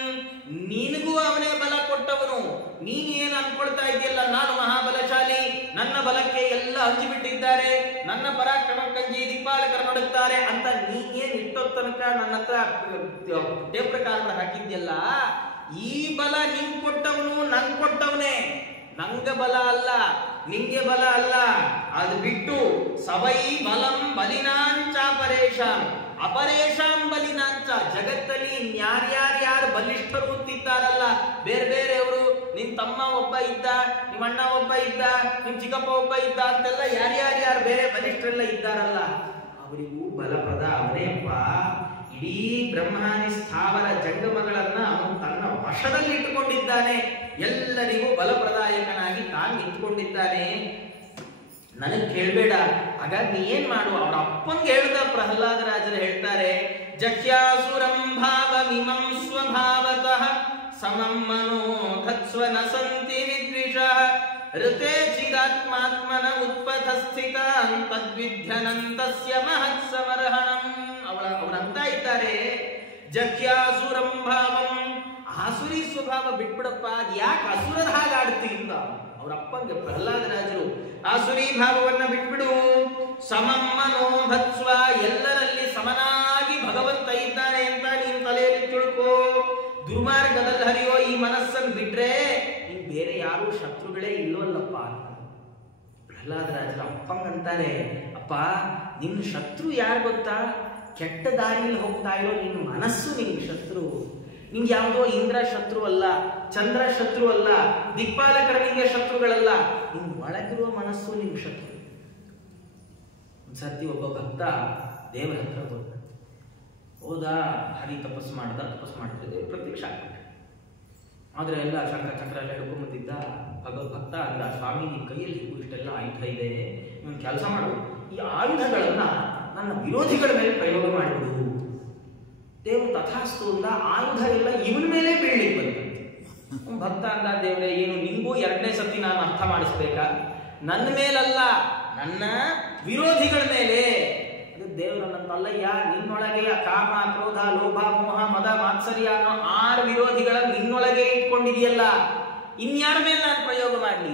ನಿನಗೂ ಅವನೇ ಬಲ ಕೊಟ್ಟವನು. ನೀನ್ ಏನ್ ಅನ್ಕೊಳ್ತಾ ಇದೆಯಲ್ಲ, ನಾನು ಮಹಾಬಲಶಾಲಿ, ನನ್ನ ಬಲಕ್ಕೆ ಎಲ್ಲ ಹಂಚಿಬಿಟ್ಟಿದ್ದಾರೆ, ನನ್ನ ಪರಾಕ್ರಮ ಕಂಜಿ ದಿಕ್ಪಾಲಕರು ನಡುತ್ತಾರೆ ಅಂತ ನೀನೇನ್ ಇಷ್ಟೊತ್ತ ತನಕ ನನ್ನ ಹತ್ರ ಟೇಪ್ ಪ್ರಕಾರ ಹಾಕಿದ್ಯಲ್ಲ, ಈ ಬಲ ನಿಂಗ್ ಕೊಟ್ಟವನು, ನಂಗ್ ಕೊಟ್ಟವನೇ. ನಂಗ ಬಲ ಅಲ್ಲ, ನಿಂಗೆ ಬಲ ಅಲ್ಲ. ಅದು ಬಿಟ್ಟು ಸವೈ ಬಲಂ ಬಲಿನಾಂಚ ಪರೇಶಾಂ ಅಪರೇಶಾಂ ಬಲಿನಾಂಚ, ಜಗತ್ತಲ್ಲಿ ಯಾರ್ಯಾರು ಬಲಿಷ್ಠರು ಅಂತಿದ್ದಾರಲ್ಲ, ಬೇರೆ ಬೇರೆಯವರು, ನಿನ್ ತಮ್ಮ ಒಬ್ಬ ಇದ್ದ, ನಿಮ್ಮ ಅಣ್ಣ ಒಬ್ಬ ಇದ್ದ, ನಿಮ್ ಚಿಕ್ಕಪ್ಪ ಒಬ್ಬ ಇದ್ದ ಅಂತೆಲ್ಲ ಯಾರ್ಯಾರು ಬೇರೆ ಬಲಿಷ್ಠರೆಲ್ಲ ಇದ್ದಾರಲ್ಲ, ಅವರಿಗೂ ಬಲಪ್ರದ ಅವನೇಪ್ಪ. ಇಡೀ ಬ್ರಹ್ಮಾನಿ ಸ್ಥಾವರ ಜಂಗಮಗಳನ್ನ ಅವನು ತನ್ನ ವಶದಲ್ಲಿ ಇಟ್ಟುಕೊಂಡಿದ್ದಾನೆ, ಎಲ್ಲರಿಗೂ ಬಲಪ್ರದಾಯಕನಾಗಿ ತಾನು ನಿಂತ್ಕೊಂಡಿದ್ದಾನೆ. ನನಗ್ ಕೇಳ್ಬೇಡ. ಹಾಗಾಗಿ ನೀ ಏನ್ ಮಾಡು? ಅವರ ಅಪ್ಪಂಗೆ ಹೇಳ್ದ ಪ್ರಹ್ಲಾದ ರಾಜರು ಹೇಳ್ತಾರೆ, ಜಕ್ಯಾಸುರಂ ಭಾವಮಿಮಂ ಸ್ವಭಾವತಃ ಸಮಂ ಮನೋ ಧತ್ಸ್ವನ ಸಂತಿ ವಿದ್ವಿಷಃ ಋತೆ ಚಿದಾತ್ಮಾತ್ಮನ ಉತ್ಪಥ ಸ್ಥಿತ ತದ್ವಿಧ್ಯನಂತಸ್ಯ ಮಹತ್ ಸಮರ್ಹಣಂ. ಅವರಂತ ಇದ್ದಾರೆ, ಜಕ್ಯಾಸುರಂ ಭಾವಂ, ಆಸುರಿ ಸ್ವಭಾವ ಬಿಟ್ಬಿಡಪ್ಪ, ಅದ್ ಯಾಕೆ ಅಸುರರ ಹಾಗಾಡ್ತಿ ಅಂತ ಅವ್ರ ಅಪ್ಪಂಗೆ ಪ್ರಹ್ಲಾದ ರಾಜರು ಆಸುರಿ ಭಾವವನ್ನ ಬಿಟ್ಬಿಡು. ಸಮಂ ಮನೋಭತ್ಸ್ವ, ಎಲ್ಲರಲ್ಲಿ ಸಮನಾಗಿ ಭಗವಂತ ಇದ್ದಾನೆ ಅಂತ ನೀನು ತಲೆಯಲ್ಲಿ ತಿಳ್ಕೋ. ದುರ್ಮಾರ್ಗದಲ್ಲಿ ಹರಿಯೋ ಈ ಮನಸ್ಸನ್ನು ಬಿಟ್ರೆ ನೀನ್ ಬೇರೆ ಯಾರು ಶತ್ರುಗಳೇ ಇಲ್ಲವಲ್ಲಪ್ಪ ಅಂತ ಪ್ರಹ್ಲಾದ ರಾಜರ ಅಪ್ಪಂಗಂತಾನೆ. ಅಪ್ಪ, ನಿನ್ನ ಶತ್ರು ಯಾರು ಗೊತ್ತಾ? ಕೆಟ್ಟ ದಾರಿಯಲ್ಲಿ ಹೋಗ್ತಾ ಇರೋ ನಿನ್ನ ಮನಸ್ಸು ನಿನ್ ಶತ್ರು. ನಿಂಗೆ ಯಾವುದೋ ಇಂದ್ರ ಶತ್ರು ಅಲ್ಲ, ಚಂದ್ರ ಶತ್ರು ಅಲ್ಲ, ದಿಕ್ಪಾಲಕರ ನಿಂಗೆ ಶತ್ರುಗಳಲ್ಲ, ನಿನ್ ಒಳಗಿರುವ ಮನಸ್ಸು ನಿನ್ ಶತ್ರು. ಸರ್ತಿ ಒಬ್ಬ ಭಕ್ತ ದೇವರ ಹತ್ರ ಹೋದ. ಹರಿ ತಪಸ್ಸು ಮಾಡಿದ್ರೆ ದೇವರು ಪ್ರತ್ಯಕ್ಷ ಆಗ್ತದೆ. ಆದರೆ ಎಲ್ಲ ಶಂಕ ಚಕ್ರ ಎಲ್ಲ ಹಿಡ್ಕೊಂಬಂದಿದ್ದ ಭಕ್ತ ಅಂದ, ಸ್ವಾಮಿ ನಿನ್ನ ಕೈಯಲ್ಲಿ ಇಷ್ಟೆಲ್ಲ ಆಯುಧ ಇದೆ, ಇವನು ಕೆಲಸ ಮಾಡು, ಈ ಆಯುಧಗಳನ್ನ ನನ್ನ ವಿರೋಧಿಗಳ ಮೇಲೆ ಪ್ರಯೋಗ ಮಾಡಿಬಿಡು. ದೇವರು ತಥಾಸ್ತು ಅಂದ. ಆಯುಧ ಎಲ್ಲ ಇವನ ಮೇಲೆ ಬೀಳ್ಲಿಕ್ಕೆ ಬಂತು. ಭಕ್ತ ಅಂದ, ದೇವರೇ ಏನು ನಿಂಗೂ ಎರಡನೇ ಸತಿ ನಾನು ಅರ್ಥ ಮಾಡಿಸ್ಬೇಕಾ? ನನ್ನ ಮೇಲಲ್ಲ, ನನ್ನ ವಿರೋಧಿಗಳ ಮೇಲೆ. ಅದು ದೇವರನ್ನಲ್ಲಯ್ಯ, ನಿನ್ನೊಳಗೆ ಕಾಮ ಕ್ರೋಧ ಲೋಭ ಮೋಹ ಮದ ಮಾತ್ಸರ್ಯ ಅನ್ನೋ 6 ವಿರೋಧಿಗಳ ನಿನ್ನೊಳಗೆ ಇಟ್ಕೊಂಡಿದೆಯಲ್ಲ, ಇನ್ಯಾರ ಮೇಲೆ ನಾನು ಪ್ರಯೋಗ ಮಾಡಲಿ?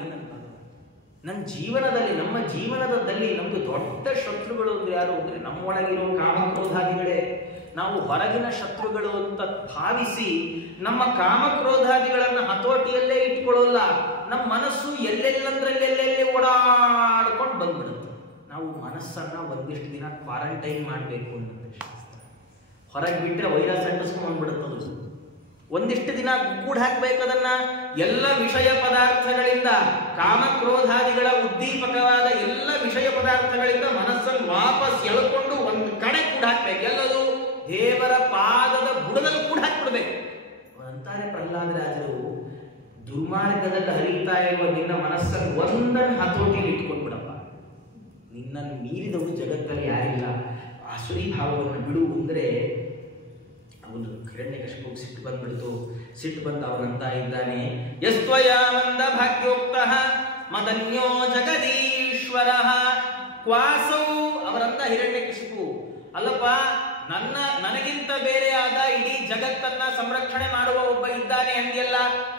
ನನ್ನ ಜೀವನದಲ್ಲಿ, ನಮ್ಮ ಜೀವನದಲ್ಲಿ ನಮ್ದು ದೊಡ್ಡ ಶತ್ರುಗಳು ಅಂದ್ರೆ ಯಾರು ಅಂದ್ರೆ ನಮ್ಮೊಳಗಿರೋ ಕಾಮಕ್ರೋಧಾದಿಗಳೇ. ನಾವು ಹೊರಗಿನ ಶತ್ರುಗಳು ಅಂತ ಭಾವಿಸಿ ನಮ್ಮ ಕಾಮಕ್ರೋಧಾದಿಗಳನ್ನ ಹತೋಟಿಯಲ್ಲೇ ಇಟ್ಕೊಳ್ಳೋಲ್ಲ. ನಮ್ಮ ಮನಸ್ಸು ಎಲ್ಲೆಲ್ಲಂದ್ರಲ್ಲೆಲ್ಲೆಲ್ಲಿ ಓಡಾಡ್ಕೊಂಡು ಬಂದ್ಬಿಡುತ್ತೆ. ನಾವು ಮನಸ್ಸನ್ನ ಒಂದಿಷ್ಟು ದಿನ ಕ್ವಾರಂಟೈನ್ ಮಾಡಬೇಕು ಅನ್ನೋದು ಶಾಸ್ತ್ರ. ಹೊರಗೆ ಬಿಟ್ಟರೆ ವೈರಸ್ ಅಂಟಿಸ್ಕೊಂಡು ಬಂದ್ಬಿಡುತ್ತದು. ಒಂದಿಷ್ಟು ದಿನ ಕೂಡ ಹಾಕ್ಬೇಕದನ್ನ. ಎಲ್ಲ ವಿಷಯ ಪದಾರ್ಥಗಳಿಂದ, ಕಾಮಕ್ರೋಧಾದಿಗಳ ಉದ್ದೀಪಕವಾದ ಎಲ್ಲ ವಿಷಯ ಪದಾರ್ಥಗಳಿಂದ ಮನಸ್ಸನ್ನು ವಾಪಸ್ ಎಳ್ಕೊಂಡು ಒಂದು ಕಡೆ ಕೂಡ ಹಾಕ್ಬೇಕು. ಎಲ್ಲದು ದೇವರ ಪಾದದ ಬುಡದಲ್ಲಿ ಕೂಡ ಹಾಕ್ಬಿಡ್ಬೇಕು ಅಂತಾರೆ ಪ್ರಹ್ಲಾದರಾಜರು. ದುರ್ಮಾರ್ಗದಲ್ಲಿ ಹರಿತಾ ಇರುವ ನಿನ್ನ ಮನಸ್ಸನ್ನು ಒಂದನ್ನು ಹತೋಟಿಯಲ್ಲಿ ಇಟ್ಕೊಂಡ್ಬಿಡಪ್ಪ. ನಿನ್ನನ್ನು ಮೀರಿದವರು ಜಗತ್ತಲ್ಲಿ ಯಾರಿಲ್ಲ. ಆಸುರಿ ಭಾವವನ್ನು ಬಿಡು ಅಂದ್ರೆ ಅವನು ಹಿರಣ್ಯಕಶಿಪುಗೆ ಸಿಟ್ಟು ಬಂದ್ಬಿಡ್ತು. ಸಿಟ್ಟು ಬಂದು ಅವನಂತ ಇದ್ದಾನೆ, ಯಸ್ತ್ವಯ ಮಂದ ಭಾಗ್ಯೋಕ್ತಃ ಮದನ್ಯೋ ಜಗದೀಶ್ವರ ಕ್ವಾಸೌ. ಅವರಂತ ಹಿರಣ್ಯಕಶಿಪು, ಅಲ್ಲಪ್ಪ ನನಗಿಂತ ಬೇರೆಯಾದ ಇಡೀ ಜಗತ್ತನ್ನ ಸಂರಕ್ಷಣೆ ಮಾಡುವ ಒಬ್ಬ ಇದ್ದಾನೆ ಅಂದ್ಯಲ್ಲ.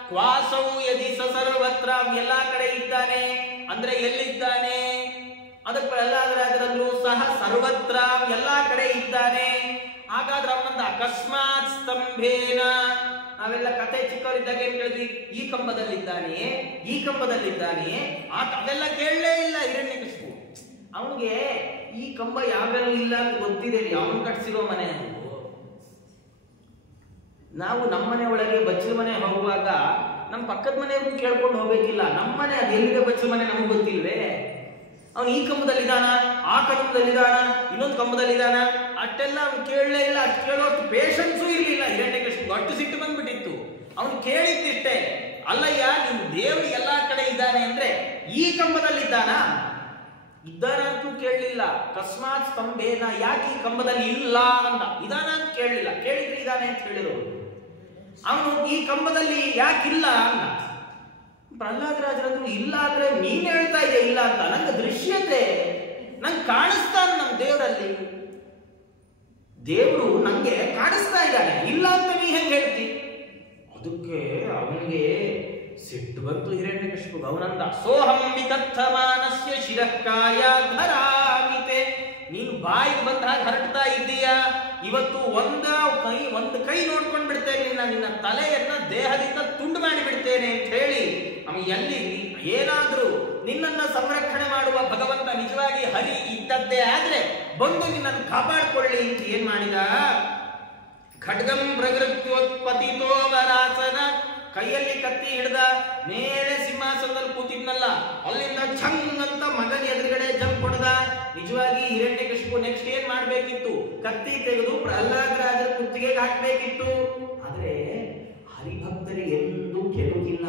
ಕ್ವಾಸೌ ಯದಿ ಸ ಸರ್ವತ್ರ, ಎಲ್ಲಾ ಕಡೆ ಇದ್ದಾನೆ ಅಂದ್ರೆ ಎಲ್ಲಿದ್ದಾನೆ? ಅದಕ್ಕೆ ಪ್ರಹ್ಲಾದರಾಜರಂದ್ರು ಸಹ ಸರ್ವತ್ರ, ಎಲ್ಲಾ ಕಡೆ ಇದ್ದಾನೆ. ಹಾಗಾದ್ರೆ ಅವನಂದ ಅಕಸ್ಮಾತ್ ಸ್ತಂಭೇನ. ನಾವೆಲ್ಲ ಕತೆ ಚಿಕ್ಕವರಿದ್ದಾಗ ಏನ್ ಕೇಳಿದ್ವಿ? ಈ ಕಂಬದಲ್ಲಿದ್ದಾನೆ, ಈ ಕಂಬದಲ್ಲಿದ್ದಾನೆ. ಅದೆಲ್ಲ ಕೇಳಲೇ ಇಲ್ಲ ಹಿರಣ್ಯಕಶಿಪು. ಅವನಿಗೆ ಈ ಕಂಬ ಯಾವೆಲ್ಲ ಇಲ್ಲ ಅಂತ ಗೊತ್ತಿದೆ. ಅವನು ಕಟ್ಸಿರೋ ಮನೆ. ನಾವು ನಮ್ಮನೆ ಒಳಗೆ ಬಚ್ಚಲ ಮನೆ ಹೋಗುವಾಗ ನಮ್ಮ ಪಕ್ಕದ ಮನೆಯವ್ರು ಕೇಳ್ಕೊಂಡು ಹೋಗ್ಬೇಕಿಲ್ಲ. ನಮ್ಮನೆ ಅದೆಲ್ಲಿದೆ ಬಚ್ಚಲ ಮನೆ ನಮ್ಗೆ ಗೊತ್ತಿಲ್ವೇ? ಅವನು ಈ ಕಂಬದಲ್ಲಿದ್ದಾನ, ಆ ಕಂಬದಲ್ಲಿದ್ದಾನ, ಇನ್ನೊಂದು ಕಂಬದಲ್ಲಿದ್ದಾನ, ಅಷ್ಟೆಲ್ಲ ಅವನು ಕೇಳಲೇ ಇಲ್ಲ. ಅಷ್ಟು ಕೇಳೋಷ್ಟು ಪೇಷನ್ಸು ಇರಲಿಲ್ಲ ಹಿರಣ್ಯಕಶಿಪು. ಅಷ್ಟು ಸಿಟ್ಟು ಬಂದ್ಬಿಟ್ಟಿತ್ತು. ಅವನು ಕೇಳಿದ್ದಿಷ್ಟೇ, ಅಲ್ಲಯ್ಯ ನೀನು ದೇವರು ಎಲ್ಲಾ ಕಡೆ ಇದ್ದಾನೆ ಅಂದ್ರೆ ಈ ಕಂಬದಲ್ಲಿದ್ದಾನ? ಇದ್ದಾನ ಅಂತೂ ಕೇಳಲಿಲ್ಲ. ಅಕಸ್ಮಾತ್ ಸ್ತಂಭೇನ, ಯಾಕೆ ಈ ಕಂಬದಲ್ಲಿ ಇಲ್ಲ ಅಂತ. ಇದಾನ ಅಂತ ಕೇಳಲಿಲ್ಲ. ಕೇಳಿದ್ರೆ ಇದಾನೆ ಅಂತ ಹೇಳಿರೋರು. ಅವನು ಈ ಕಂಬದಲ್ಲಿ ಯಾಕಿಲ್ಲ ಅಂತ. ಪ್ರಹ್ಲಾದರಾಜರಂದ್ರು, ಇಲ್ಲ ಅಂದ್ರೆ ನೀನ್ ಹೇಳ್ತಾ ಇದೆ ಇಲ್ಲ ಅಂತ. ನಂಗೆ ದೃಶ್ಯತೆ, ನಂಗೆ ಕಾಣಿಸ್ತಾನೆ ನಮ್ಮ ದೇವರಲ್ಲಿ. ದೇವರು ನಂಗೆ ಕಾಣಿಸ್ತಾ ಇದ್ದಾನೆ, ಇಲ್ಲ ಅಂತ ನೀ ಹೆಂಗೆ ಹೇಳ್ತಿ? ಅದಕ್ಕೆ ಅವನಿಗೆ ಸಿಟ್ಟು ಬಂತು ಹಿರಣ್ಯಕಶಿಪು. ಅವನಂದ, ಸೋಹಂ ವಿಕಥಮಾನಸ್ಯ ಶಿರಃಕಾಯ ಧರಾಮಿತೆ. ನೀನು ಬಾಯಿಗೆ ಬಂದ ಹಾಗೆ ಹರಡ್ತಾ ಇದ್ದೀಯಾ. ಇವತ್ತು ಒಂದು ಕೈ ನೋಡ್ಕೊಂಡ್ ಬಿಡ್ತೇನೆ, ನಿನ್ನ ತಲೆಯನ್ನ ದೇಹದಿಂದ ತುಂಡು ಮಾಡಿ ಬಿಡ್ತೇನೆ ಅಂತ ಹೇಳಿ ಎಲ್ಲಿ ಏನಾದ್ರೂ ನಿನ್ನನ್ನ ಸಂರಕ್ಷಣೆ ಮಾಡುವ ಭಗವಂತ ನಿಜವಾಗಿ ಹರಿ ಇದ್ದದ್ದೇ ಆದ್ರೆ ಬಂದು ನಿನ್ನನ್ನು ಕಾಪಾಡಿಕೊಳ್ಳಿ ಅಂತ ಏನ್ ಮಾಡಿದ? ಖಡ್ಗಂ ಪ್ರಗೃತ್ಯೋತ್ಪತಿತೋ ವರಾಸನ. ಕೈಯಲ್ಲಿ ಕತ್ತಿ ಹಿಡ್ದ ಮೇಲೆ ಸಿಂಹಾಸನದಲ್ಲಿ ಕೂತಿದ್ನಲ್ಲ, ಅಲ್ಲಿಂದ ಛಂಗ್ ಅಂತ ಮಗನ ಎದುರುಗಡೆ ಜಂಪ್ ಹೊಡೆದ. ನಿಜವಾಗಿ ಹಿರಣ್ಯಕಶಿಪು ನೆಕ್ಸ್ಟ್ ಏನ್ ಮಾಡ್ಬೇಕಿತ್ತು? ಕತ್ತಿ ತೆಗೆದು ಪ್ರಹ್ಲಾದರಾಜರ ಕುತ್ತಿಗೆಗೆ ಹಾಕ್ಬೇಕಿತ್ತು. ಆದ್ರೆ ಹರಿಭಕ್ತರಿಗೆ ಎಂದೂ ಕೆಡುಕಿಲ್ಲ.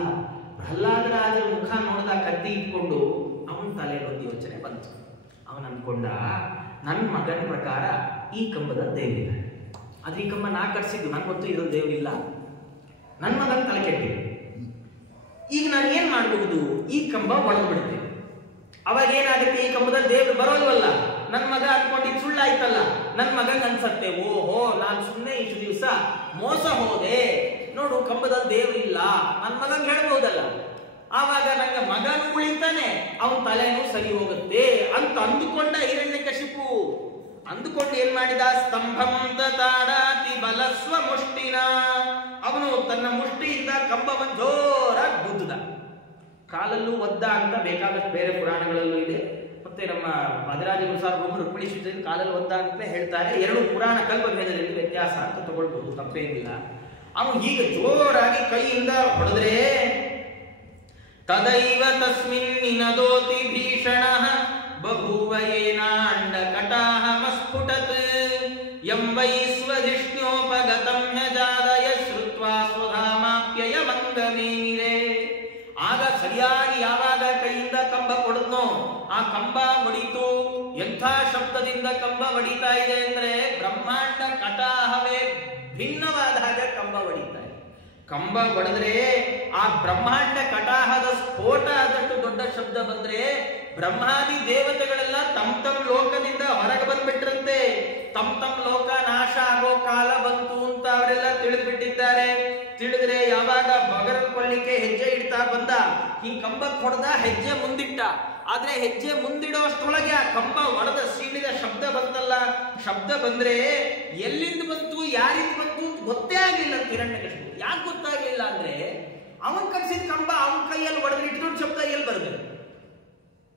ಪ್ರಹ್ಲಾದರಾಜರ ಮುಖ ನೋಡಿದ ಕತ್ತಿ ಇಟ್ಕೊಂಡು ಅವನ ತಲೆಗೆ ಒಂದು ಯೋಚನೆ ಬಂತು. ಅವನು ಅನ್ಕೊಂಡ, ನನ್ನ ಮಗನ ಪ್ರಕಾರ ಈ ಕಂಬದ ದೇವರಿಲ್ಲ. ಆದ್ರೆ ಈ ಕಂಬ ನಾ ಕಟ್ಸಿದ್ದು, ನನ್ಗೆ ಗೊತ್ತು ಇರೋ ದೇವರಿಲ್ಲ. ನನ್ನ ಮಗನ ತಲೆ ಕೆಟ್ಟಿದೆ. ಈಗ ನಾನು ಏನ್ ಮಾಡಬಹುದು? ಈ ಕಂಬ ಒಳಗೆ ಬಿಡುತ್ತೆ. ಅವಾಗ ಏನಾಗುತ್ತೆ? ಈ ಕಂಬದಲ್ಲಿ ದೇವ್ರು ಬರೋಲ್ವಲ್ಲ. ನನ್ನ ಮಗ ಅನ್ಕೊಂಡಿದ್ದು ಸುಳ್ಳಾಯ್ತಲ್ಲ. ನನ್ನ ಮಗನ್ ಅನ್ಸತ್ತೆ, ಓಹೋ ನಾನು ಸುಮ್ಮನೆ ಇಷ್ಟು ದಿವಸ ಮೋಸ ಹೋದೆ, ನೋಡು ಕಂಬದಲ್ಲಿ ದೇವ್ರಿಲ್ಲ, ನನ್ನ ಮಗನ್ ಹೇಳ್ಬಹುದಲ್ಲ. ಆವಾಗ ನಂಗೆ ಮಗನು ಉಳಿತಾನೆ, ಅವನ ತಲೆನೂ ಸರಿ ಹೋಗುತ್ತೆ ಅಂತ ಅಂದುಕೊಂಡ ಹಿರಣ್ಯಕಶಿಪು. ಅಂದುಕೊಂಡು ಏನ್ ಮಾಡಿದ? ಸ್ತಂಭಂ ತಾಡಾತಿ ಬಲಸ್ವ ಮುಷ್ಟಿನ. ಅವನು ತನ್ನ ಮುಷ್ಟಿಯಿಂದ ಕಂಬವನ್ನು ಜೋರಾಗಿ ಬುದ್ಧ. ಕಾಲಲ್ಲೂ ಒದ್ದ ಅಂತ ಬೇಕಾದಷ್ಟು ಬೇರೆ ಪುರಾಣಗಳಲ್ಲೂ ಇದೆ. ಮತ್ತೆ ನಮ್ಮ ಮಧುರಾಜ ಸಾರ್ವಭೌಮ ರುಕ್ಮಿಣಿ ಸುದ್ದಿ ಕಾಲಲ್ಲಿ ಒದ್ದ ಅಂತ ಹೇಳ್ತಾರೆ. ಎರಡು ಪುರಾಣ ಕಲ್ಪಭೇದದಲ್ಲಿ ವ್ಯತ್ಯಾಸ ಅಂತ ತಗೊಳ್ಬಹುದು, ತಪ್ಪೇನಿಲ್ಲ. ಅವನು ಹೀಗೆ ಜೋರಾಗಿ ಕೈಯಿಂದ ಹೊಡೆದ್ರೆ ತದೈವ ತಸ್ಮಿನ್ ನಿನದೋತಿ ಭೀಷಣ ಬಭೂವ ಏನಾಂಡಕ ವೈ ಸ್ವಧಿಷ್ಣ್ಯೋಪಗತಂ ಹ್ಯಜಾದಯ ಶ್ರುತ್ವಾ ಸ್ವಧಾಮಾಪ್ಯಯ ಮಂಗಮೇನಿರೆ. ಆಗ ಸರಿಯಾಗಿ ಯಾವಾಗ ಕೈಯಿಂದ ಕಂಬ ಕೊಡದ್ನೋ ಆ ಕಂಬ ಹೊಡಿತು. ಎಂಥ ಶಬ್ದದಿಂದ ಕಂಬ ಹೊಡಿತಾ ಇದೆ ಅಂದ್ರೆ ಬ್ರಹ್ಮಾಂಡ ಕಟಾಹವೇ ಭಿನ್ನವಾದ ಹಾಗೆ ಕಂಬ ಹೊಡಿತಾ ಇದೆ. ಕಂಬ ಹೊಡೆದ್ರೆ ಆ ಬ್ರಹ್ಮಾಂಡ ಕಟಾಹದ ಸ್ಫೋಟ ಆದಷ್ಟು ದೊಡ್ಡ ಶಬ್ದ ಬಂದ್ರೆ ಬ್ರಹ್ಮಾದಿ ದೇವತೆಗಳೆಲ್ಲ ತಮ್ಮ ಲೋಕದಿಂದ ಹೊರಗೆ ಬಂದ್ಬಿಟ್ರಂತೆ. ತಮ್ಮ ಲೋಕ ನಾಶ ಆಗೋ ಕಾಲ ಬಂತು ಅಂತ ಅವರೆಲ್ಲ ತಿಳಿದ್ಬಿಟ್ಟಿದ್ದಾರೆ. ತಿಳಿದ್ರೆ ಯಾವಾಗ ಬಗರ್ಕೊಳ್ಳಿಕ್ಕೆ ಹೆಜ್ಜೆ ಇಡ್ತಾ ಬಂದ, ಈ ಕಂಬಕ್ಕೆ ಹೊಡೆದ, ಹೆಜ್ಜೆ ಮುಂದಿಟ್ಟ. ಆದ್ರೆ ಹೆಜ್ಜೆ ಮುಂದಿಡೋಷ್ಟೊಳಗೆ ಆ ಕಂಬ ಹೊಡೆದ ಸೀಳಿದ ಶಬ್ದ ಬಂತಲ್ಲ. ಶಬ್ದ ಬಂದ್ರೆ ಎಲ್ಲಿಂದ ಬಂತು ಯಾರಿಂದ ಬಂತು ಗೊತ್ತೇ ಆಗ್ಲಿಲ್ಲ ಹಿರಣ್ಯಕಶಿಪು. ಯಾಕೆ ಗೊತ್ತಾಗ್ಲಿಲ್ಲ ಅಂದ್ರೆ ಅವನ್ ಕಟ್ಸಿದ ಕಂಬ ಅವನ ಕೈಯಲ್ಲಿ ಹೊಡೆದ್ರೆ ಇಟ್ಟು ಶಬ್ದ ಎಲ್ಲಿ ಬರಬೇಕು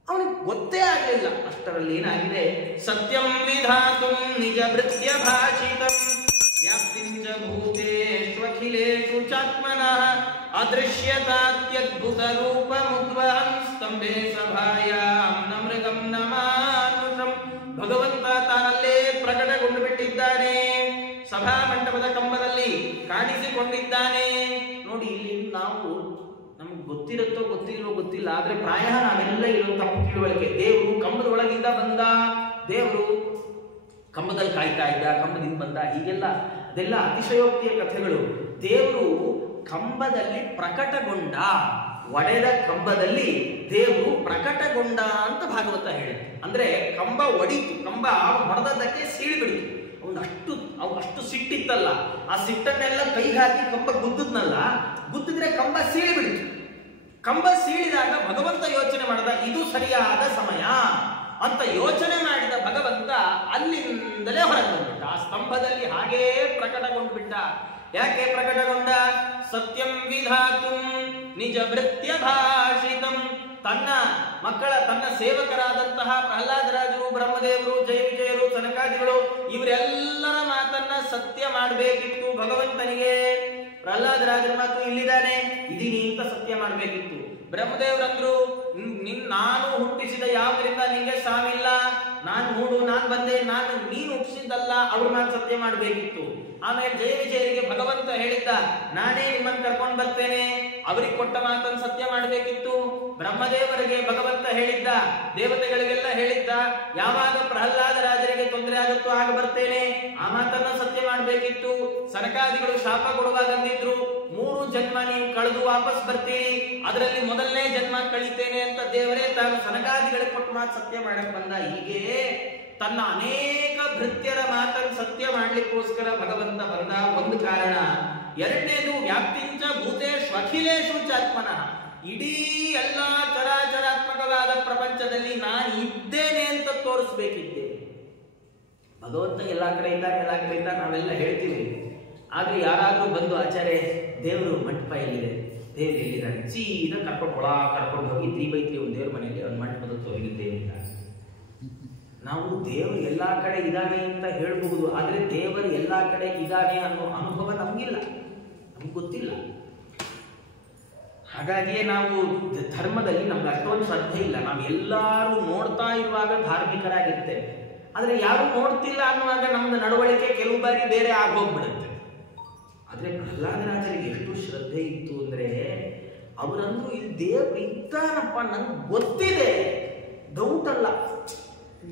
ಅವನಿಗೆ ಗೊತ್ತೇ ಆಗ್ಲಿಲ್ಲ. ಅಷ್ಟರಲ್ಲಿ ಏನಾಗಿದೆ, ಸತ್ಯಂ ವಿಧಾತುಂ ನಿಜ ಭೃತ್ಯ ಭಾಷಿತಂ ವ್ಯಾಪ್ತಿಂಚ ಭೂತೇಷ್ವಖಿಲೇಷು ಚಾತ್ಮನಃ ಅದೃಶ್ಯತಾತ್ಯದ್ಭುತ ರೂಪಮುದ್ವಹಂ ಸ್ತಂಭೆ ಸಭಾಯಾಂ ನ ಮೃಗಂ ನ ಮಾನುಷಂ. ಭಗವಂತ ತಾನಲ್ಲೇ ಪ್ರಕಟಗೊಂಡು ಬಿಟ್ಟಿದ್ದಾನೆ, ಸಭಾ ಮಂಟಪದ ಕಂಬದಲ್ಲಿ ಕಾಣಿಸಿಕೊಂಡಿದ್ದಾನೆ. ನೋಡಿ, ಇಲ್ಲಿ ನಾವು ನಮ್ಗೆ ಗೊತ್ತಿರುತ್ತೋ ಗೊತ್ತಿಲ್ವೋ ಗೊತ್ತಿಲ್ಲ, ಆದ್ರೆ ಪ್ರಾಯ ನಾವೆಲ್ಲ ಇರೋ ತಪ್ಪು ತಿಳುವಳಿಕೆ. ದೇವರು ಕಂಬದ ಒಳಗಿಂದ ಬಂದ, ದೇವರು ಕಂಬದಲ್ಲಿ ಕಾಯ್ತಾ ಇದ್ದ, ಕಂಬದಿಂದ ಬಂದ, ಹೀಗೆಲ್ಲ ಅದೆಲ್ಲ ಅತಿಶಯೋಕ್ತಿಯ ಕಥೆಗಳು. ದೇವರು ಕಂಬದಲ್ಲಿ ಪ್ರಕಟಗೊಂಡ, ಒಡೆದ ಕಂಬದಲ್ಲಿ ದೇವರು ಪ್ರಕಟಗೊಂಡ ಅಂತ ಭಾಗವತ ಹೇಳುತ್ತೆ. ಅಂದ್ರೆ ಕಂಬ ಒಡಿತು, ಕಂಬ ಹೊಡೆದಕ್ಕೆ ಸೀಳಿಬಿಡಿತು. ಅಷ್ಟು ಸಿಟ್ಟಿತ್ತಲ್ಲ, ಆ ಸಿಟ್ಟನ್ನೆಲ್ಲ ಕೈಗೆ ಹಾಕಿ ಕಂಬ ಗುದ್ದದ್ನಲ್ಲ, ಗುದ್ದಿದ್ರೆ ಕಂಬ ಸೀಳಿಬಿಡಿತು. ಕಂಬ ಸೀಳಿದಾಗ ಭಗವಂತ ಯೋಚನೆ ಮಾಡಿದ, ಇದು ಸರಿಯಾದ ಸಮಯ ಅಂತ ಯೋಚನೆ ಮಾಡಿದ ಭಗವಂತ ಅಲ್ಲಿಂದಲೇ ಹೊರಗೆ ಬಂದ್ಬಿಟ್ಟ. ಆ ಸ್ತಂಭದಲ್ಲಿ ಹಾಗೇ ಪ್ರಕಟಗೊಂಡು ಬಿಟ್ಟ. ಯಾಕೆ ಪ್ರಕಟಗೊಂಡ? ಸತ್ಯಂ ವಿಧಾತುಂ ನಿಜ ಭೃತ್ಯ ಭಾಷಿತಂ. ತನ್ನ ಮಕ್ಕಳ, ತನ್ನ ಸೇವಕರಾದಂತಹ ಪ್ರಹ್ಲಾದರಾಜರು, ಬ್ರಹ್ಮದೇವರು, ಜಯ ವಿಜಯರು, ಸನಕಾದಿಗಳು ಇವರೆಲ್ಲರ ಮಾತನ್ನ ಸತ್ಯ ಮಾಡಬೇಕಿತ್ತು ಭಗವಂತನಿಗೆ. ಪ್ರಹ್ಲಾದರಾಜರ ಮಾತು ಇಲ್ಲಿದ್ದಾನೆ, ಇದೀನಿ ಅಂತ ಸತ್ಯ ಮಾಡಬೇಕಿತ್ತು. ಬ್ರಹ್ಮದೇವರಂದ್ರು, ನಾನು ಹುಟ್ಟಿಸಿದ ಯಾವುದರಿಂದ ನಿಂಗೆ ಸಾವಿಲ್ಲ, ನಾನು ಹೂಡು, ನಾನು ಬಂದೆ, ನೀನು ಹುಟ್ಟಿಸಿದ್ದಲ್ಲ, ಅವ್ರ ಮಾತು ಸತ್ಯ ಮಾಡಬೇಕಿತ್ತು. ಆಮೇಲೆ ಜಯ ವಿಜಯರಿಗೆ ಭಗವಂತ ಹೇಳಿದ್ದ, ನಾನೇ ನಿಮ್ಮನ್ನು ಕರ್ಕೊಂಡು ಬರ್ತೇನೆ, ಅವರಿಗೆ ಕೊಟ್ಟ ಮಾತನ್ನು ಸತ್ಯ ಮಾಡಬೇಕಿತ್ತು. ಬ್ರಹ್ಮದೇವರಿಗೆ ಭಗವಂತ ಹೇಳಿದ್ದ, ದೇವತೆಗಳಿಗೆಲ್ಲ ಹೇಳಿದ್ದ, ಯಾವಾಗ ಪ್ರಹ್ಲಾದರಾಜರಿಗೆ ತೊಂದರೆ ಆಗುತ್ತೋ ಆಗ ಬರ್ತೇನೆ, ಆ ಮಾತನ್ನ ಸತ್ಯ ಮಾಡಬೇಕಿತ್ತು. ಸನಕಾದಿಗಳು ಶಾಪ ಕೊಡುವಾಗ ಅಂದಿದ್ರು, 3 ಜನ್ಮ ನೀವು ಕಳೆದು ವಾಪಸ್ ಬರ್ತೀರಿ, ಅದರಲ್ಲಿ ಮೊದಲನೇ ಜನ್ಮ ಕಳೀತೇನೆ ಅಂತ ದೇವರೇ ತಾನು ಸನಕಾದಿಗಳಿಗೆ ಕೊಟ್ಟ ಮಾತು ಸತ್ಯ ಮಾಡಕ್ ಬಂದ. ಹೀಗೆ ತನ್ನ ಅನೇಕ ಭೃತ್ಯರ ಮಾತನ್ನು ಸತ್ಯ ಮಾಡ್ಲಿಕ್ಕೋಸ್ಕರ ಭಗವಂತ ಬಂದ, ಒಂದು ಕಾರಣ. ಎರಡನೇದು, ವ್ಯಾಪ್ತಿಂಚ ಭೂತೇಷು ಅಖಿಲೇಷು ಚಾತ್ಮನಃ. ಇಡೀ ಎಲ್ಲಾ ಚರಾಚರಾತ್ಮಕವಾದ ಪ್ರಪಂಚದಲ್ಲಿ ನಾನು ಇದ್ದೇನೆ ಅಂತ ತೋರಿಸ್ಬೇಕಿದ್ದೆ. ಭಗವಂತ ಎಲ್ಲಾ ಕಡೆ ಇದ್ದ ನಾವೆಲ್ಲ ಹೇಳ್ತೀವಿ. ಆದ್ರೆ ಯಾರಾದ್ರೂ ಬಂದು, ಆಚಾರ್ಯ ದೇವರು ಮಂಟಪ ಎಲ್ಲಿದೆ, ದೇವರು ಎಲ್ಲಿದ್ದಾನೆ, ಸೀದಾ ಕರ್ಕೊಂಡು ಹೋಗಿ 3x3 ಒಂದು ದೇವ್ರ ಮನೆಯಲ್ಲಿ ಒಂದು ಮಂಟಪದ ಹೋಗಿದ್ದೇವೆ. ನಾವು ದೇವರು ಎಲ್ಲಾ ಕಡೆ ಇದ್ದಾನೆ ಅಂತ ಹೇಳ್ಬಹುದು, ಆದ್ರೆ ದೇವರು ಎಲ್ಲಾ ಕಡೆ ಇದ್ದಾನೆ ಅನ್ನೋ ಅನುಭವ ನಮ್ಗಿಲ್ಲ, ನಮ್ಗೆ ಗೊತ್ತಿಲ್ಲ. ಹಾಗಾಗಿಯೇ ನಾವು ಧರ್ಮದಲ್ಲಿ ನಮ್ಗೆ ಅಷ್ಟೊಂದು ಶ್ರದ್ಧೆ ಇಲ್ಲ. ನಾವು ಎಲ್ಲರೂ ನೋಡ್ತಾ ಇರುವಾಗ ಧಾರ್ಮಿಕರಾಗಿರ್ತೇವೆ, ಆದ್ರೆ ಯಾರು ನೋಡ್ತಿಲ್ಲ ಅನ್ನುವಾಗ ನಮ್ದು ನಡವಳಿಕೆ ಕೆಲವು ಬಾರಿ ಬೇರೆ ಆಗೋಗ್ಬಿಡುತ್ತೆ. ಆದ್ರೆ ಪ್ರಹ್ಲಾದರಾಜರಿಗೆ ಎಷ್ಟು ಶ್ರದ್ಧೆ ಇತ್ತು ಅಂದ್ರೆ, ಅವರಂದ್ರು ಇಲ್ಲಿ ದೇವ್ರು ಇದ್ದಾನಪ್ಪ, ನನ್ಗೆ ಗೊತ್ತಿದೆ, ಡೌಟ್ ಅಲ್ಲ,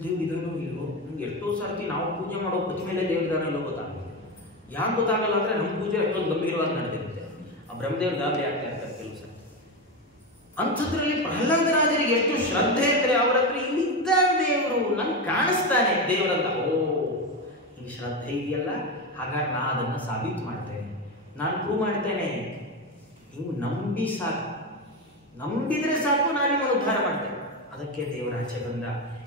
ದೇವ್ರು ಇದಾನೋ ಇಲ್ವೋ. ನಮ್ಗೆ ಎಷ್ಟೋ ಸರ್ತಿ ನಾವು ಪೂಜೆ ಮಾಡೋ ಪ್ರತಿಮೇಲೆ ದೇವ್ರು ಇದಾನೋ ಇಲ್ಲೋ ಗೊತ್ತಾಗಲ್ಲ. ಯಾಕೆ ಗೊತ್ತಾಗಲ್ಲ ಅಂದ್ರೆ ನಮ್ಮ ಪೂಜೆ ಎಷ್ಟೊಂದು ಗಂಭೀರವಾಗಿ ನಡೆದಿರುತ್ತೆ, ಆ ಬ್ರಹ್ಮದೇವ್ರ ಗಾಬರಿ ಆಗ್ತಾ ಇರ್ತಾರೆ ಕೆಲವು ಸರ್ತಿ. ಅಂಥದ್ರಲ್ಲಿ ಪ್ರಹ್ಲಾದರಾಜರಿಗೆ ಎಷ್ಟು ಶ್ರದ್ಧೆ ಇದ್ರೆ, ಅವ್ರ ಹತ್ರ ಇಲ್ಲಿದ್ದಾನೆ ದೇವರು, ನನ್ಗೆ ಕಾಣಿಸ್ತಾನೆ ದೇವರಂತ. ಓ, ಈ ಶ್ರದ್ಧೆ ಇದೆಯಲ್ಲ, ಹಾಗಾಗಿ ನಾ ಅದನ್ನ ಸಾಬೀತು ಮಾಡ್ತೇನೆ, ನಾನು ಪ್ರೂವ್ ಮಾಡ್ತೇನೆ. ನೀವು ನಂಬಿ ಸಾಕು, ನಂಬಿದ್ರೆ ಸಾಕು, ನಾನು ನಿಮ್ಮನ್ನು ಉದ್ಧಾರ ಮಾಡ್ತೇನೆ. ಅದಕ್ಕೆ ದೇವರ ಆಚೆ ಬಂದ.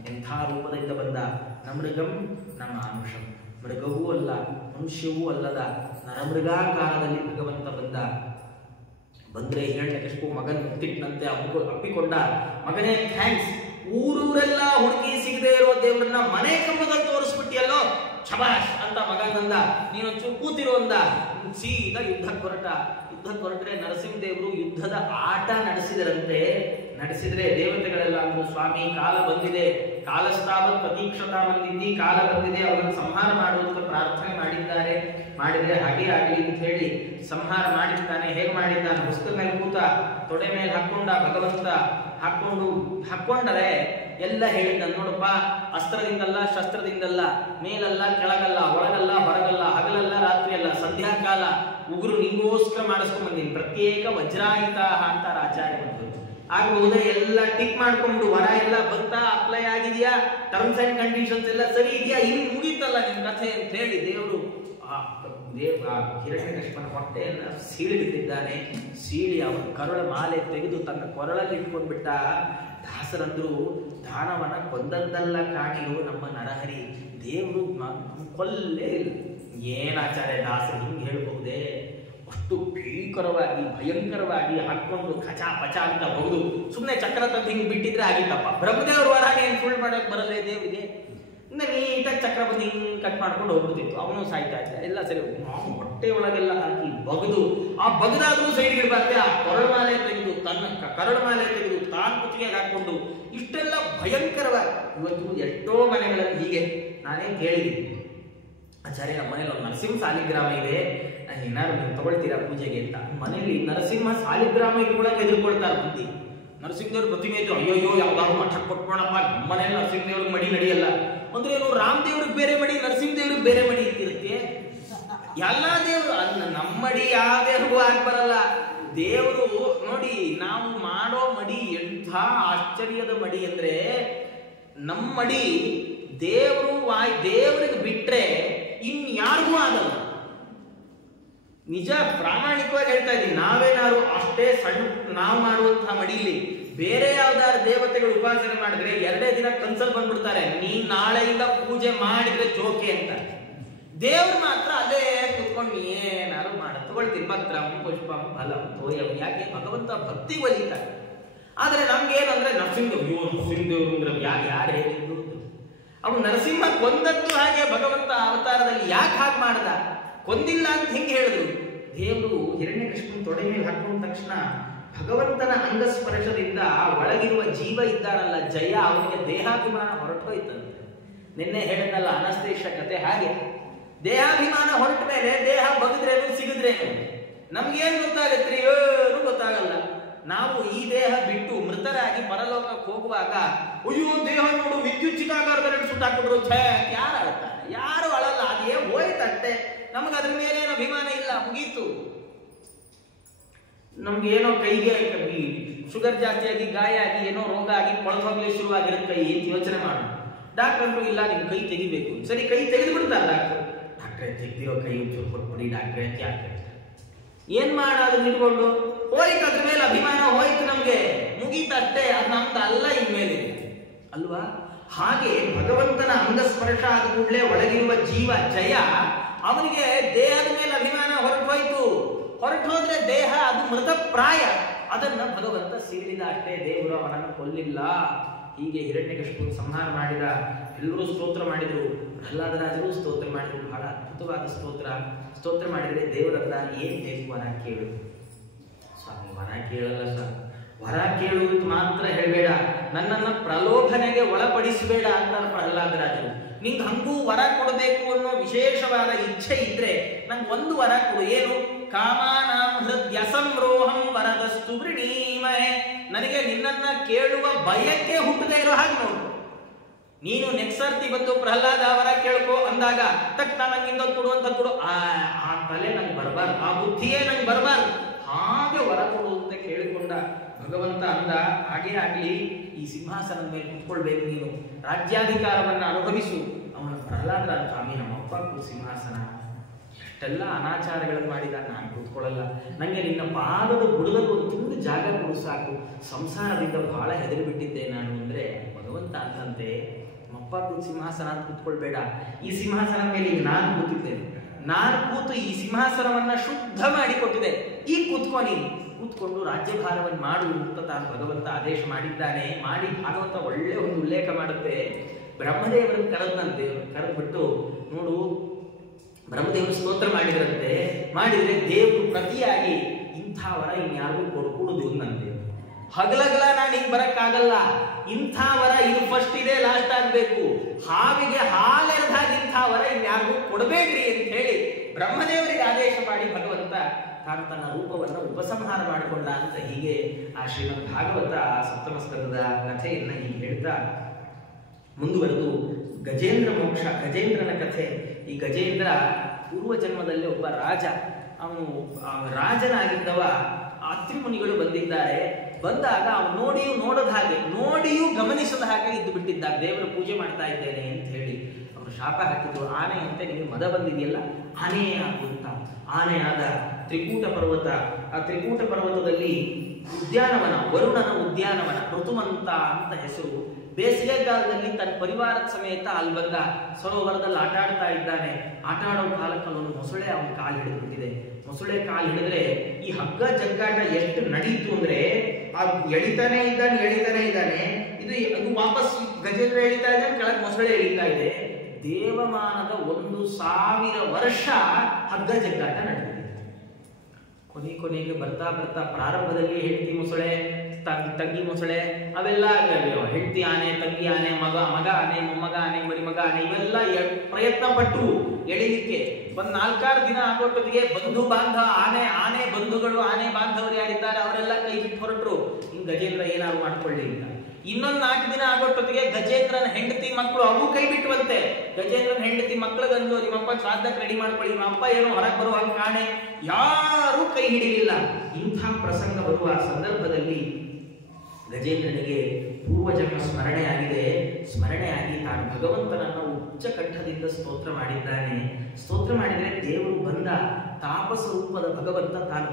ಎಂಥ ರೂಪದಿಂದ ಬಂದ? ನಮೃಗಂ ನಮ್ಮ ಮಾನುಷಂ. ಮೃಗವೂ ಅಲ್ಲ, ಮನುಷ್ಯವೂ ಅಲ್ಲದ ನರಮೃಗಾಕಾರದಲ್ಲಿ ಭಗವಂತ ಬಂದ. ಬಂದ್ರೆ ಹಿರಣ್ಯಕಶಿಪು ಮಗನ್ ಮುತ್ತಿಟ್ಟಂತೆ ಅಪ್ಪಿಕೊಂಡ. ಮಗನೇ ಥ್ಯಾಂಕ್ಸ್, ಊರೂರೆಲ್ಲ ಹುಡುಕಿ ಸಿಗದೆ ಇರೋ ದೇವರನ್ನ ಮನೆ ಕಂಬದಲ್ಲಿ ತೋರಿಸ್ಬಿಟ್ಟಿಯಲ್ಲೋ, ಶಬಾಷ್ ಅಂತ ಮಗನಂದ. ನೀನೊಂಚೂರು ಕೂತಿರೋ ಅಂದ. ಸೀದಾ ಯುದ್ಧಕ್ಕೆ ಹೊರಟ್ರೆ ನರಸಿಂಹದೇವರು ಯುದ್ಧದ ಆಟ ನಡೆಸಿದರಂತೆ. ನಡೆಸಿದ್ರೆ ದೇವತೆಗಳೆಲ್ಲ ಅಂದ್ರು, ಸ್ವಾಮಿ ಕಾಲ ಬಂದಿದೆ, ಕಾಲಸ್ತಾವತ್ ಪ್ರತೀಕ್ಷತಾ ಬಂದಿದ್ದಿ, ಕಾಲ ಬಂದಿದೆ, ಅವರನ್ನು ಸಂಹಾರ ಮಾಡುವಂತ ಪ್ರಾರ್ಥನೆ ಮಾಡಿದ್ದಾರೆ. ಮಾಡಿದ್ರೆ ಹಾಗೆ ಆಗಲಿ ಅಂತ ಹೇಳಿ ಸಂಹಾರ ಮಾಡಿದ್ದಾನೆ. ಹೇಗೆ ಮಾಡಿದ್ದಾನೆ? ಪುಸ್ತಕ ಮೇಲೆ ಕೂತ ತೊಡೆ ಮೇಲೆ ಹಾಕೊಂಡ ಭಗವಂತ ಹಾಕೊಂಡರೆ ಎಲ್ಲ ಹೇಳಿದ್ದ, ನೋಡಪ್ಪ, ಅಸ್ತ್ರದಿಂದಲ್ಲ ಶಸ್ತ್ರದಿಂದಲ್ಲ, ಮೇಲಲ್ಲ ಕೆಳಗಲ್ಲ, ಒಳಗಲ್ಲ ಹೊರಗಲ್ಲ, ಹಗಲಲ್ಲ ರಾತ್ರಿ ಅಲ್ಲ, ಸಂಧ್ಯಾಕಾಲ ಉಗುರು ನಿಂಗೋಸ್ಕರ ಮಾಡಿಸ್ಕೊಂಡ್ ಬಂದೀನಿ, ಪ್ರತ್ಯೇಕ ವಜ್ರಾಯಿತ ಅಂತಾರ ಆಚಾರ್ಯ ಬಂದರು. ಆಗಬಹುದೇ ಎಲ್ಲ ಟಿಕ್ ಮಾಡ್ಕೊಂಡು ವರ ಎಲ್ಲ ಬಂತಾ, ಅಪ್ಲೈ ಆಗಿದೆಯಾ, ಟರ್ಮ್ಸ್ ಅಂಡ್ ಕಂಡೀಷನ್ಸ್ ಎಲ್ಲ ಸರಿ ಇದೆಯಾ, ಇಲ್ಲಿ ಮುಗೀತಲ್ಲ ನಿಮ್ ಕಥೆ ಅಂತ ಹೇಳಿ ದೇವರು ಹಿರಣ್ಯಕಶಿಪನ ಹೊಟ್ಟೆಯನ್ನ ಸೀಳಿ ಬಿಟ್ಟಿದ್ದಾನೆ. ಸೀಳಿ ಅವನ ಕರುಳ ಮಾಲೆ ತೆಗೆದು ತನ್ನ ಕೊರಳಲ್ಲಿ ಇಟ್ಕೊಂಡ್ಬಿಟ್ಟ. ದಾಸರಂದ್ರು, ದಾನವನ ಕೊಂದದ್ದಲ್ಲ ಕಾಣಿರು ನಮ್ಮ ನರಹರಿ, ದೇವರು ಕೊಲ್ಲೇ ಇಲ್ಲ. ಏನಾಚಾರ್ಯ ದಾಸರು ಹಿಂಗೆ ಹೇಳ್ಬಹುದೇ? ಅಷ್ಟು ಭೀಕರವಾಗಿ ಭಯಂಕರವಾಗಿ ಹಾಕೊಂಡು ಖಚ ಪಚ ಅಂತ ಬಹುದು ಸುಮ್ಮನೆ ಚಕ್ರ ತಂದು ಹಿಂಗೆ ಬಿಟ್ಟಿದ್ರೆ ಆಗಿತ್ತಪ್ಪ. ಬ್ರಹ್ಮದೇವ್ರ ವರ ಏನ್ ಸುಳ್ಳು ಮಾಡಕ್ ಬರಲ್ಲ ದೇವರಿಗೆ. ನೀಟಾಗಿ ಚಕ್ರ ಬಂದು ಹಿಂಗೆ ಕಟ್ ಮಾಡ್ಕೊಂಡು ಹೋಗ್ಬಿಡ್ತಿತ್ತು. ಅವನು ಸಾಯ್ತಾ ಇದ್ದ. ಎಲ್ಲ ಸರಿ, ನಾವು ಹೊಟ್ಟೆ ಒಳಗೆಲ್ಲ ಹಾಕಿ ಬಗದು, ಆ ಬಗದಾದ್ರೂ ಸೈಡ್ ಇಡಬಾರ್ದೆ, ಆ ಕೊರಳಮಾಲೆ ತೆಗೆದು ತನ್ನ ಕರಳಮಾಲೆ ತೆಗೆದು ತಾನು ಕುತ್ತಿಗೆ ಹಾಕೊಂಡು ಇಷ್ಟೆಲ್ಲ ಭಯಂಕರವಾಗಿ. ಇವತ್ತು ಎಷ್ಟೋ ಮನೆಗಳಲ್ಲಿ ಹೀಗೆ ನಾನೇ ಕೇಳಿದ್ದೀನಿ, ಆಚಾರ್ಯ ನಮ್ಮ ಮನೇಲಿ ಒಂದು ನರಸಿಂಹ ಸಾಲಿಗ್ರಾಮ ಇದೆ, ಏನಾದ್ರು ನೀವು ತಗೊಳ್ತೀರಾ ಪೂಜೆಗೆ ಅಂತ. ಮನೇಲಿ ನರಸಿಂಹ ಸಾಲಿಗ್ರಾಮ ಇಟ್ಕೊಳಕ್ಕೆ ಎದುರ್ಕೊಳ್ತಾರೆ ಮಂದಿ. ನರಸಿಂಹದೇವ್ರ ಪ್ರತಿಮೆ ಇದ್ದು, ಅಯ್ಯೋ ಯಾವ್ದಾದ್ರು ಮಠಕ್ಕೆ ಕೊಟ್ಕೊಳಪ್ಪ, ನಮ್ಮ ಮನೇಲಿ ನರಸಿಂಹದೇವ್ರಿಗೆ ಮಡಿ ನಡೆಯಲ್ಲ ಅಂದ್ರೆ ಏನು, ರಾಮದೇವ್ರಿಗೆ ಬೇರೆ ಮಡಿ, ನರಸಿಂಹದೇವ್ರಿಗೆ ಬೇರೆ ಮಡಿ ಇರುತ್ತೆ. ಎಲ್ಲ ದೇವರು ನಮ್ಮ ಮಡಿ ಯಾವ ದೇವ್ರಿಗೂ ಆಗಿ ಬರಲ್ಲ. ದೇವರು ನೋಡಿ, ನಾವು ಮಾಡೋ ಮಡಿ ಎಂಥ ಆಶ್ಚರ್ಯದ ಮಡಿ ಅಂದ್ರೆ, ನಮ್ಮ ಮಡಿ ದೇವರಿಗೆ ಬಿಟ್ರೆ ಇನ್ಯಾರಿಗೂ ಆಗಲ್ಲ. ನಿಜ ಪ್ರಾಮಾಣಿಕವಾಗಿ ಹೇಳ್ತಾ ಇದ್ದೀನಿ. ನಾವೇನಾದ್ರು ಅಷ್ಟೇ ಸಣ್ಣ ನಾವು ಮಾಡುವಂತಹ ಮಡಿಲಿ ಬೇರೆ ಯಾವ್ದಾದ್ರು ದೇವತೆಗಳು ಉಪಾಸನೆ ಮಾಡಿದ್ರೆ 2 ದಿನ ಕನ್ಸಲ್ ಬಂದ್ಬಿಡ್ತಾರೆ, ನೀ ನಾಳೆಯಿಂದ ಪೂಜೆ ಮಾಡಿದ್ರೆ ಜೋಕೆ ಅಂತ. ದೇವ್ರು ಮಾತ್ರ ಅದೇ ಕುತ್ಕೊಂಡು ಏನಾದ್ರು ಮಾಡ ತಗೊಳ್ತೀನಿ, ಪತ್ರಂ ಪುಷ್ಪಂ ಫಲಂ ತೋಯಂ. ಯಾಕೆ? ಭಗವಂತ ಭಕ್ತಿ ಒಲಿತಾರೆ. ಆದ್ರೆ ನಮ್ಗೇನಂದ್ರೆ ನರಸಿಂಹದೇವ್ರು ಅಂದ್ರೆ ಯಾರು ಹೇಳಿದ್ದು? ಅವನು ನರಸಿಂಹ ಕೊಂದದ್ದು ಹಾಗೆ ಭಗವಂತ ಅವತಾರದಲ್ಲಿ ಯಾಕೆ ಹಾಗೆ ಮಾಡ್ದ? ಕೊಂದಿಲ್ಲ ಅಂತ ಹೆಂಗೆ ಹೇಳಿದ್ರು? ದೇವರು ಹಿರಣ್ಯಕಶಿಪನ ತೊಡೆ ಮೇಲೆ ಹಾಕೊಂಡ ತಕ್ಷಣ ಭಗವಂತನ ಅಂಗಸ್ಪರ್ಶದಿಂದ ಒಳಗಿರುವ ಜೀವ ಇದ್ದಾನಲ್ಲ ಜಯ, ಅವನಿಗೆ ದೇಹಾಭಿಮಾನ ಹೊರಟೋಯ್ತಂತೆ. ನಿನ್ನೆ ಹೇಳಿದ್ನಲ್ಲ ಅನಸ್ತೇಶ ಕತೆ, ಹಾಗೆ ದೇಹಾಭಿಮಾನ ಹೊರಟ ಮೇಲೆ ದೇಹ ಬಗದ್ರೇನು ಸಿಗದ್ರೇನು ನಮ್ಗೇನ್ ಗೊತ್ತಾಗತ್ರಿ? ಏನು ಗೊತ್ತಾಗಲ್ಲ. ನಾವು ಈ ದೇಹ ಬಿಟ್ಟು ಮೃತರಾಗಿ ಪರಲೋಕಕ್ಕೆ ಹೋಗುವಾಗ, ಅಯ್ಯೋ ದೇಹ ನೋಡು ವಿದ್ಯುತ್ ಚಿತಾಗಾರದಲ್ಲಿ ಸುಟ್ಟಾಕ್ಬಿಟ್ರು, ಯಾರು ಅಳ್ತಾರೆ? ಯಾರು ಅಳಲ್ಲ. ಅದೇ ಹೋಯ್ತಟ್ಟೆ, ನಮ್ಗೆ ಅದ್ರ ಮೇಲೇನು ಅಭಿಮಾನ ಇಲ್ಲ, ಮುಗೀತು. ನಮ್ಗೇನೋ ಕೈಗೆ ಶುಗರ್ ಜಾಸ್ತಿಯಾಗಿ ಗಾಯ ಆಗಿ ಏನೋ ರೋಗ ಆಗಿ ಕೊಳತು ಹೋಗ್ಲಿಕ್ಕೆ ಶುರುವಾಗಿರುತ್ತೆ ಕೈ ಅಂತ ಯೋಚನೆ ಮಾಡು. ಡಾಕ್ಟರ್ ಇಲ್ಲ, ನಿಮ್ ಕೈ ತೆಗಿಬೇಕು. ಸರಿ, ಕೈ ತೆಗೆದು ಬಿಡ್ತಾರೆ ಡಾಕ್ಟ್ರೆ. ತೆಗ್ದಿರೋ ಕೈ ಒಂಚೂರು ಕೊಟ್ಬಿಡಿ ಡಾಕ್ಟ್ರೆ ಅಂತ ಯಾಕೆ? ಏನ್ ಮಾಡೋದು ನಿಂತ್ಕೊಂಡು? ಹೋಯ್ತು, ಅದ್ರ ಮೇಲೆ ಅಭಿಮಾನ ಹೋಯ್ತು, ನಮ್ಗೆ ಮುಗೀತಷ್ಟೇ. ಅದು ನಮ್ದು ಅಲ್ಲ ಇನ್ಮೇಲೆ, ಅಲ್ವಾ? ಹಾಗೆ ಭಗವಂತನ ಅಂಗಸ್ಪರ್ಶ ಆದ ಕೂಡಲೇ ಒಳಗಿರುವ ಜೀವ ಜಯ, ಅವನಿಗೆ ದೇಹದ ಮೇಲೆ ಅಭಿಮಾನ ಹೊರಟೋಯ್ತು. ಹೊರಟೋದ್ರೆ ದೇಹ ಅದು ಮೃತಪ್ರಾಯ. ಅದನ್ನ ಭಗವಂತ ಸೀಳಿದ ಅಷ್ಟೇ, ದೇವರು ಅವನನ್ನು ಕೊಲ್ಲಿಲ್ಲ. ಹೀಗೆ ಹಿರಣ್ಯಕಶಿಪುವನ್ನು ಸಂಹಾರ ಮಾಡಿದ. ಎಲ್ಲರೂ ಸ್ತೋತ್ರ ಮಾಡಿದ್ರು, ಪ್ರಹ್ಲಾದರಾಜರು ಸ್ತೋತ್ರ ಮಾಡಿದ್ರು, ಬಹಳ ಅದ್ಭುತವಾದ ಸ್ತೋತ್ರ ಮಾಡಿದ್ರೆ ದೇವರತ್ರ ಏನ್ ಬೇಕು ವರ ಕೇಳು. ಸ್ವಾಮಿ ವರ ಕೇಳಲ್ಲ ಸರ್, ವರ ಕೇಳು ಅಂತ ಮಾತ್ರ ಹೇಳಬೇಡ, ನನ್ನನ್ನ ಪ್ರಲೋಭನೆಗೆ ಒಳಪಡಿಸಬೇಡ ಅಂತಾರೆ ಪ್ರಹ್ಲಾದರಾಜರು. ನಿಂಗೆ ಹಂಗೂ ವರ ಕೊಡಬೇಕು ಅನ್ನೋ ವಿಶೇಷವಾದ ಇಚ್ಛೆ ಇದ್ರೆ ನಂಗೆ ಒಂದು ವರ ಕೊಡು. ಏನು? ಕಾಮಾನಾಂ ಹೃದಯ ಸಂರೋಹಂ ವರದಸ್ತು ವೃಣೀಮಹೆ. ನನಗೆ ನಿನ್ನನ್ನ ಕೇಳುವ ಬಯಕೆ ಹುಟ್ಟದೇ ಇರೋ ಹಾಗೆ ನೋಡು. ನೀನು ನೆಕ್ಸ್ಟ್ ಸರ್ತಿ ಬಂದು ಪ್ರಹ್ಲಾದ ವರ ಕೇಳ್ಕೋ ಅಂದಾಗ ತಕ್ಷಣ ನಂಗೆ ಇಂದೊಂದು ಕೊಡು ಅಂತ ಕೊಡು, ಆ ತಲೆ ನಂಗೆ ಬರಬಾರ್ದು, ಆ ಬುದ್ಧಿಯೇ ನಂಗೆ ಬರಬಾರ್ದು. ಹಾಗೆ ವರ ಕೊಡು ಅಂತ ಕೇಳಿಕೊಂಡ ಭಗವಂತ ಅಂದ, ಹಾಗೇ ಆಗ್ಲಿ, ಈ ಸಿಂಹಾಸನದ ಮೇಲೆ ಕುತ್ಕೊಳ್ಬೇಕು, ನೀನು ರಾಜ್ಯಾಧಿಕಾರವನ್ನ ಅನುಭವಿಸು. ಅವನ ಪ್ರಹ್ಲಾದ, ಸ್ವಾಮಿ ನಮ್ಮಪ್ಪ ಸಿಂಹಾಸನ ಎಷ್ಟೆಲ್ಲ ಅನಾಚಾರಗಳನ್ನು ಮಾಡಿದ, ನಾನು ಕೂತ್ಕೊಳ್ಳಲ್ಲ, ನಂಗೆ ನಿನ್ನ ಪಾದದ ಬುಡದಲ್ಲಿ ಒಂದು ತುಂಡು ಜಾಗ ಕೊಡು ಸಾಕು, ಸಂಸಾರದಿಂದ ಬಹಳ ಹೆದರಿ ಬಿಟ್ಟಿದ್ದೆ ನಾನು ಅಂದ್ರೆ ಭಗವಂತ ಅಂತಂತೆ, ನಮ್ಮಪ್ಪ ಸಿಂಹಾಸನ ಅಂತ ಕೂತ್ಕೊಳ್ಬೇಡ, ಈ ಸಿಂಹಾಸನ ಮೇಲೆ ಈಗ ನಾನು ಕೂತಿದ್ದೇನೆ, ನಾನು ಕೂತು ಈ ಸಿಂಹಾಸನವನ್ನ ಶುದ್ಧ ಮಾಡಿಕೊಟ್ಟಿದೆ, ಈಗ ಕೂತ್ಕೊಂಡು ರಾಜ್ಯಭಾರವನ್ನು ಮಾಡು ಅಂತ ತಾನು ಭಗವಂತ ಆದೇಶ ಮಾಡಿದ್ದಾನೆ. ಮಾಡಿ ಭಾಗವತ ಒಳ್ಳೆ ಒಂದು ಉಲ್ಲೇಖ ಮಾಡುತ್ತೆ. ಬ್ರಹ್ಮದೇವರನ್ನು ಕರೆದಂತೆ, ಕರೆದ್ಬಿಟ್ಟು ನೋಡು, ಬ್ರಹ್ಮದೇವರು ಸ್ತೋತ್ರ ಮಾಡಿದ್ರೆ ದೇವರು ಪ್ರತಿಯಾಗಿ ಇಂಥ ವರ ಇನ್ಯಾರಿಗೂ ಕೊಡಕೂಡುದು ನಂತೆ. ಹಗಲಗಲ ನಾನು ಈಗ ಬರಕ್ಕಾಗಲ್ಲ, ಇಂಥ ವರ ಇದು ಫಸ್ಟ್ ಇದೆ, ಲಾಸ್ಟ್ ಆಗ್ಬೇಕು, ಹಾವಿಗೆ ಹಾಲೆರೆದಾಗ ಇಂಥ ವರ ಇನ್ಯಾರಿಗೂ ಕೊಡಬೇಡ್ರಿ ಅಂತ ಹೇಳಿ ಬ್ರಹ್ಮದೇವರಿಗೆ ಆದೇಶ ಮಾಡಿ ಭಗವಂತ ತಾನು ತನ್ನ ರೂಪವನ್ನು ಉಪಸಂಹಾರ ಮಾಡಿಕೊಂಡ ಅಂತ ಹೀಗೆ ಆ ಶ್ರೀಮದ್ ಭಾಗವತ ಸಪ್ತಮ ಸ್ಕಂದದ ಕಥೆಯನ್ನ ಹೀಗೆ ಹೇಳ್ತಾ ಮುಂದುವರೆದು ಗಜೇಂದ್ರ ಮೋಕ್ಷ, ಗಜೇಂದ್ರನ ಕಥೆ. ಈ ಗಜೇಂದ್ರ ಪೂರ್ವ ಜನ್ಮದಲ್ಲಿ ಒಬ್ಬ ರಾಜ, ಅವನು ರಾಜನಾಗಿದ್ದವ. ಅತ್ರಿ ಮುನಿಗಳು ಬಂದಿದ್ದಾರೆ. ಬಂದಾಗ ಅವನು ನೋಡದ ಹಾಗೆ, ನೋಡಿಯೂ ಗಮನಿಸದ ಹಾಗೆ ಇದ್ದು ಬಿಟ್ಟಿದ್ದ. ದೇವರ ಪೂಜೆ ಮಾಡ್ತಾ ಇದ್ದೇನೆ ಅಂತ ಹೇಳಿ ಅವರು ಶಾಪ ಹಾಕಿದ್ರು. ಆನೆ ಅಂತೆ ನಿಮಗೆ ಮದ ಬಂದಿದೆಯಲ್ಲ, ಆನೆಯೇ ಆಗುವಂತ. ಆನೆ ಆದ. ತ್ರಿಕೂಟ ಪರ್ವತ, ಆ ತ್ರಿಕೂಟ ಪರ್ವತದಲ್ಲಿ ಉದ್ಯಾನವನ, ವರುಣನ ಉದ್ಯಾನವನ, ಋತುಮಂತ ಅಂತ ಹೆಸರು. ಬೇಸಿಗೆಗಾಲದಲ್ಲಿ ತನ್ನ ಪರಿವಾರದ ಸಮೇತ ಅಲ್ಲಿ ಬಂದ. ಸರೋವರದಲ್ಲಿ ಆಟ ಆಡ್ತಾ ಇದ್ದಾನೆ. ಆಟ ಆಡೋ ಕಾಲಕ್ಕಲ್ಲೊಂದು ಮೊಸಳೆ ಅವನ ಕಾಲು ಹಿಡಿದ್ಬಿಟ್ಟಿದೆ. ಮೊಸಳೆ ಕಾಲು ಹಿಡಿದ್ರೆ ಈ ಹಗ್ಗ ಜಗ್ಗಾಟ ಎಷ್ಟು ನಡೀತು ಅಂದ್ರೆ, ಆ ಎಳಿತಾನೆ ಇದ್ದಾನೆ. ಇದು ವಾಪಸ್ ಗಜೇಂದ್ರ ಎಳಿತಾ ಇದ್ದಾನೆ, ಕೆಳಗೆ ಮೊಸಳೆ ಎಳಿತಾ ಇದೆ. ದೇವಮಾನದ 1000 ವರ್ಷ ಹಗ್ಗ ಜಗ್ಗಾಟ ನಡೆದಿದೆ. ಕೊನೆಗೆ ಬರ್ತಾ ಪ್ರಾರಂಭದಲ್ಲಿ ಹೆಂಡತಿ ಮೊಸಳೆ, ತಂಗಿ ಮೊಸಳೆ, ಅವೆಲ್ಲ ಹೆಂಡತಿ ಆನೆ, ತಂಗಿ ಆನೆ, ಮಗ ಆನೆ, ಮೊಮ್ಮಗ ಆನೆ, ಮರಿಮಗ ಆನೆ, ಇವೆಲ್ಲ ಪ್ರಯತ್ನ ಪಟ್ಟು ಎಳಿಲಿಕ್ಕೆ ಒಂದ್ 4-6 ದಿನ ಆಗೋಟೊತ್ತಿಗೆ ಬಂಧು ಬಾಂಧವ ಆನೆ ಬಂಧುಗಳು, ಆನೆ ಬಾಂಧವರು ಯಾರಿದ್ದಾರೆ ಅವರೆಲ್ಲ ಕೈ ಬಿಟ್ಟು ಹೊರಟರು. ಹಿಂಗ್ ಗಜೇಂದ್ರ ಏನಾದ್ರು ಮಾಡ್ಕೊಳ್ಳಿ ಅಂತ. ಇನ್ನೊಂದು 4 ದಿನ ಆಗೋಟೊತ್ತಿಗೆ ಗಜೇಂದ್ರನ ಹೆಂಡತಿ ಮಕ್ಕಳು ಅವು ಕೈ ಬಿಟ್ಟುವಂತೆ. ಗಜೇಂದ್ರನ ಹೆಂಡತಿ ಮಕ್ಕಳಿಗಂದು ನಿಮ್ಮಪ್ಪ ಶ್ರಾದ್ದಕ್ಕೆ ರೆಡಿ ಮಾಡ್ಕೊಳ್ಳಿ, ನಿಮ್ಮಪ್ಪ ಏನೋ ಹೊರಗೆ ಬರುವಾಗ ಕಾಣೆ, ಯಾರೂ ಕೈ ಹಿಡಿಲಿಲ್ಲ. ಇಂಥ ಪ್ರಸಂಗ ಬರುವ ಸಂದರ್ಭದಲ್ಲಿ ಗಜೇಂದ್ರನಿಗೆ ಪೂರ್ವಜನ್ಮ ಸ್ಮರಣೆಯಾಗಿದೆ. ಸ್ಮರಣೆಯಾಗಿ ತಾನು ಭಗವಂತನನ್ನು ಉಚ್ಚ ಕಂಠದಿಂದ ಸ್ತೋತ್ರ ಮಾಡಿದ್ದಾನೆ. ಸ್ತೋತ್ರ ಮಾಡಿದರೆ ದೇವರು ಬಂದ. ತಾಪಸ ರೂಪದ ಭಗವಂತ ತಾನು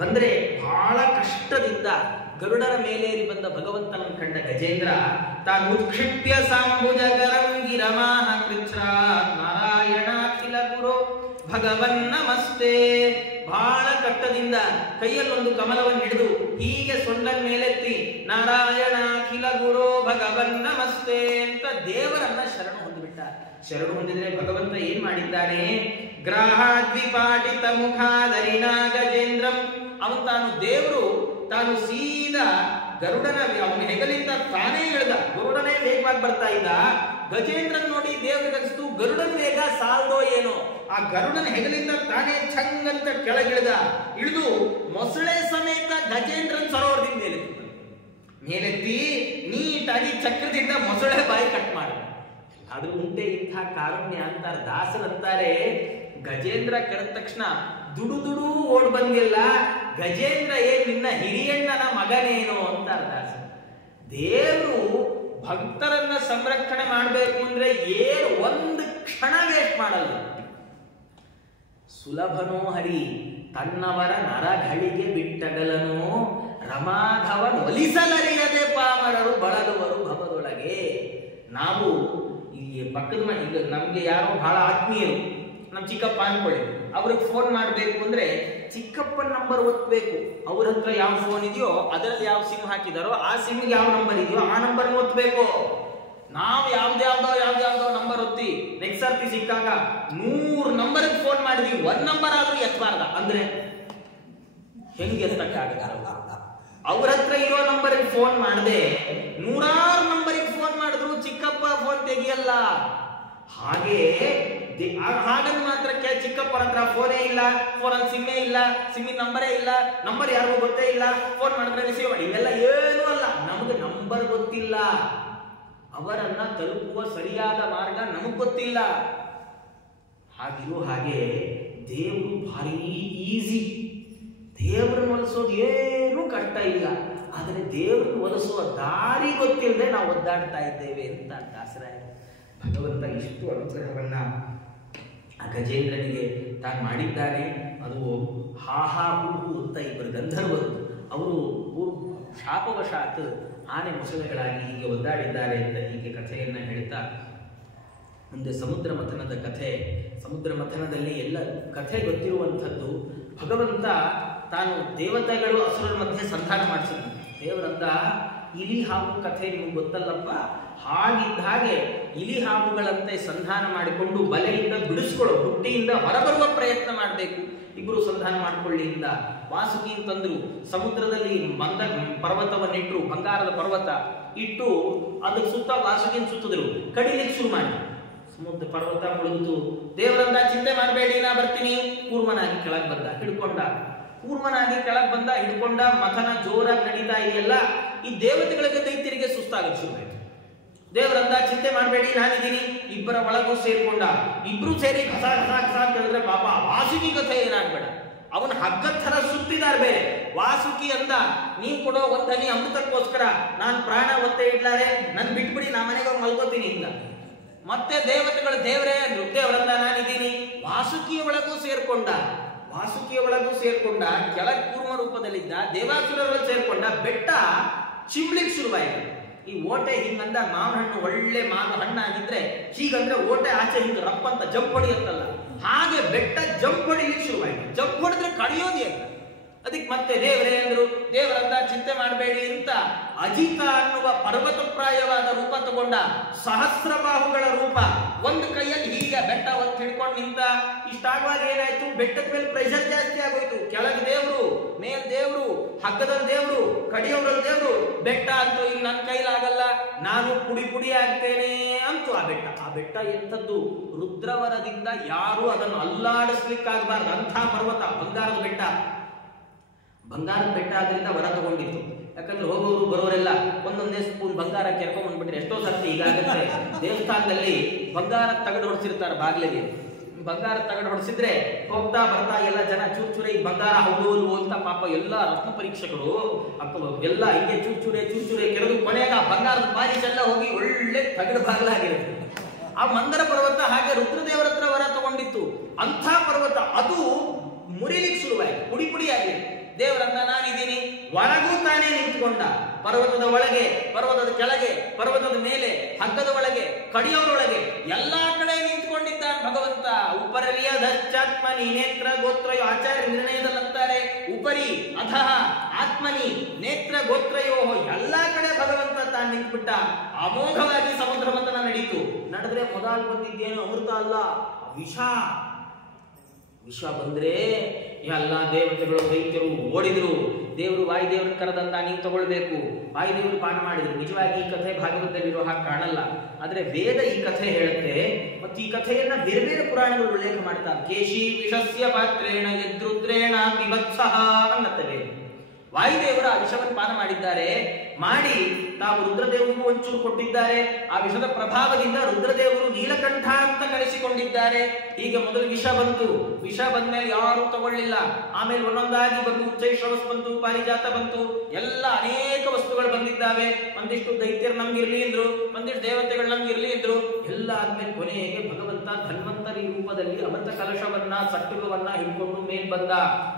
ಬಂದ್ರೆ ಬಹಳ ಕಷ್ಟದಿಂದ ಗರುಡರ ಮೇಲೇರಿ ಬಂದ ಭಗವಂತನನ್ನು ಕಂಡ ಗಜೇಂದ್ರ ತಾನು ಉತ್ಕ್ಷಿಪ್ಯ ಸಾಂಬುಜಗರಂ ಗಿರಮಾಹ ಕೃಚ್ಛ್ರಾ ನಾರಾಯಣಾಖಿಲ ಗುರು ಭಗವನ್ ನಮಸ್ತೆ. ಬಹಳ ಕಟ್ಟದಿಂದ ಕೈಯಲ್ಲೊಂದು ಕಮಲವನ್ನು ಹಿಡಿದು ಹೀಗೆ ಸೊಂಡನ ಮೇಲೆತ್ತಿ ನಾರಾಯಣಾಖಿಲ ಗುರು ಭಗವನ್ ನಮಸ್ತೆ ಅಂತ ದೇವರನ್ನ ಶರಣು ಹೊಂದಿಬಿಟ್ಟ. ಶರಣು ಹೊಂದಿದ್ರೆ ಭಗವಂತ ಏನ್ ಮಾಡಿದ್ದಾನೆ? ಗ್ರಾಹಾದ್ವಿಪಾಟಿತ ಮುಖಾದರಿನಾ ಗಜೇಂದ್ರಂ. ಅವನು ತಾನು ದೇವರು ತಾನು ಸೀದಾ ಗರುಡನ ಅವನ ಹೆಗಲಿಂದ ತಾನೇ ಇಳಿದ. ಗರುಡನೇ ವೇಗವಾಗಿ ಬರ್ತಾ ಇದ್ದ. ಗಜೇಂದ್ರನ್ ನೋಡಿ ದೇವರಿಗೆ ಅನಿಸ್ತು, ಗರುಡನ ವೇಗ ಸಾಲ್ದೋ ಏನೋ. ಆ ಗರುಡನ ಹೆಗಲಿಂದ ತಾನೇ ಛಂಗಂತ ಕೆಳಗಿಳಿದ. ಇಳಿದು ಮೊಸಳೆ ಸಮೇತ ಗಜೇಂದ್ರನ್ ಸರೋವರದಿಂದ ಮೇಲೆತ್ತಿ ನೀಟಾಗಿ ಚಕ್ರದಿಂದ ಮೊಸಳೆ ಬಾಯಿ ಕಟ್ ಮಾಡ. ಆದ್ರೂ ಉಂಟೆ ಇಂಥ ಕಾರುಣ್ಯ ಅಂತಾರೆ ದಾಸರಂತಾರೆ. ಗಜೇಂದ್ರ ಕರೆದ ತಕ್ಷಣ ದುಡು ಓಡ್ ಬಂದಿಲ್ಲ. ಗಜೇಂದ್ರ ನಿನ್ನ ಹಿರಿಯಣ್ಣನ ಮಗನೇನೋ ಅಂತಾರೆ ದಾಸ. ದೇವರು ಭಕ್ತರನ್ನ ಸಂರಕ್ಷಣೆ ಮಾಡಬೇಕು ಅಂದ್ರೆ ಒಂದು ಕ್ಷಣ ವೇಸ್ಟ್ ಮಾಡಲ್ಲ. ಸುಲಭನೋ ಹರಿ ತನ್ನವರ ನರಗಳಿಗೆ ಬಿಟ್ಟಗಲನು, ರಮಾಧವನ್ ಒಲಿಸಲರಿಯದೆ ಪಾಮರರು ಬಳಲುವರು ಭವದೊಳಗೆ. ನಾವು ಇಲ್ಲಿ ಪಕ್ಕದ ಮನೆ, ನಮ್ಗೆ ಯಾರೋ ಬಹಳ ಆತ್ಮೀಯರು, ನಮ್ ಚಿಕ್ಕಪ್ಪ ಅನ್ಕೊಳ್ಳಿ, ಅವ್ರಿಗೆ ಫೋನ್ ಮಾಡ್ಬೇಕು ಅಂದ್ರೆ ಚಿಕ್ಕಪ್ಪನ ನಂಬರ್ ಒತ್ತಬೇಕು. ಅವ್ರ ಹತ್ರ ಯಾವ ಫೋನ್ ಇದೆಯೋ ಅದರಲ್ಲಿ ಯಾವ ಸಿಮ್ ಹಾಕಿದಾರೋ ಆ ಸಿಮ್ಗೆ ಯಾವ ನಂಬರ್ ಇದೆಯೋ ಆ ನಂಬರ್ ಒತ್ತಬೇಕು. ನಾವು ಯಾವ್ದಾವ್ದೋ ನಂಬರ್ ಒತ್ತಿ ನೆಕ್ಸ್ಟ್ ಸರ್ತಿ ಸಿಕ್ಕಾಗ 100 ನಂಬರ್ ಫೋನ್ ಮಾಡಿದ್ವಿ, 1 ನಂಬರ್ ಆದ್ರೂ ಎತ್ತಬಾರ್ದ ಅಂದ್ರೆ ಹೆಂಗೆ ಎತ್ತಕ್ಕಾಗಲ್ಲ? ಅವ್ರ ಹತ್ರ ಇರೋ ನಂಬರ್ಗೆ ಫೋನ್ ಮಾಡದೆ 100 ನಂಬರಿಗೆ ಫೋನ್ ಮಾಡಿದ್ರು ಚಿಕ್ಕಪ್ಪ ಫೋನ್ ತೆಗಿಯಲ್ಲ. ಹಾಗಂದ್ ಮಾತ್ರಕ್ಕೆ ಚಿಕ್ಕಪ್ಪನ ಹತ್ರ ಫೋನೇ ಇಲ್ಲ, ಫೋನಲ್ಲಿ ಸಿಮ್ಮೇ ಇಲ್ಲ, ಸಿಮ್ಮಿನ ನಂಬರೇ ಇಲ್ಲ, ನಂಬರ್ ಯಾರಿಗೂ ಗೊತ್ತೇ ಇಲ್ಲ, ಫೋನ್ ಮಾಡಿದ್ರೆ ರಿಸೀವ್ ಮಾಡಿ, ಇವೆಲ್ಲ ಏನೂ ಅಲ್ಲ. ನಮ್ಗೆ ನಂಬರ್ ಗೊತ್ತಿಲ್ಲ, ಅವರನ್ನ ತಲುಪುವ ಸರಿಯಾದ ಮಾರ್ಗ ನಮಗ್ ಗೊತ್ತಿಲ್ಲ. ಹಾಗಿರೋ ಹಾಗೆ ದೇವರು ಭಾರಿ ಈಸಿ. ದೇವರನ್ನು ಒಲಿಸೋದು ಏನೂ ಕಷ್ಟ ಇಲ್ಲ. ಆದರೆ ದೇವರನ್ನು ಒಲಿಸುವ ದಾರಿ ಗೊತ್ತಿಲ್ಲದೆ ನಾವು ಒದ್ದಾಡ್ತಾ ಇದ್ದೇವೆ ಅಂತ ದಾಸರಾಯ. ಭಗವಂತ ಇಷ್ಟು ಅನುಗ್ರಹವನ್ನ ಆ ಗಜೇಂದ್ರನಿಗೆ ತಾನು ಮಾಡಿದ್ದಾನೆ. ಅದು ಹಾಹಾ ಹೂಹು ಅಂತ ಇಬ್ಬರು ಗಂಧರ್ವರು, ಅವರು ಶಾಪವಶಾತ್ ಆನೆ ಮೊಸಳೆಗಳಾಗಿ ಹೀಗೆ ಒದ್ದಾಡಿದ್ದಾರೆ ಅಂತ ಹೀಗೆ ಕಥೆಯನ್ನ ಹೇಳ್ತಾ ಮುಂದೆ ಸಮುದ್ರ ಮಥನದ ಕಥೆ. ಸಮುದ್ರ ಮಥನದಲ್ಲಿ ಎಲ್ಲ ಕಥೆ ಗೊತ್ತಿರುವಂಥದ್ದು. ಭಗವಂತ ತಾನು ದೇವತೆಗಳು ಅಸುರರ ಮಧ್ಯೆ ಸಂಧಾನ ಮಾಡಿಸಿದ್ರು. ದೇವರಂತ ಇಲಿ ಹಾವು ಕಥೆ ನಿಮ್ಗೆ ಗೊತ್ತಲ್ಲಪ್ಪ, ಹಾಗಿದ್ದ ಹಾಗೆ ಇಲಿ ಹಾವುಗಳಂತೆ ಸಂಧಾನ ಮಾಡಿಕೊಂಡು ಬಲೆಯಿಂದ ಬಿಡಿಸ್ಕೊಳ್ಳೋ, ಬುಟ್ಟಿಯಿಂದ ಹೊರಬರುವ ಪ್ರಯತ್ನ ಮಾಡಬೇಕು. ಇಬ್ರು ಸಂಧಾನ ಮಾಡ್ಕೊಳ್ಳಿಯಿಂದ ವಾಸುಕಿ ಅಂತಂದ್ರು. ಸಮುದ್ರದಲ್ಲಿ ಪರ್ವತವನ್ನಿಟ್ರು, ಬಂಗಾರದ ಪರ್ವತ ಇಟ್ಟು ಅದಕ್ಕೆ ಸುತ್ತ ವಾಸುಕಿನ ಸುತ್ತಿದ್ರು. ಕಡಿಲಿಕ್ಕೆ ಶುರು ಮಾಡಿ ಸಮುದ್ರ ಪರ್ವತ ಮುಳುಗಿತು. ದೇವರಂದ ಚಿಂತೆ ಮಾಡಬೇಡಿ, ನಾ ಬರ್ತೀನಿ. ಕೂರ್ಮನಾಗಿ ಕೆಳಗೆ ಬಂದ, ಹಿಡ್ಕೊಂಡ. ಕೂರ್ಮನಾಗಿ ಕೆಳಗೆ ಬಂದ, ಹಿಡ್ಕೊಂಡ. ಮಥನ ಜೋರಾಗಿ ನಡೀತಾ ಇದೆಯಲ್ಲ. ಈ ದೇವತೆಗಳಿಗೆ ದೈತ್ಯರಿಗೆ ಸುಸ್ತಾಗಕ್ಕೆ ಶುರುವಾಯಿತು. ದೇವರಂದ ಚಿಂತೆ ಮಾಡಬೇಡಿ, ನಾನಿದ್ದೀನಿ. ಇಬ್ಬರ ಒಳಗೂ ಸೇರ್ಕೊಂಡ. ಇಬ್ರು ಸೇರಿ ಕಸ ಕಸ ಕಸ ಅಂತ ಹೇಳಿದ್ರೆ ಪಾಪ ವಾಸುಕಿ ಕಥೆ ಏನಾಗ್ಬೇಡ, ಅವನ ಹಗ್ಗದ ಥರ ಸುತ್ತಿದಾರ ಬೇರೆ. ವಾಸುಕಿ ಅಂದ, ನೀನ್ ಕೊಡೋ ಒಂದನಿ ಅಮೃತಕ್ಕೋಸ್ಕರ ನಾನು ಪ್ರಾಣ ಒತ್ತೆ ಇಡ್ಲಾರೆ, ನನ್ ಬಿಟ್ಬಿಡಿ, ನಾ ಮನೆಗೆ ಹೋಗಿ ಮಲ್ಕೋತೀನಿ ಇಂದ. ಮತ್ತೆ ದೇವತೆಗಳು ದೇವರೇ ಅಂದ್ರು. ದೇವರಂದ ನಾನಿದ್ದೀನಿ. ವಾಸುಕಿಯ ಒಳಗೂ ಸೇರ್ಕೊಂಡ. ವಾಸುಕಿಯ ಒಳಗೂ ಸೇರ್ಕೊಂಡ. ಕೆಳಗ್ ಕೂರ್ಮ ರೂಪದಲ್ಲಿದ್ದ ದೇವಾಸುರರಲ್ಲಿ ಸೇರ್ಕೊಂಡ. ಬೆಟ್ಟ ಚಿಮ್ಲಿಕ್ ಶುರುವಾಯಿತು. ಈ ಓಟೆ ಹಿಂಗಂದ ಮಾವಿನ ಹಣ್ಣು ಒಳ್ಳೆ ಮಾವಿನ ಹಣ್ಣಾಗಿದ್ರೆ ಹೀಗಂದ್ರೆ ಓಟೆ ಆಚೆ ಹಿಂಗ ರಪ್ಪ ಅಂತ ಜಂಪ್ ಹೊಡಿಯತ್ತಲ್ಲ, ಹಾಗೆ ಬೆಟ್ಟ ಜಂಪ್ ಹೊಡಿಲಿಕ್ಕೆ ಶುರುವಾಯಿತು. ಜಂಪ್ ಹೊಡೆದ್ರೆ ಕಡಿಯೋದೇ ಅಂತ. ಅದಕ್ಕೆ ಮತ್ತೆ ದೇವರೇ ಅಂದ್ರು. ದೇವರಂದ ಚಿಂತೆ ಮಾಡಬೇಡಿ ಅಂತ ಅಜಿತ ಅನ್ನುವ ಪರ್ವತಪ್ರಾಯವಾದ ರೂಪ ತಗೊಂಡ. ಸಹಸ್ರ ಬಾಹುಗಳ ರೂಪ. ಒಂದು ಕೈಯಲ್ಲಿ ಹೀಗೆ ಬೆಟ್ಟ ಒಂದು ಹಿಡ್ಕೊಂಡು ನಿಂತ. ಇಷ್ಟಾಗುವಾಗ ಏನಾಯ್ತು, ಬೆಟ್ಟದ ಮೇಲೆ ಪ್ರೆಷರ್ ಜಾಸ್ತಿ ಆಗೋಯ್ತು. ಕೆಳಗೆ ದೇವ್ರು, ಮೇಲ್ ದೇವ್ರು, ಹಗ್ಗದಲ್ಲಿ ದೇವ್ರು, ಕಡಿಯೋದ್ರಲ್ಲಿ ದೇವ್ರು. ಬೆಟ್ಟ ಅಂತೂ ಇಲ್ಲಿ ನನ್ನ ಕೈಲಾಗಲ್ಲ, ನಾನು ಪುಡಿ ಪುಡಿ ಆಗ್ತೇನೆ ಅಂತೂ ಆ ಬೆಟ್ಟ. ಆ ಬೆಟ್ಟ ಎಂಥದ್ದು, ರುದ್ರವರದಿಂದ ಯಾರು ಅದನ್ನು ಅಲ್ಲಾಡಿಸ್ಲಿಕ್ಕಾಗಬಾರ್ದು ಅಂಥ ಪರ್ವತ. ಬಂಗಾರದ ಬೆಟ್ಟ. ಬಂಗಾರದ ಬೆಟ್ಟ ಆದ್ರಿಂದ ವರ ತಗೊಂಡಿತ್ತು. ಯಾಕಂದ್ರೆ ಹೋಗೋರು ಬರೋರೆಲ್ಲ ಒಂದೊಂದೇ ಸ್ಪೂನ್ ಬಂಗಾರ ಕೆರ್ಕೊಂಡ್ ಬಂದ್ಬಿಟ್ರೆ ಎಷ್ಟೋ ಸರ್ತಿ ಈಗಾಗತ್ತೆ. ದೇವಸ್ಥಾನದಲ್ಲಿ ಬಂಗಾರ ತಗಡು ಹೊಡಿಸಿರ್ತಾರೆ ಬಾಗ್ಲಿಗೆ. ಬಂಗಾರ ತಗಡು ಹೊಡಿಸಿದ್ರೆ ಹೋಗ್ತಾ ಬರ್ತಾ ಎಲ್ಲ ಜನ ಚೂರ್ ಚೂರೆ ಈ ಬಂಗಾರ ಹೌದು ಅಂತ ಪಾಪ ಎಲ್ಲ ರತ್ನ ಪರೀಕ್ಷಕರು ಎಲ್ಲ ಹಿಂಗೆ ಚೂರ್ ಚೂರೆ ಕೆರೆದು ಕೊನೆಯಾಗ ಬಂಗಾರದ ಪಾಲಿಶ್ ಎಲ್ಲ ಹೋಗಿ ಒಳ್ಳೆ ತಗಡು ಬಾಗ್ಲಾಗಿರುತ್ತೆ. ಆ ಮಂದರ ಪರ್ವತ ಹಾಗೆ ರುದ್ರದೇವರ ಹತ್ರ ವರ ತಗೊಂಡಿತ್ತು. ಅಂಥ ಪರ್ವತ ಅದು ಮುರಿಲಿಕ್ಕೆ ಶುರುವಾಯಿತು, ಪುಡಿ ಪುಡಿ ಆಗಿದೆ. ದೇವರನ್ನ ನಾನಿದ್ದೀನಿ. ಒಳಗೂ ತಾನೇ ನಿಂತ್ಕೊಂಡ. ಪರ್ವತದ ಒಳಗೆ, ಪರ್ವತದ ಕೆಳಗೆ, ಪರ್ವತದ ಮೇಲೆ, ಹಗ್ಗದ ಒಳಗೆ, ಕಡಿಯೋರೊಳಗೆ ಎಲ್ಲಾ ಕಡೆ ನಿಂತ್ಕೊಂಡಿದ್ದ ಭಗವಂತ. ಉಪರ್ಯಧಶ್ಚಾತ್ಮನಿ ನೇತ್ರ ಗೋತ್ರಯೋ. ಆಚಾರ್ಯ ನಿರ್ಣಯದಲ್ಲಂತಾರೆ ಉಪರಿ ಅಧಃ ಆತ್ಮನಿ ನೇತ್ರ ಗೋತ್ರಯೋ. ಎಲ್ಲಾ ಕಡೆ ಭಗವಂತ ತಾನು ನಿಂತ್ಬಿಟ್ಟ. ಅಮೋಘವಾಗಿ ಸಮುದ್ರ ಮಂಥನ ನಡೀತು. ನಡೆದ್ರೆ ಮೊದಲು ಬಂದಿದ್ದೇನು ಅಮೃತ ಅಲ್ಲ, ವಿಷ. ವಿಷ ಬಂದ್ರೆ ಎಲ್ಲ ದೇವತೆಗಳು ದೈತ್ಯರು ಓಡಿದ್ರು. ದೇವರು ವಾಯುದೇವ್ರನ್ನ ಕರೆದಂತ ನೀವು ತಗೊಳ್ಬೇಕು. ವಾಯುದೇವರು ಪಾಠ ಮಾಡಿದ್ರು. ನಿಜವಾಗಿ ಈ ಕಥೆ ಭಾಗವತದಲ್ಲಿರೋ ಹಾಗೆ ಕಾಣಲ್ಲ, ಆದ್ರೆ ವೇದ ಈ ಕಥೆ ಹೇಳುತ್ತೆ. ಮತ್ತು ಈ ಕಥೆಯನ್ನ ಬೇರೆ ಬೇರೆ ಪುರಾಣಗಳು ಉಲ್ಲೇಖ ಮಾಡ್ತಾರೆ. ಕೇಶಿ ವಿಷಸ್ಯ ಪಾತ್ರೇಣ ಯದ್ರುದ್ರೇಣ ಪಿಬತ್ಸಃ ಅನ್ನತ್ತವೆ. ವಾಯುದೇವರು ಆ ವಿಷವನ್ನು ಪಾನ ಮಾಡಿದ್ದಾರೆ. ಮಾಡಿ ತಾವು ರುದ್ರದೇವರಿಗೂ ಒಂಚೂರು ಕೊಟ್ಟಿದ್ದಾರೆ. ಆ ವಿಷದ ಪ್ರಭಾವದಿಂದ ರುದ್ರದೇವರು ನೀಲಕಂಠ ಅಂತ ಕರೆಸಿಕೊಂಡಿದ್ದಾರೆ. ಈಗ ಮೊದಲು ವಿಷ ಬಂತು. ವಿಷ ಬಂದ್ಮೇಲೆ ಯಾರು ತಗೊಳ್ಳಿಲ್ಲ. ಆಮೇಲೆ ಒಂದೊಂದಾಗಿ ಬಂದು ಉಚ್ಚೈಶ್ರವಸ್ ಬಂತು, ಪಾರಿಜಾತ ಬಂತು, ಎಲ್ಲ ಅನೇಕ ವಸ್ತುಗಳು ಬಂದಿದ್ದಾವೆ. ಒಂದಿಷ್ಟು ದೈತ್ಯರು ನಮ್ಗಿರ್ಲಿ ಅಂದ್ರು, ಒಂದಿಷ್ಟು ದೇವತೆಗಳು ನಮ್ಗಿರ್ಲಿ ಅಂದ್ರು. ಎಲ್ಲ ಆದ್ಮೇಲೆ ಕೊನೆಗೆ ಭಗವಂತ ಧನ್ವಂತರಿ ರೂಪದಲ್ಲಿ ಅಮೃತ ಕಲಶವನ್ನ ಸಟ್ಟುಗವನ್ನ ಹಿಡ್ಕೊಂಡು ಮೇಲ್ ಬಂದ.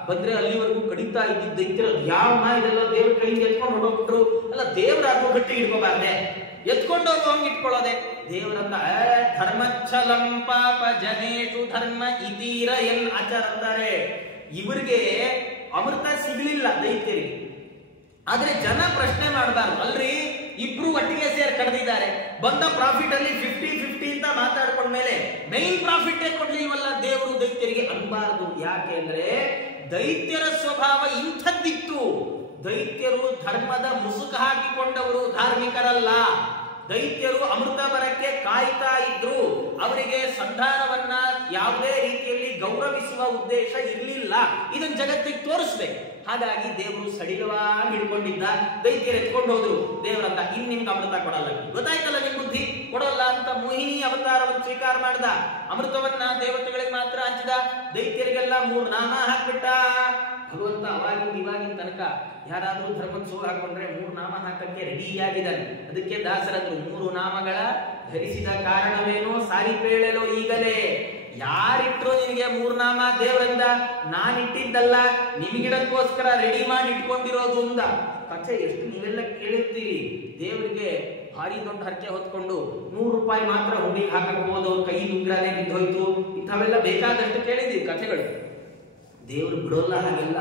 ಬಂದ್ರೆ ಅಲ್ಲಿವರೆಗೂ ಕಡಿತಾ ಇದ್ದ ದೈತ್ಯರು ಯಾವ ಇದೆಲ್ಲ ದೇವ್ರ ಕೈಯಿಂದ ಎತ್ಕೊಂಡು ಹೊಡೋಗ್ಬಿಟ್ರು. ಅಲ್ಲ, ದೇವರಾದ್ರೂ ಗಟ್ಟಿ ಇಟ್ಕೋಬಾರ್ದೆ, ಎತ್ಕೊಂಡು ಹೋಗಿ ಇಟ್ಕೊಳ್ಳೋದೆ. ದೇವರನ್ನ ಧರ್ಮಚ್ಛಲಂ ಪಾಪ ಜನೇಶು ಧರ್ಮ ಇತೀರ ಎಲ್ ಆಚಾರಂತಾರೆ. ಇವರಿಗೆ ಅಮೃತ ಸಿಗ್ಲಿಲ್ಲ ದೈತ್ಯರಿಗೆ. ಆದ್ರೆ ಜನ ಪ್ರಶ್ನೆ ಮಾಡಬಾರ್ದು. ಅಲ್ರಿ, ಇಬ್ರು ಒಟ್ಟಿಗೆ ಸೇರಿ ಕರೆದಿದ್ದಾರೆ, ಬಂದ ಪ್ರಾಫಿಟ್ ಅಲ್ಲಿ 50-50 ಅಂತ ಮಾತಾಡ್ಕೊಂಡ್ಮೇಲೆ ಮೈನ್ ಪ್ರಾಫಿಟ್ ಕೊಡ್ಲಿಲ್ವಲ್ಲ ದೇವರು ದೈತ್ಯರಿಗೆ ಅನ್ಬಾರದು. ಯಾಕೆ ಅಂದ್ರೆ ದೈತ್ಯರ ಸ್ವಭಾವ ಇಂಥದ್ದಿತ್ತು. ದೈತ್ಯರು ಧರ್ಮದ ಮುಸುಕು ಹಾಕಿಕೊಂಡವರು, ಧಾರ್ಮಿಕರಲ್ಲ. ದೈತ್ಯರು ಅಮೃತ ಬರಕ್ಕೆ ಕಾಯ್ತಾ ಇದ್ರು. ಅವರಿಗೆ ಸಂಧಾನವನ್ನ ಯಾವುದೇ ರೀತಿಯಲ್ಲಿ ಗೌರವಿಸುವ ಉದ್ದೇಶ ಇರಲಿಲ್ಲ. ಇದನ್ನ ಜಗತ್ತಿಗೆ ತೋರಿಸ್ಬೇಕು. ಹಾಗಾಗಿ ದೇವರು ಸಡಿಲವಾಗಿ ಹಿಡ್ಕೊಂಡಿದ್ದ. ದೈತ್ಯರು ಎತ್ಕೊಂಡು ಹೋದ್ರು. ದೇವರಂತ ಇನ್ ನಿಮ್ಗೆ ಅಮೃತ ಕೊಡಲ್ಲ, ಗೊತ್ತಾಯ್ತಲ್ಲ ನಿಮ್ ಬುದ್ಧಿ, ಕೊಡಲ್ಲ ಅಂತ ಮೋಹಿನಿ ಅವತಾರವನ್ನು ಸ್ವೀಕಾರ ಮಾಡ್ದ. ಅಮೃತವನ್ನ ದೇವತೆಗಳಿಗೆ ಮಾತ್ರ ಹಂಚಿದ. ದೈತ್ಯರಿಗೆಲ್ಲ 3 ನಾಮ ಹಾಕ್ಬಿಟ್ಟ ಭಗವಂತ. ಅವಾಗಿಂದ ಇವಾಗಿನ ತನಕ ಯಾರಾದ್ರೂ ಧರ್ಮದ ಸೋಲು ಹಾಕೊಂಡ್ರೆ 3 ನಾಮ ಹಾಕಕ್ಕೆ ರೆಡಿಯಾಗಿದ್ದಾನೆ. ಅದಕ್ಕೆ ದಾಸರಂದ್ರು 3 ನಾಮಗಳ ಧರಿಸಿದ ಕಾರಣವೇನೋ ಸಾರಿಪೇಳೆಲೋ ಈಗಲೇ. ಯಾರಿಟ್ರು ನಿನಗೆ 3 ನಾಮ ದೇವರಿಂದ? ನಾನಿಟ್ಟಿದ್ದಲ್ಲ, ನಿಮಗಿಡಕ್ಕೋಸ್ಕರ ರೆಡಿ ಮಾಡಿ ಇಟ್ಕೊಂಡಿರೋದು ಅಂದ. ಕಥೆ ಎಷ್ಟು ನೀವೆಲ್ಲ ಕೇಳಿರ್ತೀರಿ. ದೇವರಿಗೆ ಭಾರಿ ದೊಡ್ಡ ಹರಕೆ ಹೊತ್ಕೊಂಡು 100 ರೂಪಾಯಿ ಮಾತ್ರ ಹುಂಡಿಗೆ ಹಾಕಕ್ ಹೋದವ್ರು ಕೈ ನುಗ್ರಾನೇ ಬಿದ್ದೋಯ್ತು. ಇಂಥವೆಲ್ಲ ಬೇಕಾದಷ್ಟು ಕೇಳಿದ್ವಿ ಕಥೆಗಳು. ದೇವರು ಬಿಡೋಲ್ಲ ಹಾಗೆಲ್ಲ.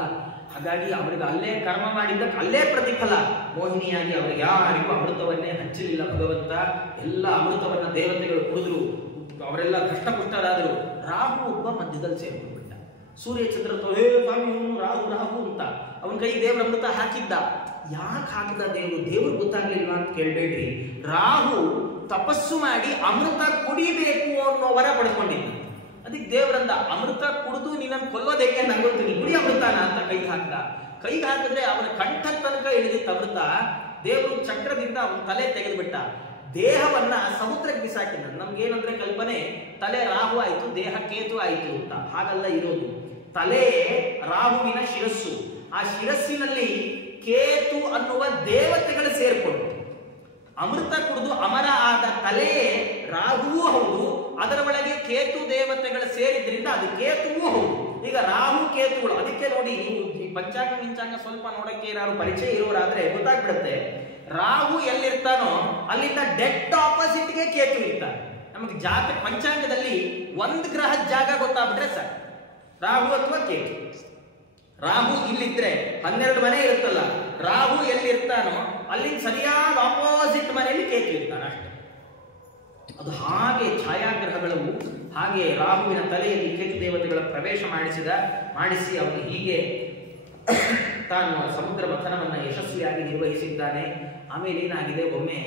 ಹಾಗಾಗಿ ಅವರಿಗೆ ಅಲ್ಲೇ ಕರ್ಮ ಮಾಡಿದ್ದಕ್ಕೆ ಅಲ್ಲೇ ಪ್ರತಿಫಲ. ಮೋಹಿನಿಯಾಗಿ ಅವರಿಗೆ ಯಾರಿಗೂ ಅಮೃತವನ್ನೇ ಹಂಚಲಿಲ್ಲ ಭಗವಂತ. ಎಲ್ಲ ಅಮೃತವನ್ನ ದೇವತೆಗಳು ಕುಡಿದ್ರು. ಅವರೆಲ್ಲ ಕಷ್ಟಪುಷ್ಟರಾದರು. ರಾಹು ಒಬ್ಬ ಮಧ್ಯದಲ್ಲಿ ಸೇರ್ಕೊಂಡ್ಬಿಟ್ಟ. ಸೂರ್ಯಚಂದ್ರ ಹೇ ಸ್ವಾಮಿ ರಾಹು ರಾಹು ಅಂತ ಅವನ ಕೈ ದೇವರ ಅಮೃತ ಹಾಕಿದ್ದ. ಯಾಕೆ ಹಾಕಿದ ದೇವ್ರು ಗೊತ್ತಾಗ್ಲಿಲ್ವಾ ಅಂತ ಕೇಳ್ಬೇಡ್ರಿ. ರಾಹು ತಪಸ್ಸು ಮಾಡಿ ಅಮೃತ ಕುಡಿಬೇಕು ಅನ್ನೋ ವರ ಪಡ್ಕೊಂಡಿದ್ದ. ಅದಕ್ಕೆ ದೇವರಂದ ಅಮೃತ ಕುಡಿದು ನಿನ್ನನ್ನು ಕೊಲ್ಲೋದಕ್ಕೆ ನಂಗೊಳ್ತೀನಿ, ಕುಡಿ ಅಮೃತನ ಅಂತ ಕೈಗೆ ಹಾಕ್ದ. ಕೈಗೆ ಹಾಕಿದ್ರೆ ಅವನ ಕಂಠ ತನಕ ಇಳಿದಿತ್ತು ಅಮೃತ. ದೇವರು ಚಕ್ರದಿಂದ ಅವನ ತಲೆ ತೆಗೆದುಬಿಟ್ಟ. ದೇಹವನ್ನ ಸಮುದ್ರಕ್ಕೆ ಬಿಸಾಕಿದ. ನಮ್ಗೇನಂದ್ರೆ ಕಲ್ಪನೆ, ತಲೆ ರಾಹು ಆಯ್ತು, ದೇಹ ಕೇತು ಆಯ್ತು ಅಂತ. ಹಾಗಲ್ಲ ಇರೋದು. ತಲೆ ರಾಹುವಿನ ಶಿರಸ್ಸು, ಆ ಶಿರಸ್ಸಿನಲ್ಲಿ ಕೇತು ಅನ್ನುವ ದೇವತೆಗಳು ಸೇರ್ಕೊಂಡು ಅಮೃತ ಕುಡಿದು ಅಮರ ಆದ ತಲೆ ರಾಹುವೂ ಹೌದು, ಅದರ ಒಳಗೆ ಕೇತು ದೇವತೆಗಳು ಸೇರಿದ್ರಿಂದ ಅದು ಕೇತುವೂ ಹೌದು. ಈಗ ರಾಹು ಕೇತುಗಳು, ಅದಕ್ಕೆ ನೋಡಿ ನೀವು ಈ ಪಂಚಾಂಗ ಸ್ವಲ್ಪ ನೋಡಕ್ಕೆ ಯಾರು ಪರಿಚಯ ಇರೋರಾದ್ರೆ ಗೊತ್ತಾಗ್ಬಿಡುತ್ತೆ. ರಾಹು ಎಲ್ಲಿರ್ತಾನೋ ಅಲ್ಲಿಂದ ಡೆಡ್ ಆಪೋಸಿಟ್ಗೆ ಕೇತು ಇರ್ತಾನೆ. ನಮಗೆ ಜಾತಕ ಪಂಚಾಂಗದಲ್ಲಿ ಒಂದು ಗ್ರಹದ ಜಾಗ ಗೊತ್ತಾಗ್ಬಿಟ್ರೆ ಸರ್, ರಾಹು ಅಥವಾ ಕೇತು. ರಾಹು ಇಲ್ಲಿದ್ರೆ 12 ಮನೆ ಇರುತ್ತಲ್ಲ, ರಾಹು ಎಲ್ಲಿರ್ತಾನೋ ಅಲ್ಲಿಂದ ಸರಿಯಾದ ಆಪೋಸಿಟ್ ಮನೆಯಲ್ಲಿ ಕೇತು ಇರ್ತಾನೆ ಅಷ್ಟೇ. ಅದು ಹಾಗೆ ಛಾಯಾಗ್ರಹಗಳು ಹಾಗೆ ರಾಹುವಿನ ತಲೆಯಲ್ಲಿ ಕೇತು ದೇವತೆಗಳ ಪ್ರವೇಶ ಮಾಡಿಸಿ ಅವನು ಹೀಗೆ ತಾನು ಸಮುದ್ರ ಮಥನವನ್ನ ಯಶಸ್ವಿಯಾಗಿ ನಿರ್ವಹಿಸಿದ್ದಾನೆ. ಆಮೇಲೆ ಏನಾಗಿದೆ, ಒಮ್ಮೆ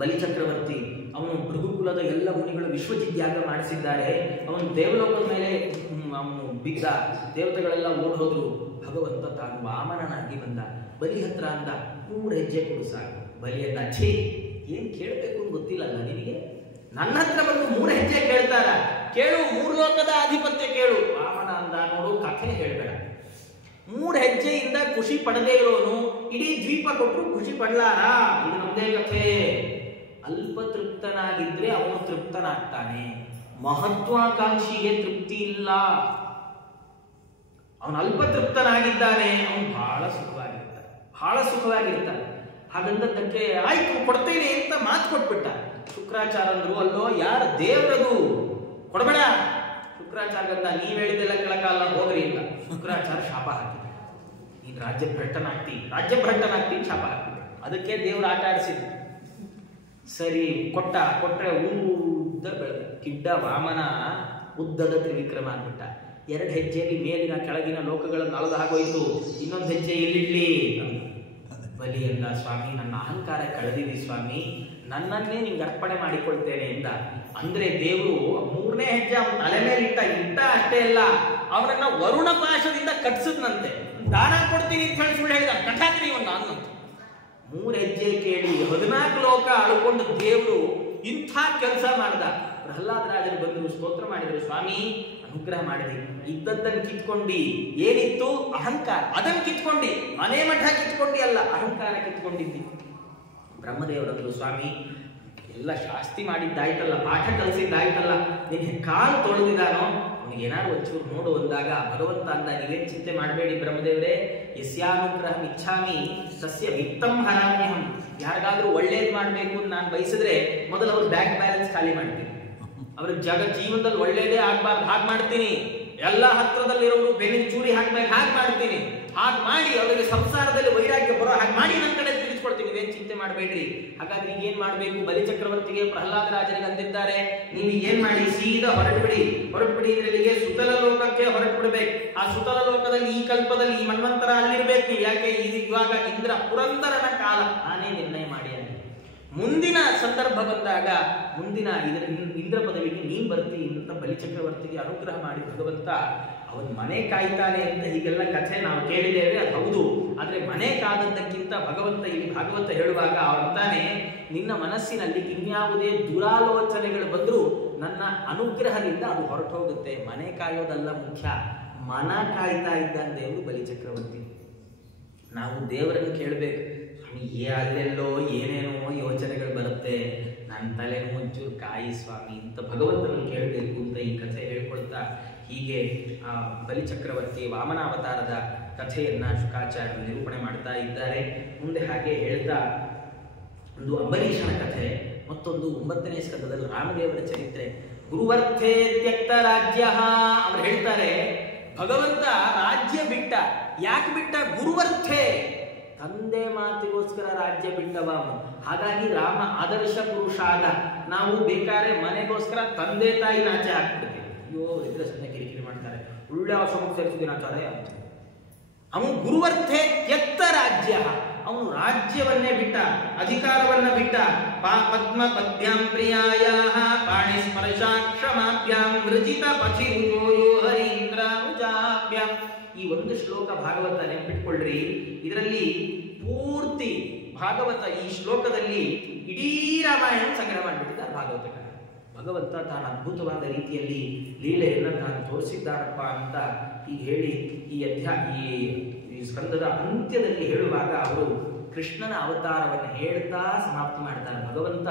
ಬಲಿಚಕ್ರವರ್ತಿ ಅವನು ಭೃಗುಕುಲದ ಎಲ್ಲ ಮುನಿಗಳು ವಿಶ್ವಜಿದ್ಯಾಗ ಮಾಡಿಸಿದ್ದಾರೆ. ಅವನು ದೇವಲೋಕದ ಮೇಲೆ ಅವನು ಬಿದ್ದ. ದೇವತೆಗಳೆಲ್ಲ ಓಡ್ ಹೋದ್ರು. ಭಗವಂತ ತಾನು ವಾಮನನಾಗಿ ಬಂದ. ಬಲಿ ಹತ್ರ ಅಂದ, 3 ಹೆಜ್ಜೆ ಕೊಡು ಸಾಕು. ಬಲಿ ಅಂದ, ಛೇ, ಏನ್ ಕೇಳಬೇಕು ಅಂತ ಗೊತ್ತಿಲ್ಲಲ್ಲ ನಿನಗೆ? ನನ್ನ ಹತ್ರ ಬಂದು 3 ಹೆಜ್ಜೆ ಕೇಳ್ತಾರ? ಕೇಳು, 3 ಲೋಕದ ಆಧಿಪತ್ಯ ಕೇಳು. ವಾಮನ ಅಂದ, ನೋಡು, ಕಥೆ ಹೇಳ್ಬೇಡ. 3 ಹೆಜ್ಜೆಯಿಂದ ಖುಷಿ ಪಡದೇ ಇರೋನು ಇಡೀ ದ್ವೀಪ ಕೊಟ್ಟರು ಖುಷಿ ಪಡ್ಲಾರ. ಇದು ನಮ್ದೇ ಕಥೆ. ಅಲ್ಪ ತೃಪ್ತನಾಗಿದ್ರೆ ಅವನು ತೃಪ್ತನಾಗ್ತಾನೆ. ಮಹತ್ವಾಕಾಂಕ್ಷಿಗೆ ತೃಪ್ತಿ ಇಲ್ಲ. ಅವನು ಅಲ್ಪ ತೃಪ್ತನಾಗಿದ್ದಾನೆ, ಅವನು ಬಹಳ ಸುಖವಾಗಿರ್ತಾನೆ. ಹಾಗಂದದ್ದಕ್ಕೆ ಆಯ್ತು ಕೊಡ್ತೇನೆ ಅಂತ ಮಾತು ಕೊಟ್ಬಿಟ್ಟ. ಶುಕ್ರಾಚಾರ್ಯ ಅಂದ್ರು, ಅಲ್ಲೋ ಯಾರ ದೇವರದು, ಕೊಡಬೇಡ. ಶುಕ್ರಾಚಾರ್ಯ ನೀವ್ ಹೇಳಿದೆಲ್ಲ ಕೆಳಕಾಲ ಹೋಗ್ರಿ ಅಂತ ಶುಕ್ರಾಚಾರ್ಯ ಶಾಪ ಹಾಕಿದ. ನೀನ್ ರಾಜ್ಯಭ್ರಷ್ಟನಾಗ್ತಿ ಶಾಪ ಹಾಕಿದ. ಅದಕ್ಕೆ ದೇವ್ರು ಆಟ ಆಡಿಸಿದ್ರು. ಸರಿ ಕೊಟ್ರೆ ಉದ್ದ ಬೆಳೆದ. ಕಿಡ್ಡ ವಾಮನ ಉದ್ದದ ತ್ರಿವಿಕ್ರಮ ಅಂದ್ಬಿಟ್ಟ. 2 ಹೆಜ್ಜೆಯಲ್ಲಿ ಮೇಲಿನ ಕೆಳಗಿನ ಲೋಕಗಳನ್ನು ಅಳದ ಹಾಗೋಯ್ತು. ಇನ್ನೊಂದು ಹೆಜ್ಜೆ ಎಲ್ಲಿಡ್ಲಿ? ಬಲಿ ಅಂದ, ಸ್ವಾಮಿ ನನ್ನ ಅಹಂಕಾರ ಕಳೆದಿದೆ ಸ್ವಾಮಿ, ನನ್ನನ್ನೇ ನಿಮ್ಗೆ ಅರ್ಪಣೆ ಮಾಡಿಕೊಳ್ತೇನೆ ಎಂದ. ಅಂದ್ರೆ ದೇವರು 3ನೇ ಹೆಜ್ಜೆ ಅವನ ತಲೆ ಮೇಲೆ ಇಟ್ಟ ಅಷ್ಟೇ ಅಲ್ಲ, ಅವನನ್ನ ವರುಣ ಪಾಶದಿಂದ ಕಟ್ಸದ್ನಂತೆ. ದಾನ ಕೊಡ್ತೀನಿ ಅಂತ ಹೇಳಿ ಸುಳ್ಳು ಹೇಳಿದ, ಕಟ್ಟಾಕ್ರಿ ಒಂದು ಅನ್ನಂತ. 3 ಹೆಜ್ಜೆ ಕೇಳಿ 14 ಲೋಕ ಅಳ್ಕೊಂಡು ದೇವರು ಇಂಥ ಕೆಲಸ ಮಾಡ್ದ. ಪ್ರಹ್ಲಾದರಾಜರು ಬಂದರು, ಸ್ತೋತ್ರ ಮಾಡಿದ್ರು, ಸ್ವಾಮಿ ಅನುಗ್ರಹ ಮಾಡಿದ್ರಿ, ಇದ್ದದ್ದನ್ನು ಕಿತ್ಕೊಂಡಿ. ಏನಿತ್ತು? ಅಹಂಕಾರ. ಅದನ್ನು ಕಿತ್ಕೊಂಡಿ, ಮನೆ ಮಠ ಕಿತ್ಕೊಂಡಿ ಅಲ್ಲ, ಅಹಂಕಾರ ಕಿತ್ಕೊಂಡಿದ್ದಿ. ಬ್ರಹ್ಮದೇವರಂದ್ರು, ಸ್ವಾಮಿ ಎಲ್ಲ ಶಾಸ್ತಿ ಮಾಡಿದ್ದಾಯ್ತಲ್ಲ, ಪಾಠ ಕಲಿಸಿದ್ದಾಯ್ತಲ್ಲ, ನಿನ್ನೆ ಕಾಲು ತೊಳೆದಿದ್ದಾನೋ ಅವನಿಗೆ ಏನಾದ್ರು ಒಂಚೂರು ನೋಡು ಅಂದಾಗ ಭಗವಂತ ಅಂದ, ನೀವೇನ್ ಚಿಂತೆ ಮಾಡಬೇಡಿ ಬ್ರಹ್ಮದೇವರೇ, ಯಸ್ಯಾನುಗ್ರಹ ಇಚ್ಛಾಮಿ ಸಸ್ಯ ವಿತ್ತಂ ಹರಾಮ್ಯಹಂ. ಯಾರಿಗಾದ್ರೂ ಒಳ್ಳೇದು ಮಾಡಬೇಕು ಅಂತ ನಾನು ಬಯಸಿದ್ರೆ ಮೊದಲು ಅವ್ರ ಬ್ಯಾಂಕ್ ಬ್ಯಾಲೆನ್ಸ್ ಖಾಲಿ ಮಾಡ್ತೀನಿ. ಅವ್ರ ಜೀವನದಲ್ಲಿ ಒಳ್ಳೇದೇ ಆಗ್ಬಾರ್ದು ಹಾಗೆ ಮಾಡ್ತೀನಿ. ಎಲ್ಲ ಹತ್ರದಲ್ಲಿರೋರು ಬೆನ್ನಿನ ಚೂರಿ ಹಾಕ್ಬೇಕು ಹಾಗೆ ಮಾಡ್ತೀನಿ. ಹಾಗೆ ಮಾಡಿ ಅವರಿಗೆ ಸಂಸಾರದಲ್ಲಿ ವೈರಾಗ್ಯ ಬರೋ ಹಾಗೆ ಮಾಡಿ ನನ್ನ ಕಡೆ ತಿಳಿಸ್ಕೊಡ್ತೀನಿ. ನೀವೇನ್ ಚಿಂತೆ ಮಾಡಬೇಡ್ರಿ. ಹಾಗಾದ್ರೆ ಈಗ ಏನ್ ಮಾಡ್ಬೇಕು? ಬಲಿಚಕ್ರವರ್ತಿಗೆ ಪ್ರಹ್ಲಾದರಾಜರಿಗೆ ಅಂದಿದ್ದಾರೆ, ನೀವು ಏನ್ ಮಾಡಿ, ಸೀದಾ ಹೊರಟುಬಿಡಿ ಇದ್ರಲ್ಲಿಗೆ ಸುತಲ ಲೋಕಕ್ಕೆ ಹೊರಟುಬಿಡ್ಬೇಕು. ಆ ಸುತಲ ಲೋಕದಲ್ಲಿ ಈ ಕಲ್ಪದಲ್ಲಿ ಈ ಮನ್ವಂತರ ಅಲ್ಲಿರ್ಬೇಕು ನೀವು. ಯಾಕೆ? ಇವಾಗ ಇಂದ್ರ ಪುರಂದರನ ಕಾಲ, ನಾನೇ ನಿರ್ಣಯ ಮಾಡಿ ಅಂತ. ಮುಂದಿನ ಸಂದರ್ಭ ಬಂದಾಗ ಮುಂದಿನ ಇಂದ್ರ ಪದವಿಗೆ ನೀನ್ ಬರ್ತಿ ಅಂತ ಬಲಿಚಕ್ರವರ್ತಿಗೆ ಅನುಗ್ರಹ ಮಾಡಿ ಭಗವಂತ ಅವನ್ ಮನೆ ಕಾಯ್ತಾನೆ ಅಂತ ಹೀಗೆಲ್ಲ ಕಥೆ ನಾವು ಕೇಳಿದ್ದೇವೆ, ಅದು ಹೌದು. ಆದ್ರೆ ಮನೆ ಕಾದದ್ದಕ್ಕಿಂತ ಭಗವಂತ ಇಲ್ಲಿ ಭಾಗವತ ಹೇಳುವಾಗ ಅವರಂತಾನೆ, ನಿನ್ನ ಮನಸ್ಸಿನಲ್ಲಿ ಇನ್ಯಾವುದೇ ದುರಾಲೋಚನೆಗಳು ಬಂದರೂ ನನ್ನ ಅನುಗ್ರಹದಿಂದ ಅದು ಹೊರಟು ಹೋಗುತ್ತೆ. ಮನೆ ಕಾಯೋದಲ್ಲ ಮುಖ್ಯ, ಮನ ಕಾಯ್ತಾ ಇದ್ದಾನೆ ದೇವರು ಬಲಿಚಕ್ರವರ್ತಿ. ನಾವು ದೇವರನ್ನು ಕೇಳಬೇಕು, ಸ್ವಾಮಿ ಅಲ್ಲೆಲ್ಲೋ ಏನೇನೋ ಯೋಚನೆಗಳು ಬರುತ್ತೆ, ನನ್ನ ತಲೆನೂ ಒಂಚೂರು ಕಾಯಿ ಸ್ವಾಮಿ ಅಂತ ಭಗವಂತನನ್ನು ಕೇಳಬೇಕು ಅಂತ ಈ ಕಥೆ ಹೇಳ್ಕೊಳ್ತಾ ಹೀಗೆ ಆ ಬಲಿಚಕ್ರವರ್ತಿ ವಾಮನಾವತಾರದ ಕಥೆಯನ್ನ ಶುಕಾಚಾರ್ಯರು ನಿರೂಪಣೆ ಮಾಡ್ತಾ ಇದ್ದಾರೆ. ಮುಂದೆ ಹಾಗೆ ಹೇಳ್ತಾ ಒಂದು ಅಂಬರೀಷನ ಕಥೆ, ಮತ್ತೊಂದು 9ನೇ ಸ್ಕಂದದಲ್ಲಿ ರಾಮದೇವರ ಚರಿತ್ರೆ. ಗುರುವರ್ಥೇ ತ್ಯಕ್ತ ರಾಜ್ಯ. ಅವ್ರು ಹೇಳ್ತಾರೆ, ಭಗವಂತ ರಾಜ್ಯ ಬಿಟ್ಟ. ಯಾಕೆ ಬಿಟ್ಟ? ಗುರುವರ್ಥೇ, ತಂದೆ ಮಾತಿಗೋಸ್ಕರ ರಾಜ್ಯ ಬಿಟ್ಟವ. ಹಾಗಾಗಿ ರಾಮ ಆದರ್ಶ ಪುರುಷ ಆದ. ನಾವು ಬೇಕಾದ್ರೆ ಮನೆಗೋಸ್ಕರ ತಂದೆ ತಾಯಿ ಆಚೆ ಹಾಕ್ಬಿಡ್ತೀವಿ. ಅಯ್ಯೋ ಇದ್ರೆ ಸುಮ್ಮನೆ ಕಿರಿಕಿರಿ ಮಾಡ್ತಾರೆ, ಸುಳ್ಳು ಶ್ಲೋಕ ಸೇರಿಸುದಿನಾಚಾರ್ಯ ಅಂತ. ಅವನು ಗುರುವರ್ಥೆ ತ್ಯಕ್ತ ರಾಜ್ಯ, ಅವನು ರಾಜ್ಯವನ್ನೇ ಬಿಟ್ಟ, ಅಧಿಕಾರವನ್ನ ಬಿಟ್ಟ. ಪದ್ಮ ಪದ್ಭ್ಯಾಂ ಪ್ರಿಯಾಯ ಪಾಣಿಸ್ಪರ್ಶಾಕ್ಷಮಾಭ್ಯಾಂ ವೃಜಿತ ಪಥಿರುಜೋಯೋ ಹರೀಂದ್ರಾನುಜಾಭ್ಯಾಂ. ಈ ಒಂದು ಶ್ಲೋಕ ಭಾಗವತ ನೆನ್ಪಿಟ್ಕೊಳ್ರಿ. ಇದರಲ್ಲಿ ಪೂರ್ತಿ ಭಾಗವತ ಈ ಶ್ಲೋಕದಲ್ಲಿ ಇಡೀ ರಾಮಾಯಣ ಸಂಗ್ರಹ ಮಾಡಿಬಿಟ್ಟಿದ್ದಾರೆ ಭಾಗವತಕಾರ. ಭಗವಂತ ತಾನು ಅದ್ಭುತವಾದ ರೀತಿಯಲ್ಲಿ ಲೀಲೆಯನ್ನು ತಾನು ತೋರಿಸಿದ್ದಾರಪ್ಪ ಅಂತ ಹೀಗೆ ಹೇಳಿ ಈ ಸ್ಕಂದದ ಅಂತ್ಯದಲ್ಲಿ ಹೇಳುವಾಗ ಅವರು ಕೃಷ್ಣನ ಅವತಾರವನ್ನು ಹೇಳ್ತಾ ಸಮಾಪ್ತಿ ಮಾಡ್ತಾರೆ. ಭಗವಂತ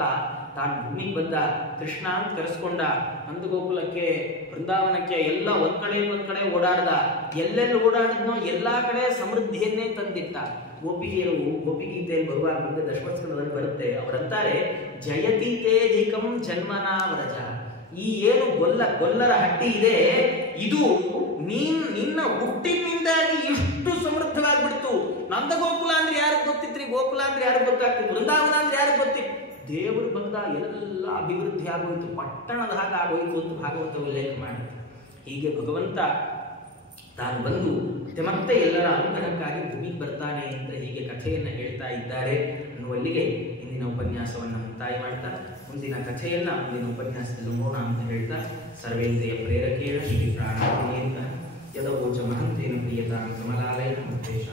ತಾನು ಭೂಮಿಗೆ ಬಂದ, ಕೃಷ್ಣ ಅಂತ ಕರೆಸ್ಕೊಂಡ, ನಂದಗೋಕುಲಕ್ಕೆ ಬೃಂದಾವನಕ್ಕೆ ಎಲ್ಲ ಒಂದ್ ಕಡೆ ಓಡಾಡ್ದ. ಎಲ್ಲೆಲ್ಲಿ ಓಡಾಡಿದ್ನೋ ಎಲ್ಲಾ ಕಡೆ ಸಮೃದ್ಧಿಯನ್ನೇ ತಂದಿಟ್ಟ. ಗೋಪಿಗೆಯರು ಗೋಪಿಗೀತೆಯಲ್ಲಿ ಬರುವಾಗ ಮುಂದೆ ದಶಮಸ್ಕಂದದಲ್ಲಿ ಬರುತ್ತೆ, ಅವರಂತಾರೆ ಜಯತಿ ತೇಧಿಕಂ ಜನ್ಮನಾ ವ್ರಜ. ಈ ಏನು ಗೊಲ್ಲರ ಹಟ್ಟಿ ಇದೆ, ಇದು ನಿನ್ನ ಹುಟ್ಟಿನಿಂದಾಗಿ ಇಷ್ಟು ಸಮೃದ್ಧವಾಗ್ಬಿಡ್ತು. ನಂದಗೋಕುಲ ಅಂದ್ರೆ ಯಾರಿಗೆ ಗೊತ್ತಿತ್ರಿ? ಗೋಕುಲ ಅಂದ್ರೆ ಯಾರಿಗೆ ಗೊತ್ತಾಗ್ತಿತ್ತು? ಬೃಂದಾವನ ಅಂದ್ರೆ ಯಾರಿಗೆ ಗೊತ್ತಿತ್ತು? ದೇವರು ಬಂದ ಎಲ್ಲ ಅಭಿವೃದ್ಧಿ ಆಗೋಯ್ತು, ಪಟ್ಟಣದ ಹಾಗೆ ಆಗೋಯ್ತು ಅಂತ ಭಾಗವತ ಉಲ್ಲೇಖ ಮಾಡಿದ್ರು. ಹೀಗೆ ಭಗವಂತ ತಾನು ಬಂದು ಮತ್ತೆ ಎಲ್ಲರ ಅನುಗ್ರಹಕ್ಕಾಗಿ ಭೂಮಿಗೆ ಬರ್ತಾನೆ ಅಂತ ಹೀಗೆ ಕಥೆಯನ್ನು ಹೇಳ್ತಾ ಇದ್ದಾರೆ ಅನ್ನುವಲ್ಲಿಗೆ ಇಂದಿನ ಉಪನ್ಯಾಸವನ್ನು ಮುಕ್ತಾಯ ಮಾಡ್ತಾ ಮುಂದಿನ ಕಥೆಯನ್ನ ಮುಂದಿನ ಉಪನ್ಯಾಸದಲ್ಲಿ ನೋಡೋಣ ಅಂತ ಹೇಳ್ತಾ, ಸರ್ವೇಂದ್ರಿಯ ಪ್ರೇರಕೇಣ ಶ್ರೀ ಪ್ರಾಣಾಂತ ಯದವೋಚ ಮಹಂತೇನ ಪ್ರಿಯತಾಂ ಕಮಲಾಲಯ ಮುಕ್ತೇಶ